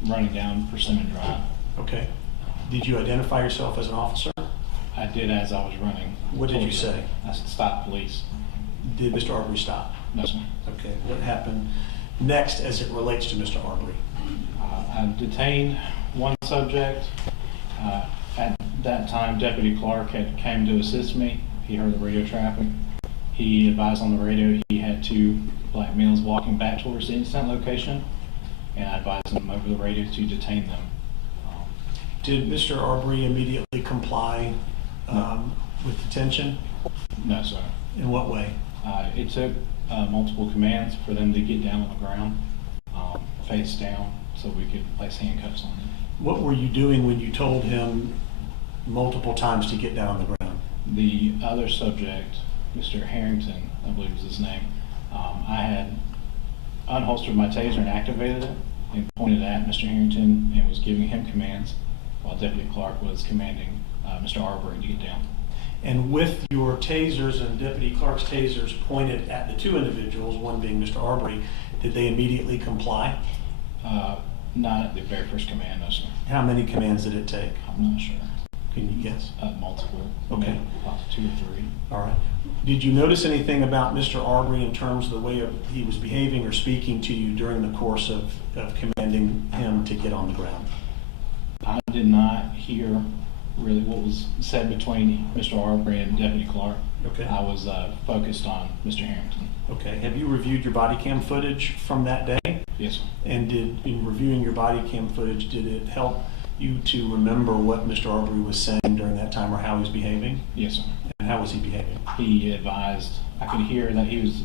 running down Persimmon Drive. Okay. Did you identify yourself as an officer? I did as I was running. What did you say? I said, "Stop, police." Did Mr. Arbery stop? No, sir. Okay. What happened next as it relates to Mr. Arbery? I detained one subject. At that time, Deputy Clark came to assist me. He heard the radio traffic. He advised on the radio he had 2 black males walking back towards the incident location, and I advised him over the radio to detain them. Did Mr. Arbery immediately comply with detention? No, sir. In what way? It took multiple commands for them to get down on the ground, face down, so we could place handcuffs on them. What were you doing when you told him multiple times to get down on the ground? The other subject, Mr. Harrington, I believe was his name, I had unholstered my taser and activated it and pointed at Mr. Harrington and was giving him commands while Deputy Clark was commanding Mr. Arbery to get down. And with your tasers and Deputy Clark's tasers pointed at the 2 individuals, one being Mr. Arbery, did they immediately comply? Not at the very first command, no, sir. How many commands did it take? I'm not sure. Can you guess? Multiple. Okay. About 2 or 3. All right. Did you notice anything about Mr. Arbery in terms of the way he was behaving or speaking to you during the course of commanding him to get on the ground? I did not hear really what was said between Mr. Arbery and Deputy Clark. Okay. I was focused on Mr. Harrington. Okay. Have you reviewed your body cam footage from that day? Yes, sir. And in reviewing your body cam footage, did it help you to remember what Mr. Arbery was saying during that time or how he was behaving? Yes, sir. And how was he behaving? He advised, I could hear that he was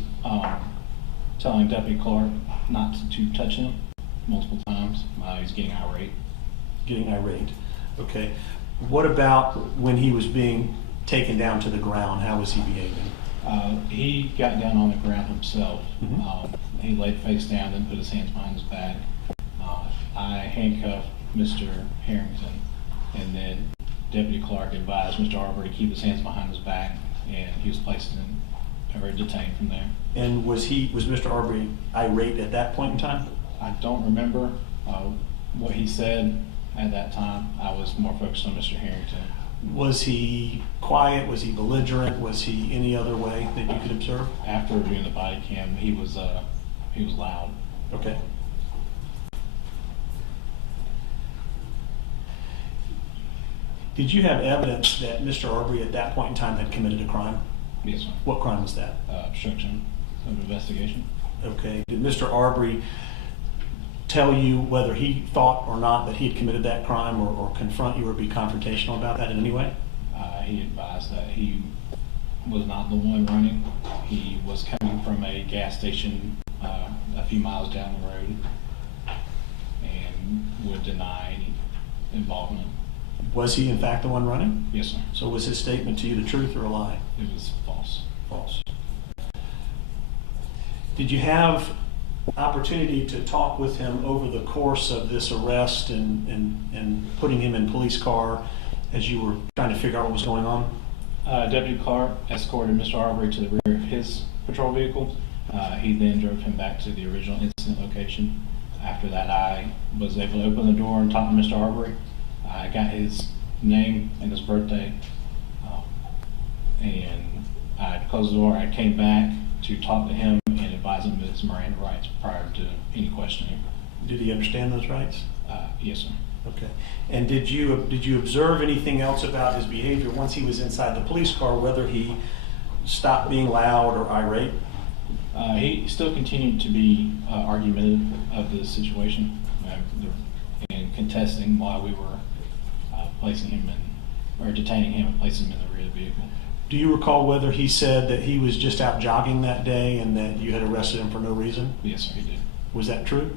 telling Deputy Clark not to touch him multiple times. He was getting irate. Getting irate. Okay. What about when he was being taken down to the ground? How was he behaving? He got down on the ground himself. He laid face down, then put his hands behind his back. I handcuffed Mr. Harrington, and then Deputy Clark advised Mr. Arbery to keep his hands behind his back, and he was placed in or detained from there. And was Mr. Arbery irate at that point in time? I don't remember. what he said at that time. I was more focused on Mr. Harrington. Was he quiet? Was he belligerent? Was he any other way that you could observe? After reviewing the body cam, he was loud. Okay. Did you have evidence that Mr. Arbery at that point in time had committed a crime? Yes, sir. What crime was that? Obstruction of investigation. Okay. Did Mr. Arbery tell you whether he thought or not that he had committed that crime, or confront you or be confrontational about that in any way? He advised that he was not the one running. He was coming from a gas station a few miles down the road and would deny any involvement. Was he in fact the one running? Yes, sir. So was his statement to you the truth or a lie? It was false. False. Did you have opportunity to talk with him over the course of this arrest and putting him in police car as you were trying to figure out what was going on? Deputy Clark escorted Mr. Arbery to the rear of his patrol vehicle. He then drove him back to the original incident location. After that, I was able to open the door and talk to Mr. Arbery. I got his name and his birthday, and I closed the door. I came back to talk to him and advise him of his Miranda rights prior to any questioning. Did he understand those rights? Yes, sir. Okay. And did you observe anything else about his behavior once he was inside the police car, whether he stopped being loud or irate? He still continued to be argumentative of the situation and contesting why we were placing him in, or detaining him and placing him in the rear of the vehicle. Do you recall whether he said that he was just out jogging that day and that you had arrested him for no reason? Yes, sir, he did. Was that true?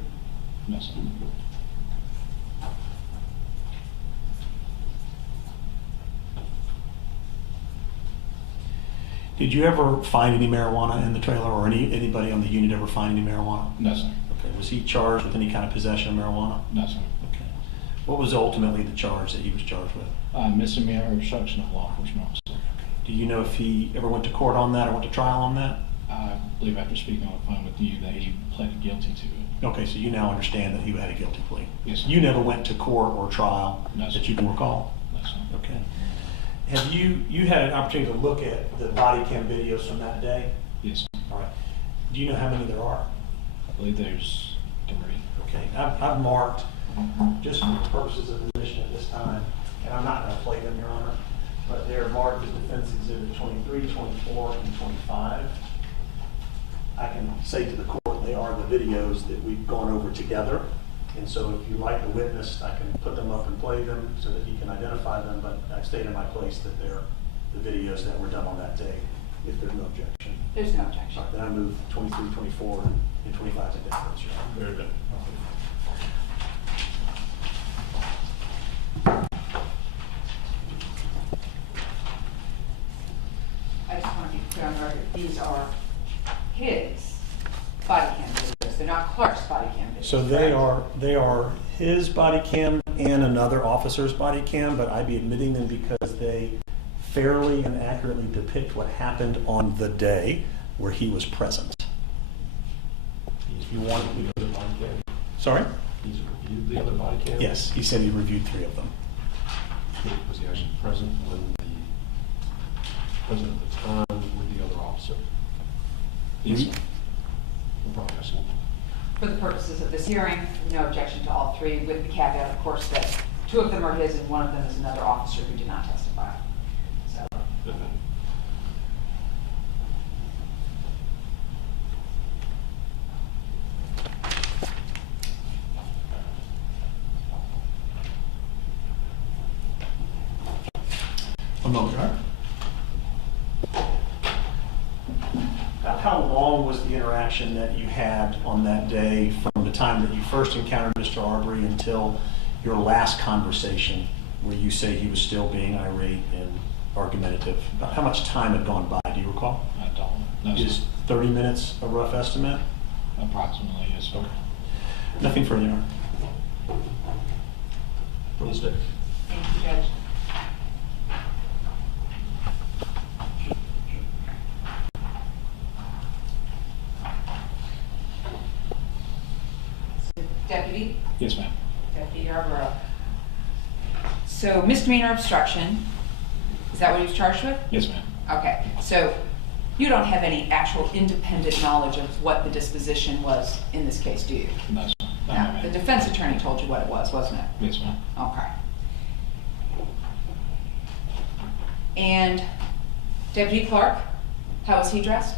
No, sir. Did you ever find any marijuana in the trailer, or anybody on the unit ever find any marijuana? No, sir. Okay. Was he charged with any kind of possession of marijuana? No, sir. Okay. What was ultimately the charge that he was charged with? Misdemeanor obstruction of law enforcement officer. Do you know if he ever went to court on that or went to trial on that? I believe after speaking on the phone with you that he pleaded guilty to it. Okay, so you now understand that he had a guilty plea. Yes, sir. You never went to court or trial No, sir. that you can recall? No, sir. Okay. Have you had an opportunity to look at the body cam videos from that day? Yes, sir. All right. Do you know how many there are? I believe there's 3. Okay. I've marked, just for the purposes of admission at this time, and I'm not going to play them, Your Honor, but they're marked as Defense Exhibit 23, 24, and 25. I can say to the court they are the videos that we've gone over together. And so if you like the witness, I can put them up and play them so that he can identify them, but I've stated in my place that they're the videos that were done on that day, if there's no objection. There's no objection. All right, then I move 23, 24, and 25 to deference, Your Honor. Very good. I just want to be clear on the record, these are his body cam videos. They're not Clark's body cam videos. So they are his body cam and another officer's body cam, but I'd be admitting them because they fairly and accurately depict what happened on the day where he was present. If you want the other body cam, Sorry? he's reviewed the other body cam? Yes, he said he reviewed 3 of them. Was he actually present at the time with the other officer? Yes, sir. No problem, I see. For the purposes of this hearing, no objection to all 3, with the caveat, of course, that 2 of them are his and 1 of them is another officer who did not testify. So, One moment, Your Honor. How long was the interaction that you had on that day from the time that you first encountered Mr. Arbery until your last conversation where you say he was still being irate and argumentative? About how much time had gone by, do you recall? I don't. No, sir. Is 30 minutes a rough estimate? Approximately, yes, sir. Nothing further, Your Honor. From the state. thank you, Judge. Deputy? Yes, ma'am. Okay. So misdemeanor obstruction, is that what he was charged with? Yes, ma'am. Okay, so you don't have any actual independent knowledge of what the disposition was in this case, do you? No, sir. No, No, ma'am. the defense attorney told you what it was, wasn't it? Yes, ma'am. Okay. And Deputy Clark, how was he dressed?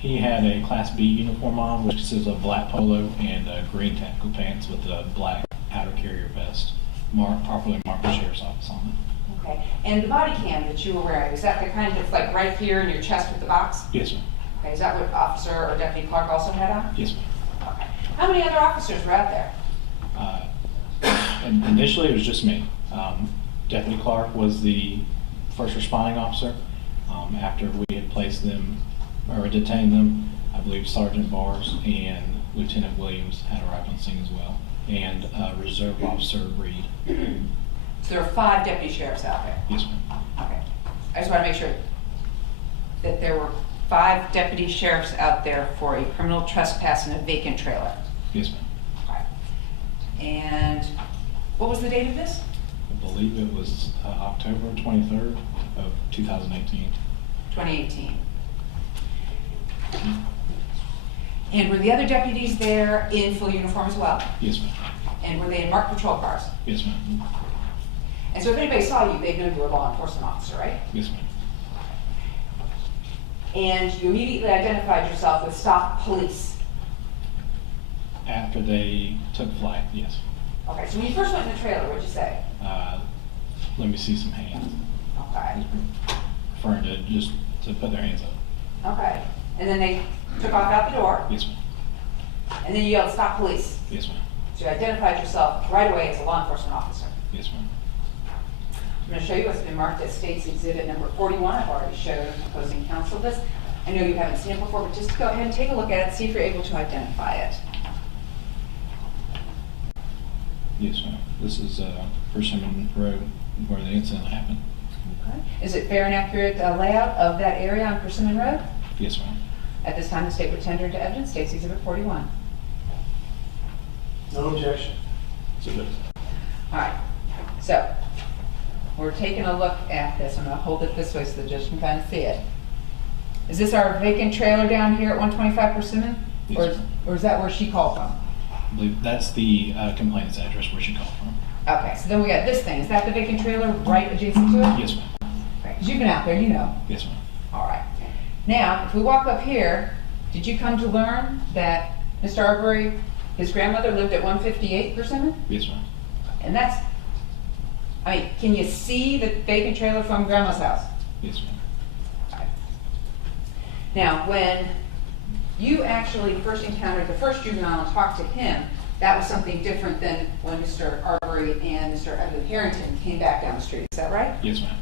He had a Class B uniform on, which consists of black polo and green tactical pants with a black outer carrier vest, properly marked the sheriff's office on it. Okay. And the body cam that you were wearing, is that the kind of like right here in your chest with the box? Yes, ma'am. Okay, is that what Officer or Deputy Clark also had on? Yes, ma'am. Okay. How many other officers were out there? And initially, it was just me. Deputy Clark was the first responding officer. After we had placed them or detained them, I believe Sergeant Bars and Lieutenant Williams had arrived on scene as well, and Reserve Officer Reed. So there were 5 deputy sheriffs out there? Yes, ma'am. Okay. I just want to make sure that there were 5 deputy sheriffs out there for a criminal trespass in a vacant trailer. Yes, ma'am. Okay. And what was the date of this? I believe it was October 23rd of 2018. 2018. And were the other deputies there in full uniform as well? Yes, ma'am. And were they in marked patrol cars? Yes, ma'am. And so if anybody saw you, they'd know you were a law enforcement officer, right? Yes, ma'am. And you immediately identified yourself with Stop Police. After they took flight, yes. Okay, so when you first went in the trailer, what'd you say? Let me see some hands. Okay. Referring to just to put their hands up. Okay. And then they took off out the door, Yes, ma'am. and then you yelled, "Stop police." Yes, ma'am. So you identified yourself right away as a law enforcement officer. Yes, ma'am. I'm going to show you what's been marked as State's Exhibit number 41. I've already showed opposing counsel this. I know you haven't seen it before, but just go ahead and take a look at it, see if you're able to identify it. Yes, ma'am. This is Persimmon Road where the incident happened. Okay. Is it fair and accurate layout of that area on Persimmon Road? Yes, ma'am. At this time, the state would tender into evidence State's Exhibit 41. No objection. Submit. All right. So we're taking a look at this. I'm going to hold it this way so the judge can kind of see it. Is this our vacant trailer down here at 125 Persimmon? Yes. Or is that where she called from? I believe that's the complainant's address where she called from. Okay, so then we got this thing. Is that the vacant trailer right adjacent to it? Yes, ma'am. Okay, because you've been out there, you know. Yes, ma'am. All right. Now, if we walk up here, did you come to learn that Mr. Arbery, his grandmother lived at 158 Persimmon? Yes, ma'am. And that's, I mean, can you see the vacant trailer from Grandma's house? Yes, ma'am. Okay. Now, when you actually first encountered the first juvenile and talked to him, that was something different than when Mr. Arbery and Mr. Edwin Harrington came back down the street. Is that right? Yes, ma'am.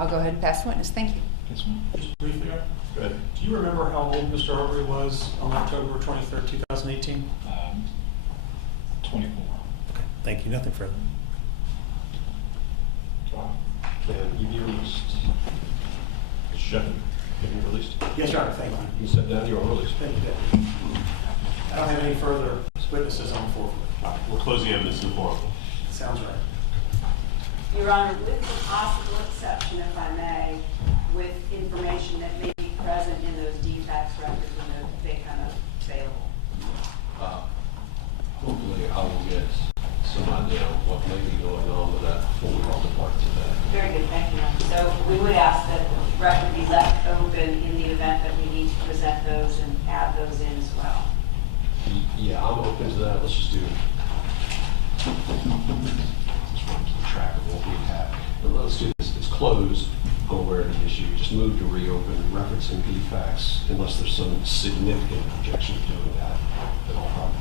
I'll go ahead and pass the witness. Thank you. Yes, ma'am. Just briefly, Go ahead. do you remember how old Mr. Arbery was on October 23rd, 2018? 24. Okay, thank you. Nothing further. And you released. Shepard, have you released? Yes, Your Honor, thank you. You said that you are released. Thank you, Deputy. I don't have any further witnesses on the floor. We'll close the evidence in the forum. Sounds right. Your Honor, with the possible exception, if I may, with information that may be present in those defects records when they come available. Hopefully I will get some idea of what may be going on with that before we all depart today. Very good, thank you. So we would ask that the record be left open in the event that we need to present those and add those in as well. Yeah, I'm open to that. Let's just do it. Just want to keep track of what we have. But let's do this. It's closed. Go where the issue. Just move to reopen, referencing defects, unless there's some significant objection to doing that. Then I'll probably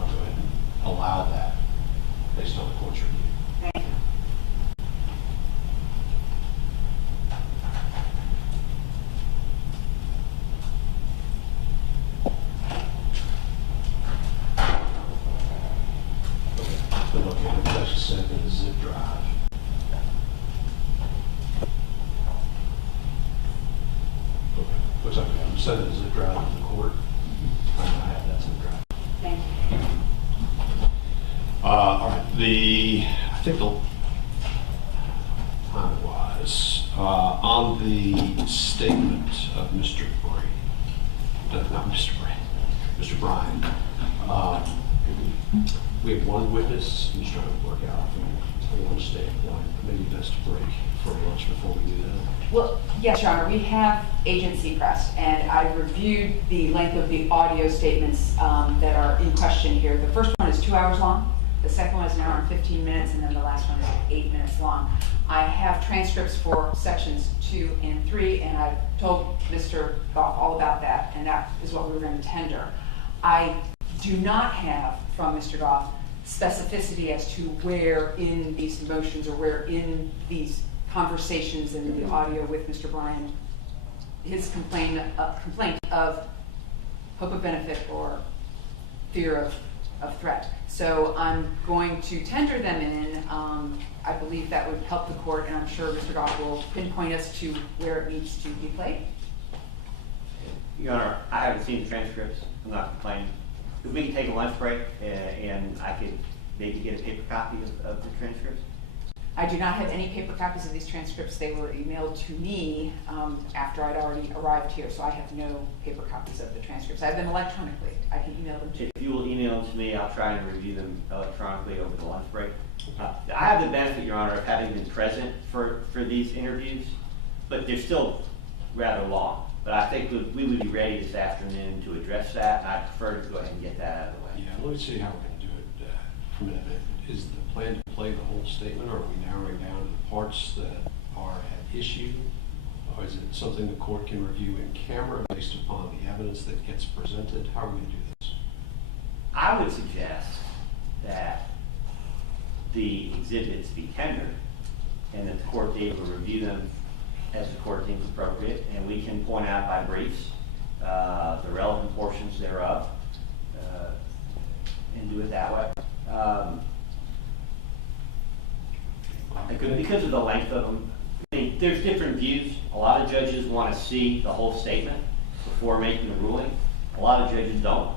I'll go ahead and allow that based on the court's review. Thank you. looks like we have sent it as a drive to the court. I have that as a drive. Thank you. All right, I think the time-wise, on the statement of Mr. Brady, not Mr. Brady, Mr. Bryan, we have one witness who's trying to work out from one standpoint. Maybe best to break for lunch before we do that. Well, yes, Your Honor, we have agency press, and I reviewed the length of the audio statements that are in question here. The first one is 2 hours long, the second one is an hour and 15 minutes, and then the last one is 8 minutes long. I have transcripts for sections 2 and 3, and I've told Mr. Goff all about that, and that is what we were going to tender. I do not have from Mr. Goff specificity as to where in these motions or where in these conversations and the audio with Mr. Bryan, his complaint of hope of benefit or fear of threat. So I'm going to tender them in. I believe that would help the court, and I'm sure Mr. Goff will pinpoint us to where it needs to be played. Your Honor, I haven't seen the transcripts. I'm not complaining. If we could take a lunch break and I could maybe get a paper copy of the transcripts? I do not have any paper copies of these transcripts. They were emailed to me after I'd already arrived here, so I have no paper copies of the transcripts. I have them electronically. I can email them to you. If you will email them to me, I'll try and review them electronically over the lunch break. I have the benefit, Your Honor, of having been present for these interviews, but they're still rather long. But I think we would be ready this afternoon to address that, and I'd prefer to go ahead and get that out of the way. Yeah, let me see how we're going to do it from a minute. Is the plan to play the whole statement, or are we narrowing down to the parts that are at issue? Or is it something the court can review in camera based upon the evidence that gets presented? How are we going to do this? I would suggest that the exhibits be tendered and that the court be able to review them as the court deems appropriate, and we can point out by briefs the relevant portions thereof and do it that way. Because of the length of them, I mean, there's different views. A lot of judges want to see the whole statement before making a ruling. A lot of judges don't.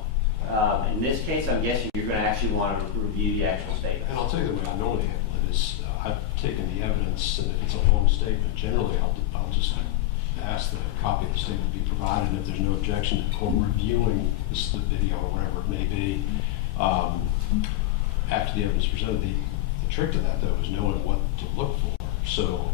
In this case, I'm guessing you're going to actually want to review the actual statement. And I'll tell you the way I normally handle it is I've taken the evidence, and if it's a long statement, generally I'll just ask that a copy of the statement be provided, and if there's no objection to the court reviewing the video or whatever it may be, after the evidence presented. The trick to that, though, is knowing what to look for. So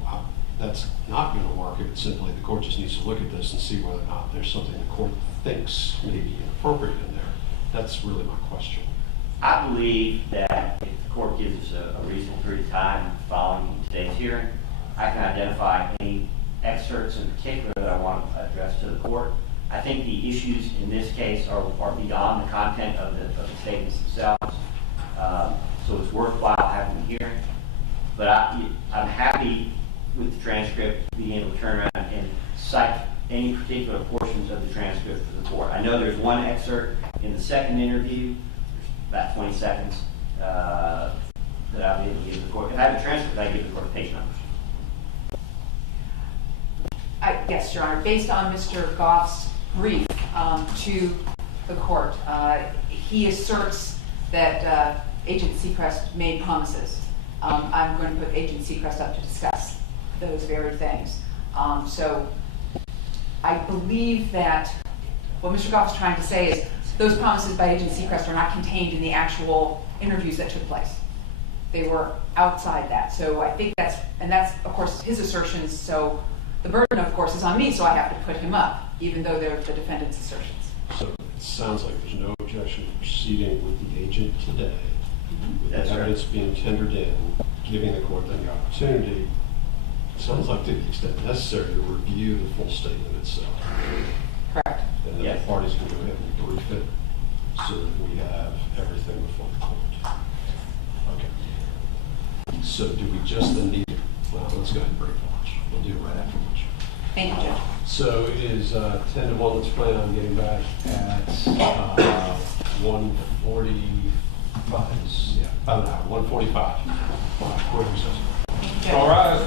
that's not going to work if it's simply the court just needs to look at this and see whether or not there's something the court thinks may be inappropriate in there. That's really my question. I believe that if the court gives us a reasonable period of time following today's hearing, I can identify any excerpts in particular that I want to address to the court. I think the issues in this case are beyond the content of the statements themselves. So it's worthwhile having a hearing. But I'm happy with the transcript being able to turn around and cite any particular portions of the transcript to the court. I know there's one excerpt in the second interview, about 20 seconds, that I'll be able to give the court. If I have a transcript, I give the court page numbers. Yes, Your Honor. Based on Mr. Goff's brief to the court, he asserts that Agent Seacrest made promises. I'm going to put Agent Seacrest up to discuss those very things. So I believe that what Mr. Goff is trying to say is those promises by Agent Seacrest are not contained in the actual interviews that took place. They were outside that. So I think that's of course his assertions. So the burden, of course, is on me, so I have to put him up, even though they're the defendant's assertions. So it sounds like there's no objection to proceeding with the agent today, with That's the evidence right. being tendered in, giving the court then the opportunity, it sounds like to the extent necessary, to review the full statement itself. Correct. And then Yes. the parties can go ahead and brief it so that we have everything before the court. Okay. So do we just then need, well, let's go ahead and break lunch. We'll do it right after lunch. Thank you, Judge. So it is 10 to 1. Let's plan on getting back at 1:45. Yeah, about an hour, 1:45. All right, court recess. All right.